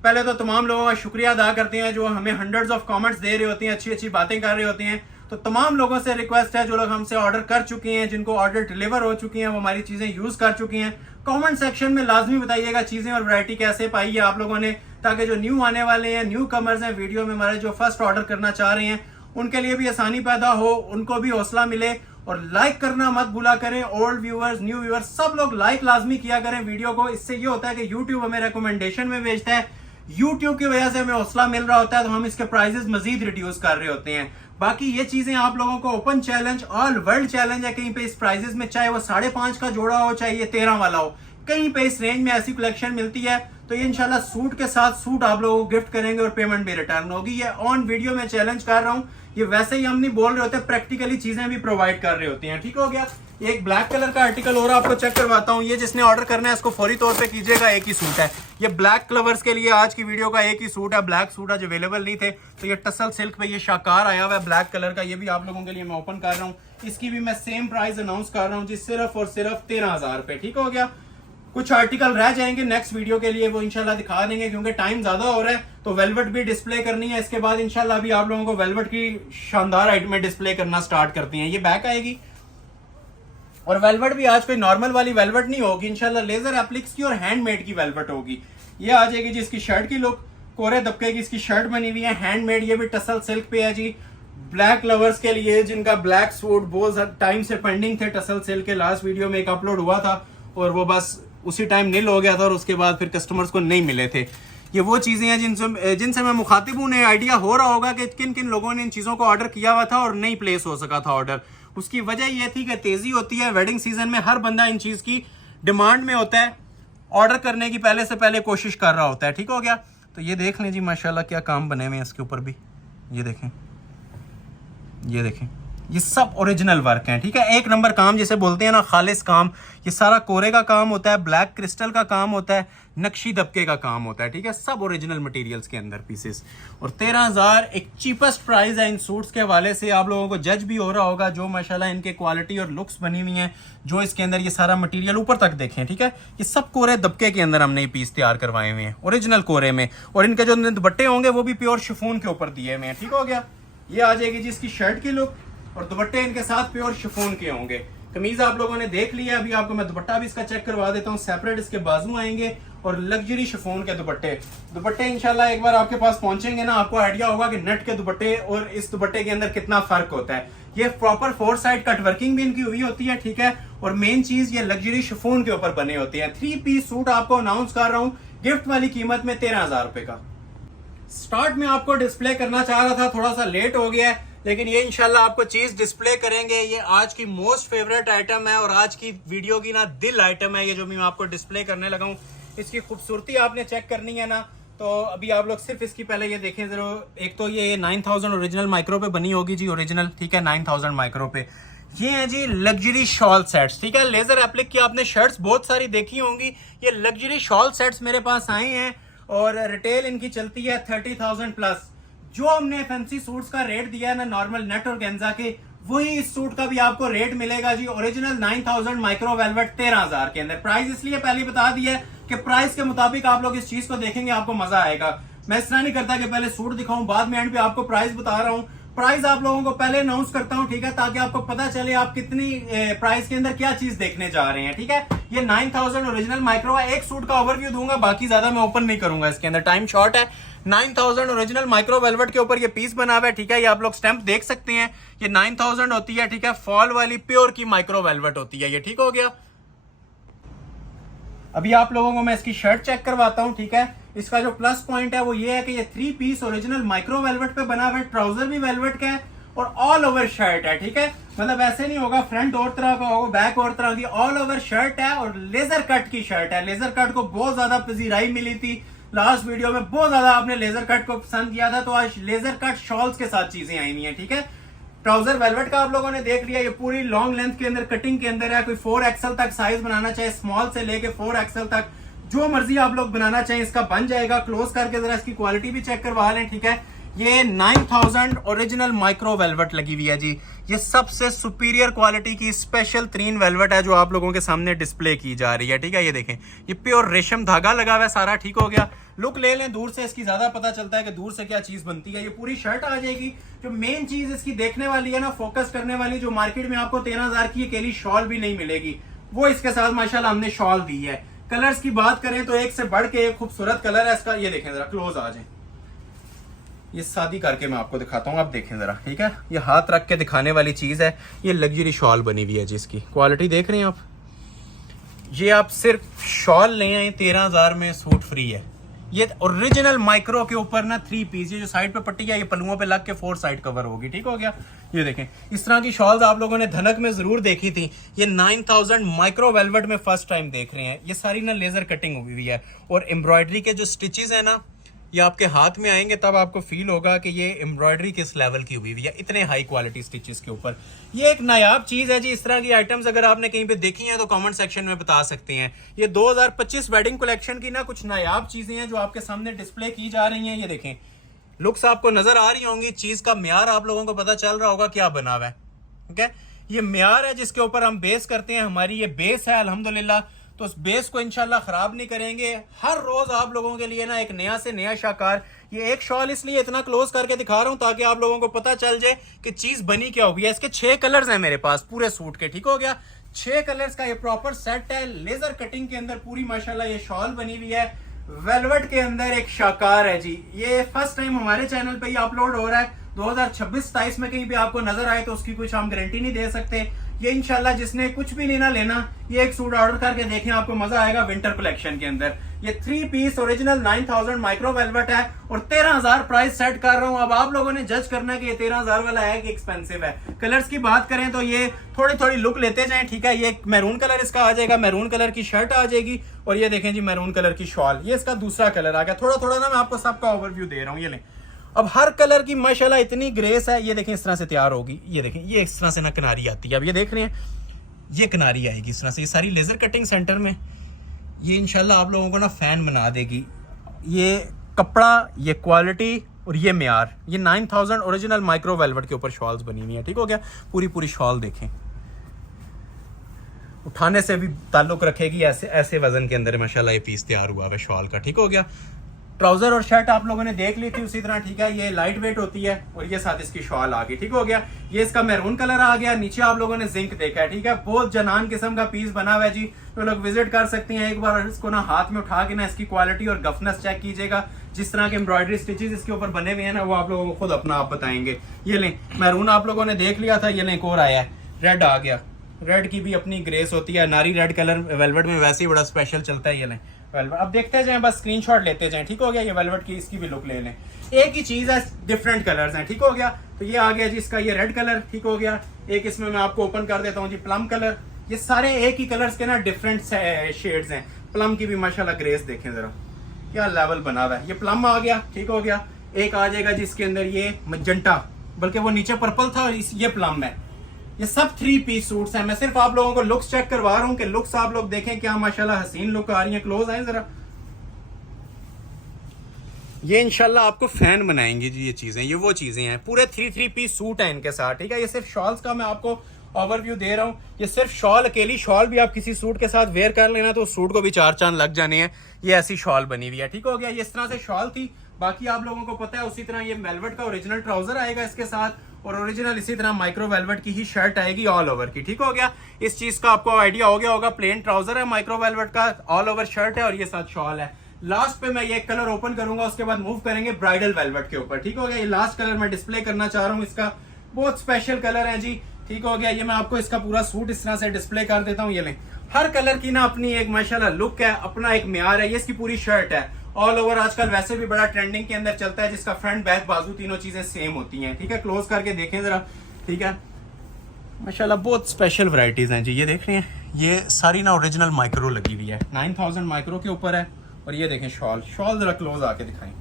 पहले तो तमाम लोगों का शुक्रिया अदा करते हैं जो हमें हंड्रेड्स ऑफ कमेंट्स दे रहे होते हैं, अच्छी अच्छी बातें कर रहे होते हैं। तो तमाम लोगों से रिक्वेस्ट है जो लोग हमसे ऑर्डर कर चुके हैं, जिनको ऑर्डर डिलीवर हो चुकी हैं, वो हमारी चीजें यूज कर चुकी हैं, कमेंट सेक्शन में लाजमी बताइएगा चीजें और वैरायटी कैसे पाई है आप लोगों ने, ताकि जो न्यू आने वाले हैं, न्यू कमर्स हैं वीडियो में हमारे, जो फर्स्ट ऑर्डर करना चाह रहे हैं, उनके लिए भी आसानी पैदा हो, उनको भी हौसला मिले। और लाइक करना मत भूला करें। ओल्ड व्यूअर्स, न्यू व्यूअर्स, सब लोग लाइक लाजमी किया करें वीडियो को। इससे ये होता है कि यूट्यूब हमें रिकमेंडेशन में भेजता है, यूट्यूब की वजह से हमें हौसला मिल रहा होता है, तो हम इसके प्राइजेस मजीद रिड्यूस कर रहे होते हैं। बाकी ये चीजें आप लोगों को open challenge, all world challenge है कहीं पे इस प्राइजेस में, चाहे वो 5.5 का जोड़ा हो, चाहे ये 13 वाला हो, कहीं पे इस रेंज में ऐसी कलेक्शन मिलती है। तो ये इंशाल्लाह सूट के साथ सूट आप लोगों को गिफ्ट करेंगे और पेमेंट भी रिटर्न होगी। ये ऑन वीडियो में चैलेंज कर रहा हूँ, ये वैसे ही हम नहीं बोल रहे होते, प्रैक्टिकली चीजें भी प्रोवाइड कर रहे होते हैं, ठीक हो गया। एक ब्लैक कलर का आर्टिकल और आपको चेक करवाता हूँ। ये जिसने ऑर्डर करना है इसको फौरी तौर पे कीजिएगा, एक ही सूट है ये ब्लैक लवर्स के लिए। आज की वीडियो का एक ही सूट है, ब्लैक सूट आज अवेलेबल नहीं थे, तो ये टसल सिल्क पे ये शाकार आया हुआ है ब्लैक कलर का, ये भी आप लोगों के लिए मैं ओपन कर रहा हूँ। इसकी भी मैं सेम प्राइस अनाउंस कर रहा हूँ जी, सिर्फ और सिर्फ 13,000 रुपए, ठीक हो गया। कुछ आर्टिकल रह जाएंगे नेक्स्ट वीडियो के लिए, वो इंशाल्लाह दिखा देंगे क्योंकि टाइम ज्यादा हो रहा है। तो वेलवेट भी डिस्प्ले करनी है, इसके बाद इंशाल्लाह भी आप लोगों को वेलवेट की शानदार आइटमें डिस्प्ले करना स्टार्ट करती हैं। ये बैक आएगी और वेलवेट भी आज कोई नॉर्मल वाली वेलवेट नहीं होगी, इंशाल्लाह लेजर एप्लिक्स की और हैंडमेड की वेलवेट होगी। ये आ जाएगी जी इसकी शर्ट की लुक, कोरे दबके की इसकी शर्ट बनी हुई है, हैंडमेड। ये भी टसल सिल्क पे है जी, ब्लैक लवर्स के लिए जिनका ब्लैक सूट बहुत टाइम से पेंडिंग थे टसल सिल्क के। लास्ट वीडियो में एक अपलोड हुआ था और वो बस उसी टाइम नील हो गया था और उसके बाद फिर कस्टमर्स को नहीं मिले थे। ये वो चीजें हैं जिनसे मैं मुखातिब हूं, उन्हें आइडिया हो रहा होगा कि किन किन लोगों ने इन चीजों को ऑर्डर किया हुआ था और नहीं प्लेस हो सका था ऑर्डर। उसकी वजह यह थी कि तेजी होती है वेडिंग सीजन में, हर बंदा इन चीज की डिमांड में होता है, ऑर्डर करने की पहले से पहले कोशिश कर रहा होता है, ठीक हो गया। तो ये देख लें जी माशाल्लाह क्या काम बने हुए हैं इसके ऊपर भी, ये देखें, ये देखें, ये सब ओरिजिनल वर्क हैं, ठीक है। एक नंबर काम जिसे बोलते हैं ना, खालिस काम। ये सारा कोरे का काम होता है, ब्लैक क्रिस्टल का काम होता है, नक्शी दबके का काम होता है, ठीक है। सब ओरिजिनल मटेरियल्स के अंदर पीसेस। और 13,000 एक चीपेस्ट प्राइस है इन सूट्स के हवाले से। आप लोगों को जज भी हो रहा होगा जो माशाल्लाह इनके क्वालिटी और लुक्स बनी हुई हैं, जो इसके अंदर ये सारा मटेरियल ऊपर तक देखें, ठीक है। ये सब कोरे दबके के अंदर हमने ये पीस तैयार करवाए हुए हैं ओरिजिनल कोरे में। और इनके जो दुपट्टे होंगे वो भी प्योर शिफॉन के ऊपर दिए हुए हैं, ठीक हो गया। ये आ जाएगी जी इसकी शर्ट की लुक और दुपट्टे इनके साथ प्योर शिफॉन के होंगे। कमीज आप लोगों ने देख लिया, अभी आपको मैं दुपट्टा भी इसका चेक करवा देता हूँ। सेपरेट इसके बाजू आएंगे और लग्जरी शिफॉन के दुपट्टे इंशाल्लाह एक बार आपके पास पहुंचेंगे ना, आपको आइडिया होगा कि नेट के दुपट्टे और इस दुपट्टे के अंदर कितना फर्क होता है। ये प्रॉपर 4 साइड कट वर्किंग भी इनकी हुई होती है, ठीक है। और मेन चीज ये लग्जरी शिफॉन के ऊपर बने होते हैं। 3 पीस सूट आपको अनाउंस कर रहा हूं गिफ्ट वाली कीमत में 13,000 रुपए का। स्टार्ट में आपको डिस्प्ले करना चाह रहा था, थोड़ा सा लेट हो गया है, लेकिन ये इंशाल्लाह आपको चीज डिस्प्ले करेंगे। ये आज की मोस्ट फेवरेट आइटम है और आज की वीडियो की ना दिल आइटम है ये, जो मैं आपको डिस्प्ले करने लगा हूँ। इसकी खूबसूरती आपने चेक करनी है ना, तो अभी आप लोग सिर्फ इसकी पहले ये देखें जरा। एक तो ये 9000 ओरिजिनल माइक्रो पे बनी होगी जी, ओरिजिनल, ठीक है, 9000 माइक्रो पे। ये है जी लग्जरी शॉल सेट्स, ठीक है। लेजर एप्लिक की आपने शर्ट्स बहुत सारी देखी होंगी, ये लग्जरी शॉल सेट्स मेरे पास आए हैं और रिटेल इनकी चलती है 30,000 प्लस। जो हमने फैंसी सूट्स का रेट दिया है ना नॉर्मल नेट और गेंजा के, वही इस सूट का भी आपको रेट मिलेगा जी। ओरिजिनल 9000 माइक्रो वेलवेट 13,000 के अंदर। प्राइस इसलिए पहले बता दिया है कि प्राइस के मुताबिक आप लोग इस चीज को देखेंगे आपको मजा आएगा। मैं इस तरह नहीं करता कि पहले सूट दिखाऊं बाद में एंड पे आपको प्राइस बता रहा हूं। प्राइस आप लोगों को पहले अनाउंस करता हूं, ठीक है, ताकि आपको पता चले आप कितनी प्राइस के अंदर क्या चीज देखने जा रहे हैं, ठीक है। ये 9000 ओरिजिनल माइक्रो है। एक सूट का ओवरव्यू दूंगा, बाकी ज्यादा मैं ओपन नहीं करूंगा इसके अंदर, टाइम शॉर्ट है। 9000 ओरिजिनल माइक्रो वेलवेट के ऊपर ये पीस बना हुआ है, ठीक है। ये आप लोग स्टैंप देख सकते हैं, ये 9000 होती है, ठीक है। फॉल वाली प्योर की माइक्रो वेलवेट होती है ये, ठीक हो गया। अभी आप लोगों को मैं इसकी शर्ट चेक करवाता हूं, ठीक है। इसका जो प्लस पॉइंट है वो ये है कि ये 3 पीस ओरिजिनल माइक्रो वेलवेट पे बना हुआ है। ट्राउजर भी वेलवेट का है और ऑल ओवर शर्ट है, ठीक है। मतलब ऐसे नहीं होगा फ्रंट और तरह का होगा, बैक और तरह की, ऑल ओवर शर्ट है और लेजर कट की शर्ट है। लेजर कट को बहुत ज्यादा पजीराई मिली थी लास्ट वीडियो में, बहुत ज्यादा आपने लेजर कट को पसंद किया था, तो आज लेजर कट शॉल्स के साथ चीजें आई हुई हैं, ठीक है। ट्राउजर वेलवेट का आप लोगों ने देख लिया, ये पूरी लॉन्ग लेंथ के अंदर कटिंग के अंदर है। कोई 4XL तक साइज बनाना चाहे, स्मॉल से लेके 4XL तक जो मर्जी आप लोग बनाना चाहें इसका बन जाएगा। क्लोज करके जरा इसकी क्वालिटी भी चेक करवा लें, ठीक है। ये 9000 ओरिजिनल माइक्रो वेलवेट लगी हुई है जी। ये सबसे सुपीरियर क्वालिटी की स्पेशल 3 वेलवेट है जो आप लोगों के सामने डिस्प्ले की जा रही है, ठीक है। ये देखें, ये प्योर रेशम धागा लगा हुआ है सारा, ठीक हो गया। लुक ले लें दूर से, इसकी ज्यादा पता चलता है कि दूर से क्या चीज बनती है। ये पूरी शर्ट आ जाएगी। जो मेन चीज इसकी देखने वाली है ना, फोकस करने वाली, जो मार्केट में आपको 13,000 की अकेली शॉल भी नहीं मिलेगी, वो इसके साथ माशाल्लाह हमने शॉल दी है। कलर्स की बात करें तो एक से बढ़ के एक खूबसूरत कलर है इसका। ये देखें जरा, क्लोज आ जाए, ये शादी करके मैं आपको दिखाता हूँ, आप देखें जरा, ठीक है। ये हाथ रख के दिखाने वाली चीज है। ये लग्जरी शॉल बनी हुई है जिसकी क्वालिटी देख रहे हैं आप। ये आप सिर्फ शॉल ले आए 13,000 में, सूट फ्री है। ये ओरिजिनल माइक्रो के ऊपर ना 3 पीस, ये जो साइड पे पट्टी है ये पल्लुओं पे लग के 4 साइड कवर होगी, ठीक हो गया। ये देखें, इस तरह की शॉल्स आप लोगों ने धनक में जरूर देखी थी। ये 9000 माइक्रो वेलवेट में फर्स्ट टाइम देख रहे हैं। ये सारी ना लेजर कटिंग हुई है और एम्ब्रॉयडरी के जो स्टिचेस है ना, ये आपके हाथ में आएंगे तब आपको फील होगा कि ये एम्ब्रॉयडरी किस लेवल की हुई है, इतने हाई क्वालिटी स्टिचेस के ऊपर। ये एक नायाब चीज है जी। इस तरह की आइटम्स अगर आपने कहीं पे देखी हैं तो कमेंट सेक्शन में बता सकते हैं। ये 2025 वेडिंग कलेक्शन की ना कुछ नायाब चीजें हैं जो आपके सामने डिस्प्ले की जा रही हैं। ये देखें, लुक्स आपको नजर आ रही होंगी, चीज का म्यार आप लोगों को पता चल रहा होगा क्या बना हुआ है, ठीक है। ये म्यार है जिसके ऊपर हम बेस करते हैं, हमारी ये बेस है अल्हम्दुलिल्लाह। तो उस बेस को इंशाल्लाह खराब नहीं करेंगे। हर रोज आप लोगों के लिए ना एक नया से नया शाकार। ये एक शॉल इसलिए इतना क्लोज करके दिखा रहा हूं ताकि आप लोगों को पता चल जाए कि चीज बनी क्या हुई है। इसके 6 कलर्स हैं मेरे पास पूरे सूट के, ठीक हो गया। 6 कलर्स का ये प्रॉपर सेट है। लेजर कटिंग के अंदर पूरी माशाल्लाह ये शॉल बनी हुई है। वेलवेट के अंदर एक शाकार है जी। ये फर्स्ट टाइम हमारे चैनल पे ही अपलोड हो रहा है। 2026-27 में कहीं भी आपको नजर आए तो उसकी कुछ हम गारंटी नहीं दे सकते। ये इंशाल्लाह जिसने कुछ भी लेना, ये एक सूट ऑर्डर करके देखें, आपको मजा आएगा विंटर कलेक्शन के अंदर। ये 3 पीस ओरिजिनल 9000 माइक्रो वेलवेट है और 13,000 प्राइस सेट कर रहा हूं। अब आप लोगों ने जज करना है कि ये 13,000 वाला है कि एक्सपेंसिव है। कलर्स की बात करें तो ये थोड़ी थोड़ी लुक लेते जाएं, ठीक है। ये मैरून कलर इसका आ जाएगा, मैरून कलर की शर्ट आ जाएगी और ये देखें जी मैरून कलर की शॉल। ये इसका दूसरा कलर आ गया। थोड़ा थोड़ा ना मैं आपको सबका ओवरव्यू दे रहा हूँ। ये लें, अब हर कलर की माशाल्लाह इतनी ग्रेस है। ये देखें इस तरह से तैयार होगी। ये देखें, ये इस तरह से ना किनारी आती है। अब ये देख रहे हैं, ये किनारी आएगी इस तरह से। ये सारी लेजर कटिंग सेंटर में, ये इंशाल्लाह आप लोगों को ना फैन बना देगी। ये कपड़ा, ये क्वालिटी और ये म्यार, ये 9000 ओरिजिनल माइक्रो वेलवेट के ऊपर शॉल्स बनी हुई है, ठीक हो गया। पूरी पूरी शॉल देखें, उठाने से भी ताल्लुक रखेगी। ऐसे ऐसे वजन के अंदर माशाल्लाह ये पीस तैयार हुआ है शॉल का, ठीक हो गया। ट्राउजर और शर्ट आप लोगों ने देख ली थी उसी तरह, ठीक है। ये लाइट वेट होती है और ये साथ इसकी शॉल आ गई, ठीक हो गया। ये इसका मैरून कलर आ गया। नीचे आप लोगों ने जिंक देखा है, ठीक है। बहुत जनान किस्म का पीस बना हुआ है जी, तो लोग विजिट कर सकते हैं एक बार। इसको ना हाथ में उठा के ना इसकी क्वालिटी और गफनेस चेक कीजिएगा। जिस तरह के एम्ब्रॉयडरी स्टिचेस इसके ऊपर बने हुए हैं ना, वो आप लोगों को खुद अपना आप बताएंगे। ये लें, मैरून आप लोगों ने देख लिया था, ये लें एक और आया है, रेड आ गया। रेड की भी अपनी ग्रेस होती है। नारी रेड कलर वेलवेट में वैसे ही बड़ा स्पेशल चलता है। ये लें वेलवेट, अब देखते जाएं, बस स्क्रीनशॉट लेते जाएं, ठीक हो गया। ये वेलवेट की इसकी भी लुक ले लें। एक ही चीज है, डिफरेंट कलर्स हैं, ठीक हो गया। तो ये आ गया जी इसका ये रेड कलर, ठीक हो गया। एक इसमें मैं आपको ओपन कर देता हूँ जी, प्लम कलर। ये सारे एक ही कलर्स के ना डिफरेंट शेड्स हैं। प्लम की भी माशाल्लाह ग्रेस देखें जरा, क्या लेवल बना हुआ है। ये प्लम आ गया, ठीक हो गया। एक आ जाएगा जिसके अंदर ये मजेंटा, बल्कि वो नीचे पर्पल था और ये प्लम है। ये सब 3 पीस सूट्स हैं। मैं सिर्फ आप लोगों को लुक्स चेक करवा रहा हूं कि लुक्स आप लोग देखें क्या माशाल्लाह हसीन लुक आ रही है। क्लोज आए जरा, ये इंशाल्लाह आपको फैन बनाएंगे जी। ये चीजें, ये वो चीजें हैं, पूरे 3 पीस सूट है इनके साथ, ठीक है। ये सिर्फ शॉल्स का मैं आपको ओवरव्यू दे रहा हूँ। ये सिर्फ शॉल, अकेली शॉल भी आप किसी सूट के साथ वेयर कर लेना तो उस सूट को भी 4 चांद लग जाने हैं। ये ऐसी शॉल बनी हुई है, ठीक हो गया। ये इस तरह से शॉल थी। बाकी आप लोगों को पता है उसी तरह ये वेलवेट का ओरिजिनल ट्राउजर आएगा इसके साथ, और ओरिजिनल इसी तरह माइक्रो वेलवेट की ही शर्ट आएगी ऑल ओवर की, ठीक हो गया। इस चीज का आपको आइडिया हो गया होगा। प्लेन ट्राउजर है, माइक्रो वेलवेट का ऑल ओवर शर्ट है और ये साथ शॉल है। लास्ट पे मैं ये कलर ओपन करूंगा, उसके बाद मूव करेंगे ब्राइडल वेलवेट के ऊपर, ठीक हो गया। ये लास्ट कलर मैं डिस्प्ले करना चाह रहा हूँ, इसका बहुत स्पेशल कलर है जी, ठीक हो गया। ये मैं आपको इसका पूरा सूट इस तरह से डिस्प्ले कर देता हूँ। ये लें, हर कलर की ना अपनी एक माशाल्लाह लुक है, अपना एक म्यार है। ये इसकी पूरी शर्ट है ऑल ओवर। आजकल वैसे भी बड़ा ट्रेंडिंग के अंदर चलता है, जिसका फ्रंट बैक बाजू तीनों चीजें सेम होती हैं, ठीक है। क्लोज करके देखें जरा, ठीक है। माशाल्लाह बहुत स्पेशल वैरायटीज हैं जी। ये देख रहे हैं, ये सारी ना ओरिजिनल माइक्रो लगी हुई है, 9000 माइक्रो के ऊपर है। और ये देखें शॉल, शॉल जरा क्लोज आके दिखाएं।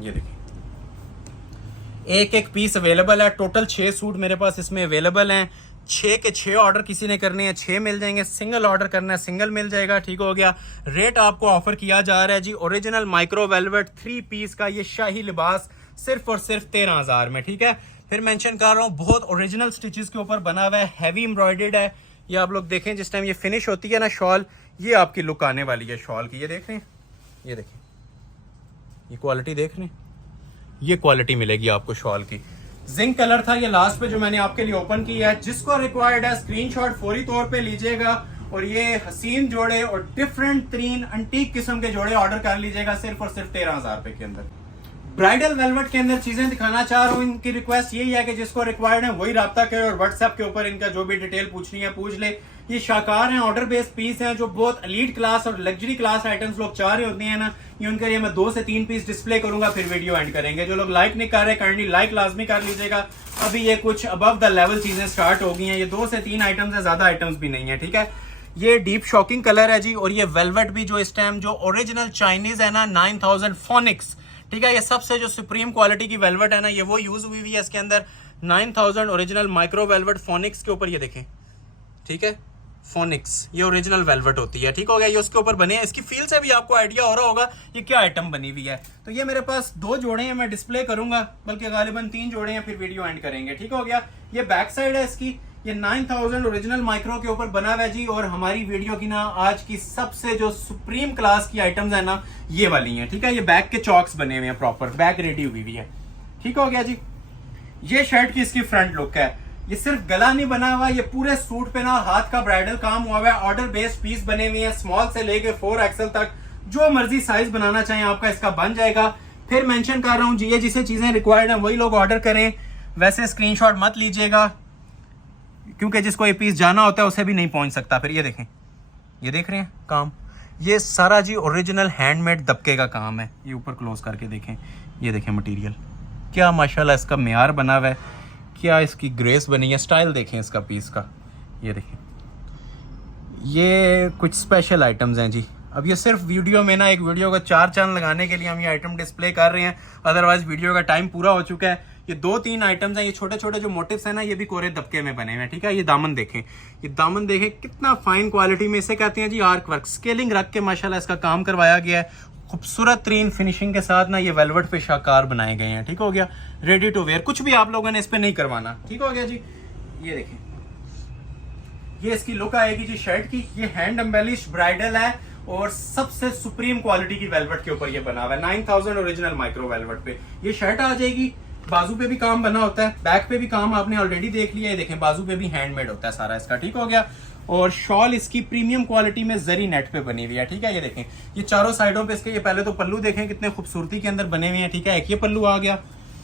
ये देखें, एक पीस अवेलेबल है। टोटल 6 सूट मेरे पास इसमें अवेलेबल हैं। 6 के 6 ऑर्डर किसी ने करने हैं 6 मिल जाएंगे। सिंगल ऑर्डर करना है सिंगल मिल जाएगा, ठीक हो गया। रेट आपको ऑफर किया जा रहा है जी, ओरिजिनल माइक्रो वेलवेट 3 पीस का ये शाही लिबास सिर्फ और सिर्फ 13,000 में, ठीक है। फिर मेंशन कर रहा हूँ, बहुत ओरिजिनल स्टिचेस के ऊपर बना हुआ है, हैवी एम्ब्रॉयडर्ड है। ये आप लोग देखें, जिस टाइम ये फिनिश होती है ना शॉल, ये आपकी लुक आने वाली है शॉल की। ये देख रहे हैं, ये देखें, ये क्वालिटी देख रहे हैं, ये क्वालिटी मिलेगी आपको शॉल की। जिंक कलर था ये लास्ट पे जो मैंने आपके लिए ओपन किया है। जिसको रिक्वायर्ड है स्क्रीनशॉट फौरी तौर पे लीजिएगा और ये हसीन जोड़े और डिफरेंट तरीन अंटीक किस्म के जोड़े ऑर्डर कर लीजिएगा सिर्फ और सिर्फ 13,000 रुपए के अंदर। ब्राइडल वेलवेट के अंदर चीजें दिखाना चाह रहा हूँ। इनकी रिक्वेस्ट यही है कि जिसको रिक्वायर्ड है वही राब्ता करे और व्हाट्सएप के ऊपर इनका जो भी डिटेल पूछनी है पूछ ले। ये शाकार हैं, ऑर्डर बेस्ड पीस हैं, जो बहुत एलीट क्लास और लग्जरी क्लास आइटम्स लोग चाह रहे होते हैं ना, ये उनके लिए मैं 2 से 3 पीस डिस्प्ले करूंगा, फिर वीडियो एंड करेंगे। जो लोग लाइक नहीं कर रहे, काइंडली लाइक लाजमी कर लीजिएगा। अभी ये कुछ अबव द लेवल चीजें स्टार्ट हो गई हैं। ये 2 से 3 आइटम्स है, ज्यादा आइटम्स भी नहीं है, ठीक है। ये डीप शॉकिंग कलर है जी, और ये वेलवेट भी जो इस टाइम जो ओरिजिनल चाइनीज है ना 9000 फोनिक्स, ठीक है। ये सबसे जो सुप्रीम क्वालिटी की वेलवेट है ना, ये वो यूज हुई हुई है इसके अंदर 9000 ओरिजिनल माइक्रो वेलवेट फोनिक्स के ऊपर। ये देखें, ठीक है, फोनिक्स ये ओरिजिनल वेलवेट होती है, ठीक हो गया। ये उसके ऊपर बने हैं। इसकी फील से भी आपको आइडिया हो रहा होगा ये क्या आइटम बनी हुई है। तो ये मेरे पास 2 जोड़े हैं, मैं डिस्प्ले करूंगा, बल्कि गालिबन 3 जोड़े हैं, फिर वीडियो एंड करेंगे, ठीक हो गया। ये बैक साइड है इसकी, ये 9000 ओरिजिनल माइक्रो के ऊपर बना हुआ है जी। और हमारी वीडियो की ना आज की सबसे जो सुप्रीम क्लास की आइटम्स है ना, ये वाली हैं, ठीक है। ये बैक के चॉक्स बने हुए हैं, प्रॉपर बैक रेडी हुई हुई है, ठीक हो गया जी। ये शर्ट की इसकी फ्रंट लुक है। ये सिर्फ गला नहीं बना हुआ, ये पूरे सूट पे ना हाथ का ब्राइडल काम हुआ हुआ है। ऑर्डर बेस्ड पीस बने हुए हैं, स्मॉल से लेके 4XL तक जो मर्जी साइज बनाना चाहें आपका इसका बन जाएगा। फिर मेंशन कर रहा हूँ जी, ये जिसे चीजें रिक्वायर्ड है वही लोग ऑर्डर करें। वैसे स्क्रीनशॉट मत लीजिएगा, क्योंकि जिसको ये पीस जाना होता है उसे भी नहीं पहुंच सकता। फिर ये देखें, ये देख रहे हैं काम, ये सारा जी ओरिजिनल हैंडमेड दबके का काम है। ये ऊपर क्लोज करके देखें, ये देखें मटेरियल क्या माशाल्लाह इसका म्यार बना हुआ है, क्या इसकी ग्रेस बनी है। स्टाइल देखें इसका पीस का, ये देखें। ये कुछ स्पेशल आइटम्स हैं जी। अब ये सिर्फ वीडियो में ना, एक वीडियो का 4 चांद लगाने के लिए हम ये आइटम डिस्प्ले कर रहे हैं, अदरवाइज वीडियो का टाइम पूरा हो चुका है। ये 2-3 आइटम्स हैं। ये छोटे छोटे जो मोटिव्स हैं ना, ये भी कोरे दबके में बने हुए हैं, ठीक है। ये दामन देखें, ये दामन देखें कितना फाइन क्वालिटी में, इसे कहते हैं जी आर्क वर्क। स्केलिंग रख के माशाल्लाह इसका काम करवाया गया है, खूबसूरत तरीन फिनिशिंग के साथ ना। ये वेलवेट पे शाकार बनाए गए हैं, ठीक हो गया। रेडी टू वेयर, कुछ भी आप लोगों ने इस पे नहीं करवाना, ठीक हो गया जी। ये देखें, ये इसकी लुक आएगी जी शर्ट की। ये हैंड एम्बेलिश ब्राइडल है और सबसे सुप्रीम क्वालिटी की वेलवेट के ऊपर ये बना हुआ है 9000 ओरिजिनल माइक्रो वेलवेट पे ये शर्ट आ जाएगी। बाजू पे भी काम बना होता है, बैक पे भी काम आपने ऑलरेडी देख लिया है, देखें बाजू पे भी हैंडमेड होता है सारा इसका, ठीक हो गया। और शॉल इसकी प्रीमियम क्वालिटी में जरी नेट पे बनी हुई है, ठीक है। ये देखें ये चारों साइडों पे इसके, ये पहले तो पल्लू देखें कितने खूबसूरती के अंदर बने हुए हैं, ठीक है। एक ये पल्लू आ गया,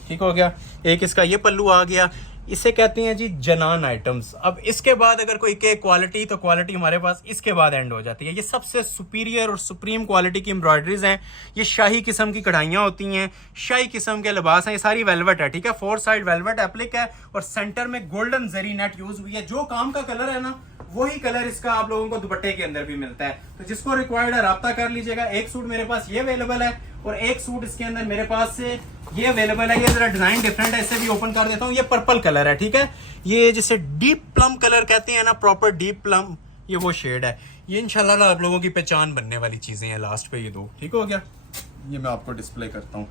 ठीक हो गया, एक इसका ये पल्लू आ गया, इसे कहते हैं जी जनान आइटम्स। अब इसके बाद अगर कोई के क्वालिटी, तो क्वालिटी हमारे पास इसके बाद एंड हो जाती है। ये सबसे सुपीरियर और सुप्रीम क्वालिटी की एम्ब्रॉयडरीज हैं, ये शाही किस्म की कढ़ाइयाँ होती हैं, शाही किस्म के लिबास हैं, ये सारी वेलवेट है, ठीक है। 4 साइड वेलवेट एप्लिक है और सेंटर में गोल्डन जरी नेट यूज हुई है। जो काम का कलर है ना वही कलर इसका आप लोगों को दुपट्टे के अंदर भी मिलता है। तो जिसको रिक्वायर्ड है राब्ता कर लीजिएगा। एक सूट मेरे पास ये अवेलेबल है और एक सूट इसके अंदर मेरे पास से ये अवेलेबल है। ये जरा डिजाइन डिफरेंट है, इससे भी ओपन कर देता हूँ। ये पर्पल कलर है, ठीक है। ये जिसे डीप प्लम कलर कहते हैं ना, प्रॉपर डीप प्लम, ये वो शेड है। ये इंशाल्लाह आप लोगों की पहचान बनने वाली चीजें हैं लास्ट पे ये दो, ठीक हो गया। ये मैं आपको डिस्प्ले करता हूँ।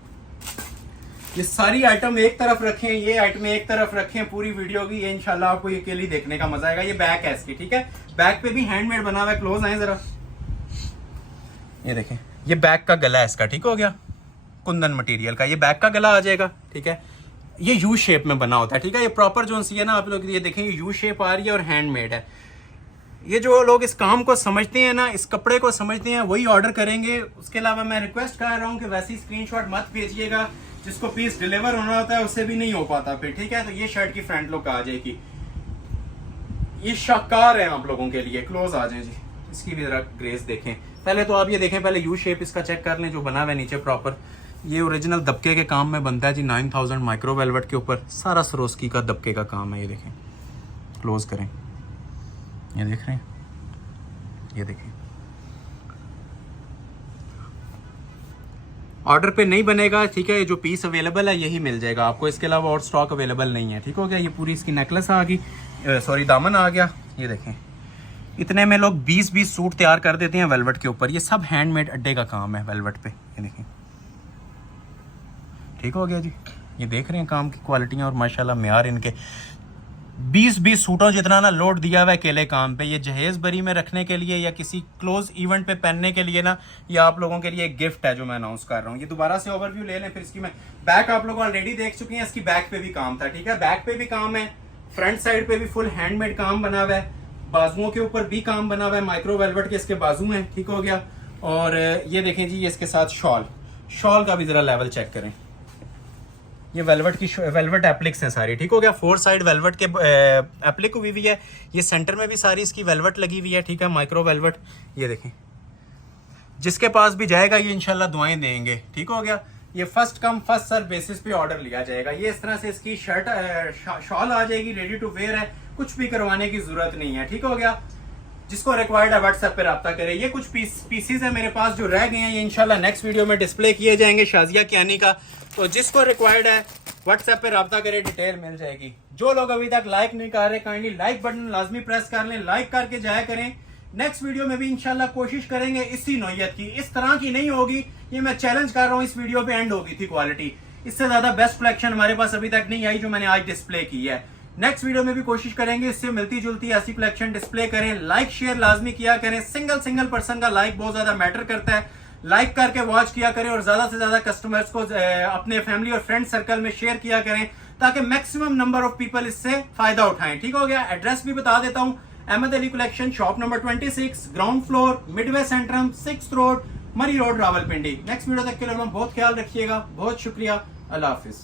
ये सारी आइटम एक तरफ रखें, ये आइटम एक तरफ रखें पूरी वीडियो की, ये इंशाल्लाह आपको ये अकेली देखने का मजा आएगा। ये बैक है इसकी, ठीक है। बैक पे भी हैंडमेड बना हुआ है। क्लोज आए जरा, ये देखें ये बैक का गला है इसका, ठीक हो गया, कुंदन मटेरियल का ये बैक का गला आ जाएगा, ठीक है। ये यू शेप में बना होता है, ठीक है। ये प्रॉपर जो सी है ना आप लोग ये देखें, ये यू शेप आ रही है और हैंडमेड है। ये जो लोग इस काम को समझते हैं ना, इस कपड़े को समझते हैं, वही ऑर्डर करेंगे। उसके अलावा मैं रिक्वेस्ट कर रहा हूँ कि वैसी स्क्रीनशॉट मत भेजिएगा, जिसको पीस डिलीवर होना होता है उससे भी नहीं हो पाता फिर, ठीक है। तो ये शर्ट की फ्रंट लुक आ जाएगी। ये शाकार है आप लोगों के लिए। क्लोज आ जाए जी, इसकी भी जरा ग्रेस देखें। पहले तो आप ये देखें, पहले यू शेप इसका चेक कर लें जो बना हुआ है नीचे प्रॉपर। ये ओरिजिनल दबके के काम में बनता है जी, 9000 माइक्रो वेलवेट के ऊपर सारा सरोस्की का दबके का काम है। ये देखें, क्लोज करें, ये देख रहे हैं, ये देखें। ऑर्डर पे नहीं बनेगा, ठीक है। ये जो पीस अवेलेबल है यही मिल जाएगा आपको, इसके अलावा और स्टॉक अवेलेबल नहीं है, ठीक हो गया। ये पूरी इसकी नेकलेस आ गई, सॉरी दामन आ गया। ये देखें इतने में लोग 20-20 सूट तैयार कर देते हैं वेलवेट के ऊपर। ये सब हैंडमेड अड्डे का काम है वेलवेट पे, ये देखें, ठीक हो गया जी। ये देख रहे हैं काम की क्वालिटियाँ और माशाल्लाह म्यार इनके। 20-20 सूटों जितना ना लोड दिया हुआ है अकेले काम पे। ये जहेज बरी में रखने के लिए या किसी क्लोज इवेंट पे पहनने के लिए ना, ये आप लोगों के लिए एक गिफ्ट है जो मैं अनाउंस कर रहा हूँ। ये दोबारा से ओवरव्यू ले लें फिर इसकी। मैं बैक आप लोग ऑलरेडी देख चुके हैं, इसकी बैक पे भी काम था, ठीक है। बैक पे भी काम है, फ्रंट साइड पे भी फुल हैंडमेड काम बना हुआ है, बाजुओं के ऊपर भी काम बना हुआ है, माइक्रो वेलवेट के इसके बाजू हैं, ठीक हो गया। और ये देखें जी, ये इसके साथ शॉल का भी जरा लेवल चेक करें। ये वेलवेट की वेलवेट एप्लिक्स हैं सारी, ठीक हो गया। 4 साइड वेलवेट के एप्लिक हुई हुई है। ये सेंटर में भी सारी इसकी वेलवेट लगी हुई है, ठीक है, माइक्रो वेलवेट। ये देखें, जिसके पास भी जाएगा ये इंशाल्लाह दुआएं देंगे, ठीक हो गया। ये first come first serve basis पे ऑर्डर लिया जाएगा। ये इस तरह से इसकी शर्ट शॉल आ जाएगी, रेडी टू वेयर है, कुछ भी करवाने की जरूरत नहीं है, ठीक हो गया। जिसको रिक्वायर्ड है व्हाट्सएप पे राब्ता करें। ये कुछ पीसीज है मेरे पास जो रह गए हैं, ये इंशाल्लाह नेक्स्ट वीडियो में डिस्प्ले किए जाएंगे शाजिया कियानी का। तो जिसको रिक्वायर्ड है व्हाट्सएप पे राब्ता करें, डिटेल मिल जाएगी। जो लोग अभी तक लाइक नहीं कर रहे, काइंडली लाइक बटन लाजमी प्रेस कर लें, लाइक करके जाया करें। नेक्स्ट वीडियो में भी इंशाल्लाह कोशिश करेंगे इसी नौयत की, इस तरह की नहीं होगी, ये मैं चैलेंज कर रहा हूँ। इस वीडियो पे एंड होगी थी क्वालिटी, इससे ज्यादा बेस्ट कलेक्शन हमारे पास अभी तक नहीं आई जो मैंने आज डिस्प्ले की है। नेक्स्ट वीडियो में भी कोशिश करेंगे इससे मिलती जुलती ऐसी कलेक्शन डिस्प्ले करें। लाइक शेयर लाजमी किया करें, सिंगल पर्सन का लाइक बहुत ज्यादा मैटर करता है। लाइक करके वॉच किया करें और ज्यादा से ज्यादा कस्टमर्स को अपने फैमिली और फ्रेंड सर्कल में शेयर किया करें ताकि मैक्सिमम नंबर ऑफ पीपल इससे फायदा उठाएं, ठीक हो गया। एड्रेस भी बता देता हूं, Ahmad Ali collection, shop number 26, ground floor, midway centrum, 6th road, Murree road, Rawalpindi. Next video तक के लिए बहुत ख्याल रखिएगा। बहुत शुक्रिया, अल्लाह हाफिज।